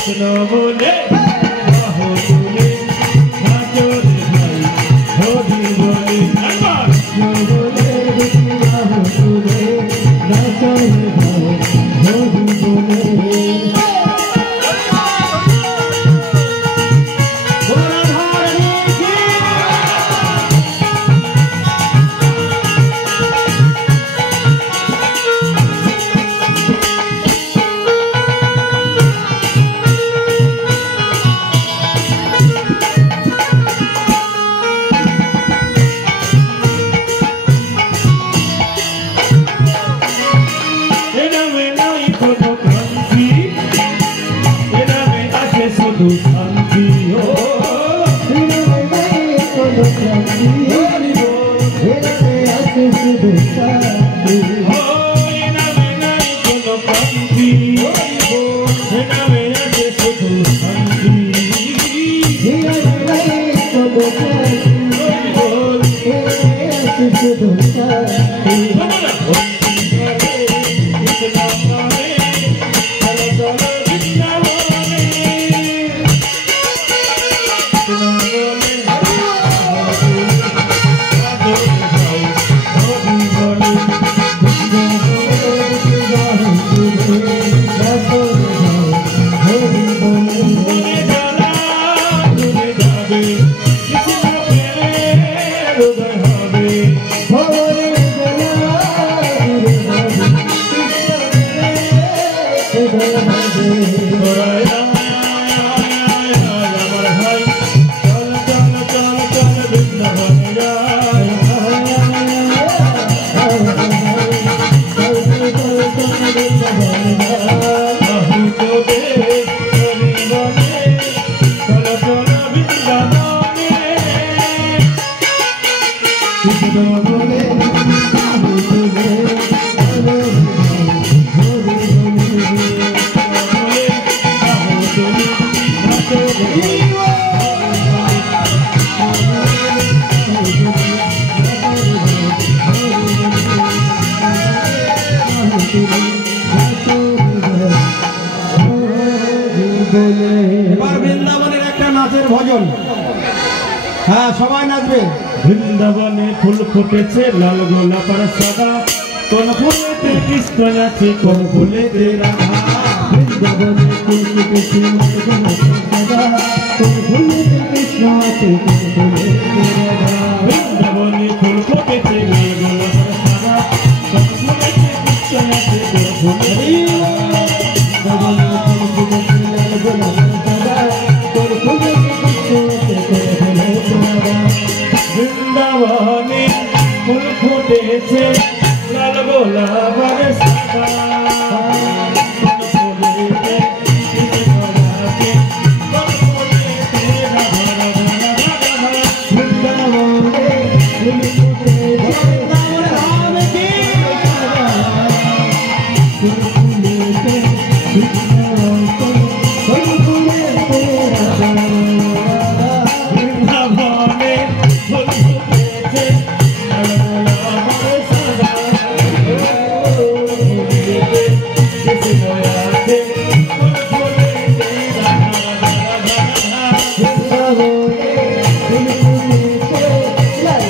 কৃষ্ণ বলে বাহু তুলে নাচো রে ভাই হরি বলে একবার বলে বাহু তুলে নাচো রে ভাই হরি বলে এবার বৃন্দাবনের একটা নাচের ভজন। হ্যাঁ, সবাই নাচবে। বৃন্দাবনে ফুল ফুটেছে লাল গোলাপ আর সাদা, কোন ফুলেতে কৃষ্ণ আছে কোন ফুলেতে রাধা। বৃন্দাবনে ফুল ফুটেছে লাল গোলাপ আর সাদা, কোন ফুলেতে কৃষ্ণ আছে কোন ফুলেতে রাধা। বৃন্দাবনে ফুল ফুটেছে লাল গোলাপ আর সাদা, কোন ফুলেতে কৃষ্ণ আছে কোন ফুলেতে রাধা। বৃন্দাবনে ফুল ফুটেছে লাল গোলাপ আর সাদা, কোন ফুলেতে কৃষ্ণ আছে কোন ফুলেতে রাধা। বৃন্দাবনে ফুল ফুটেছে লাল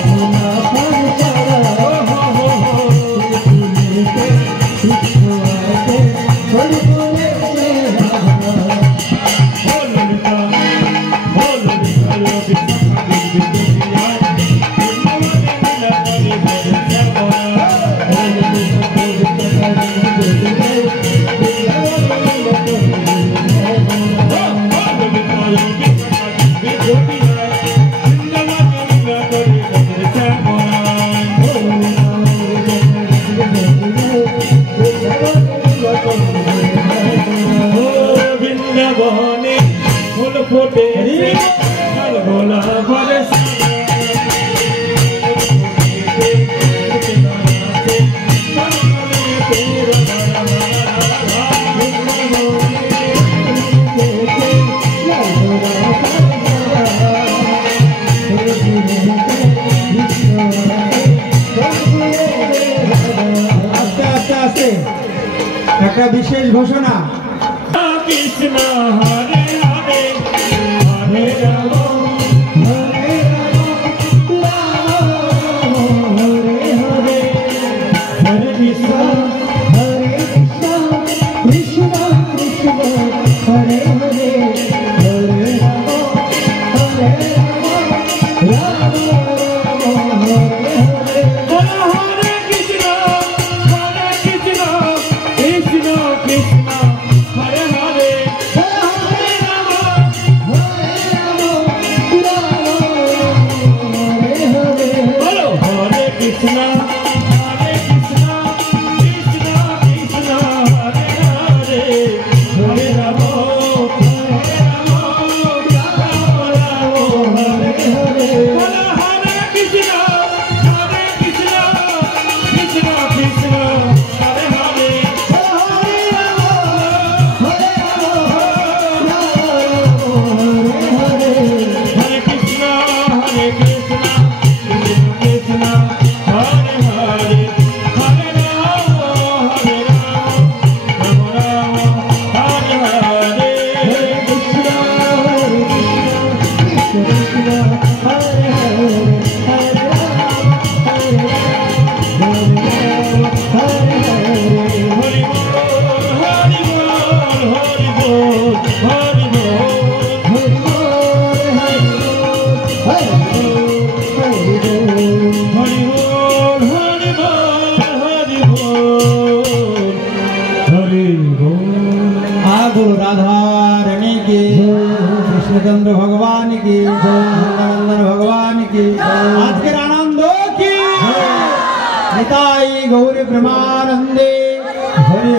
গোলাপ আর সাদা, কোন ফুলেতে কৃষ্ণ আছে কোন ফুলেতে রাধা রাধা রাধা। বৃন্দাবনে ফুল ফুটেছে লাল গোলাপ একটা বিশেষ ঘোষণা। কৃষ্ণ হরে भगवान की नंदन भगवान की आजकेर आनंद की निताई गौरी प्रेमानंदे हरि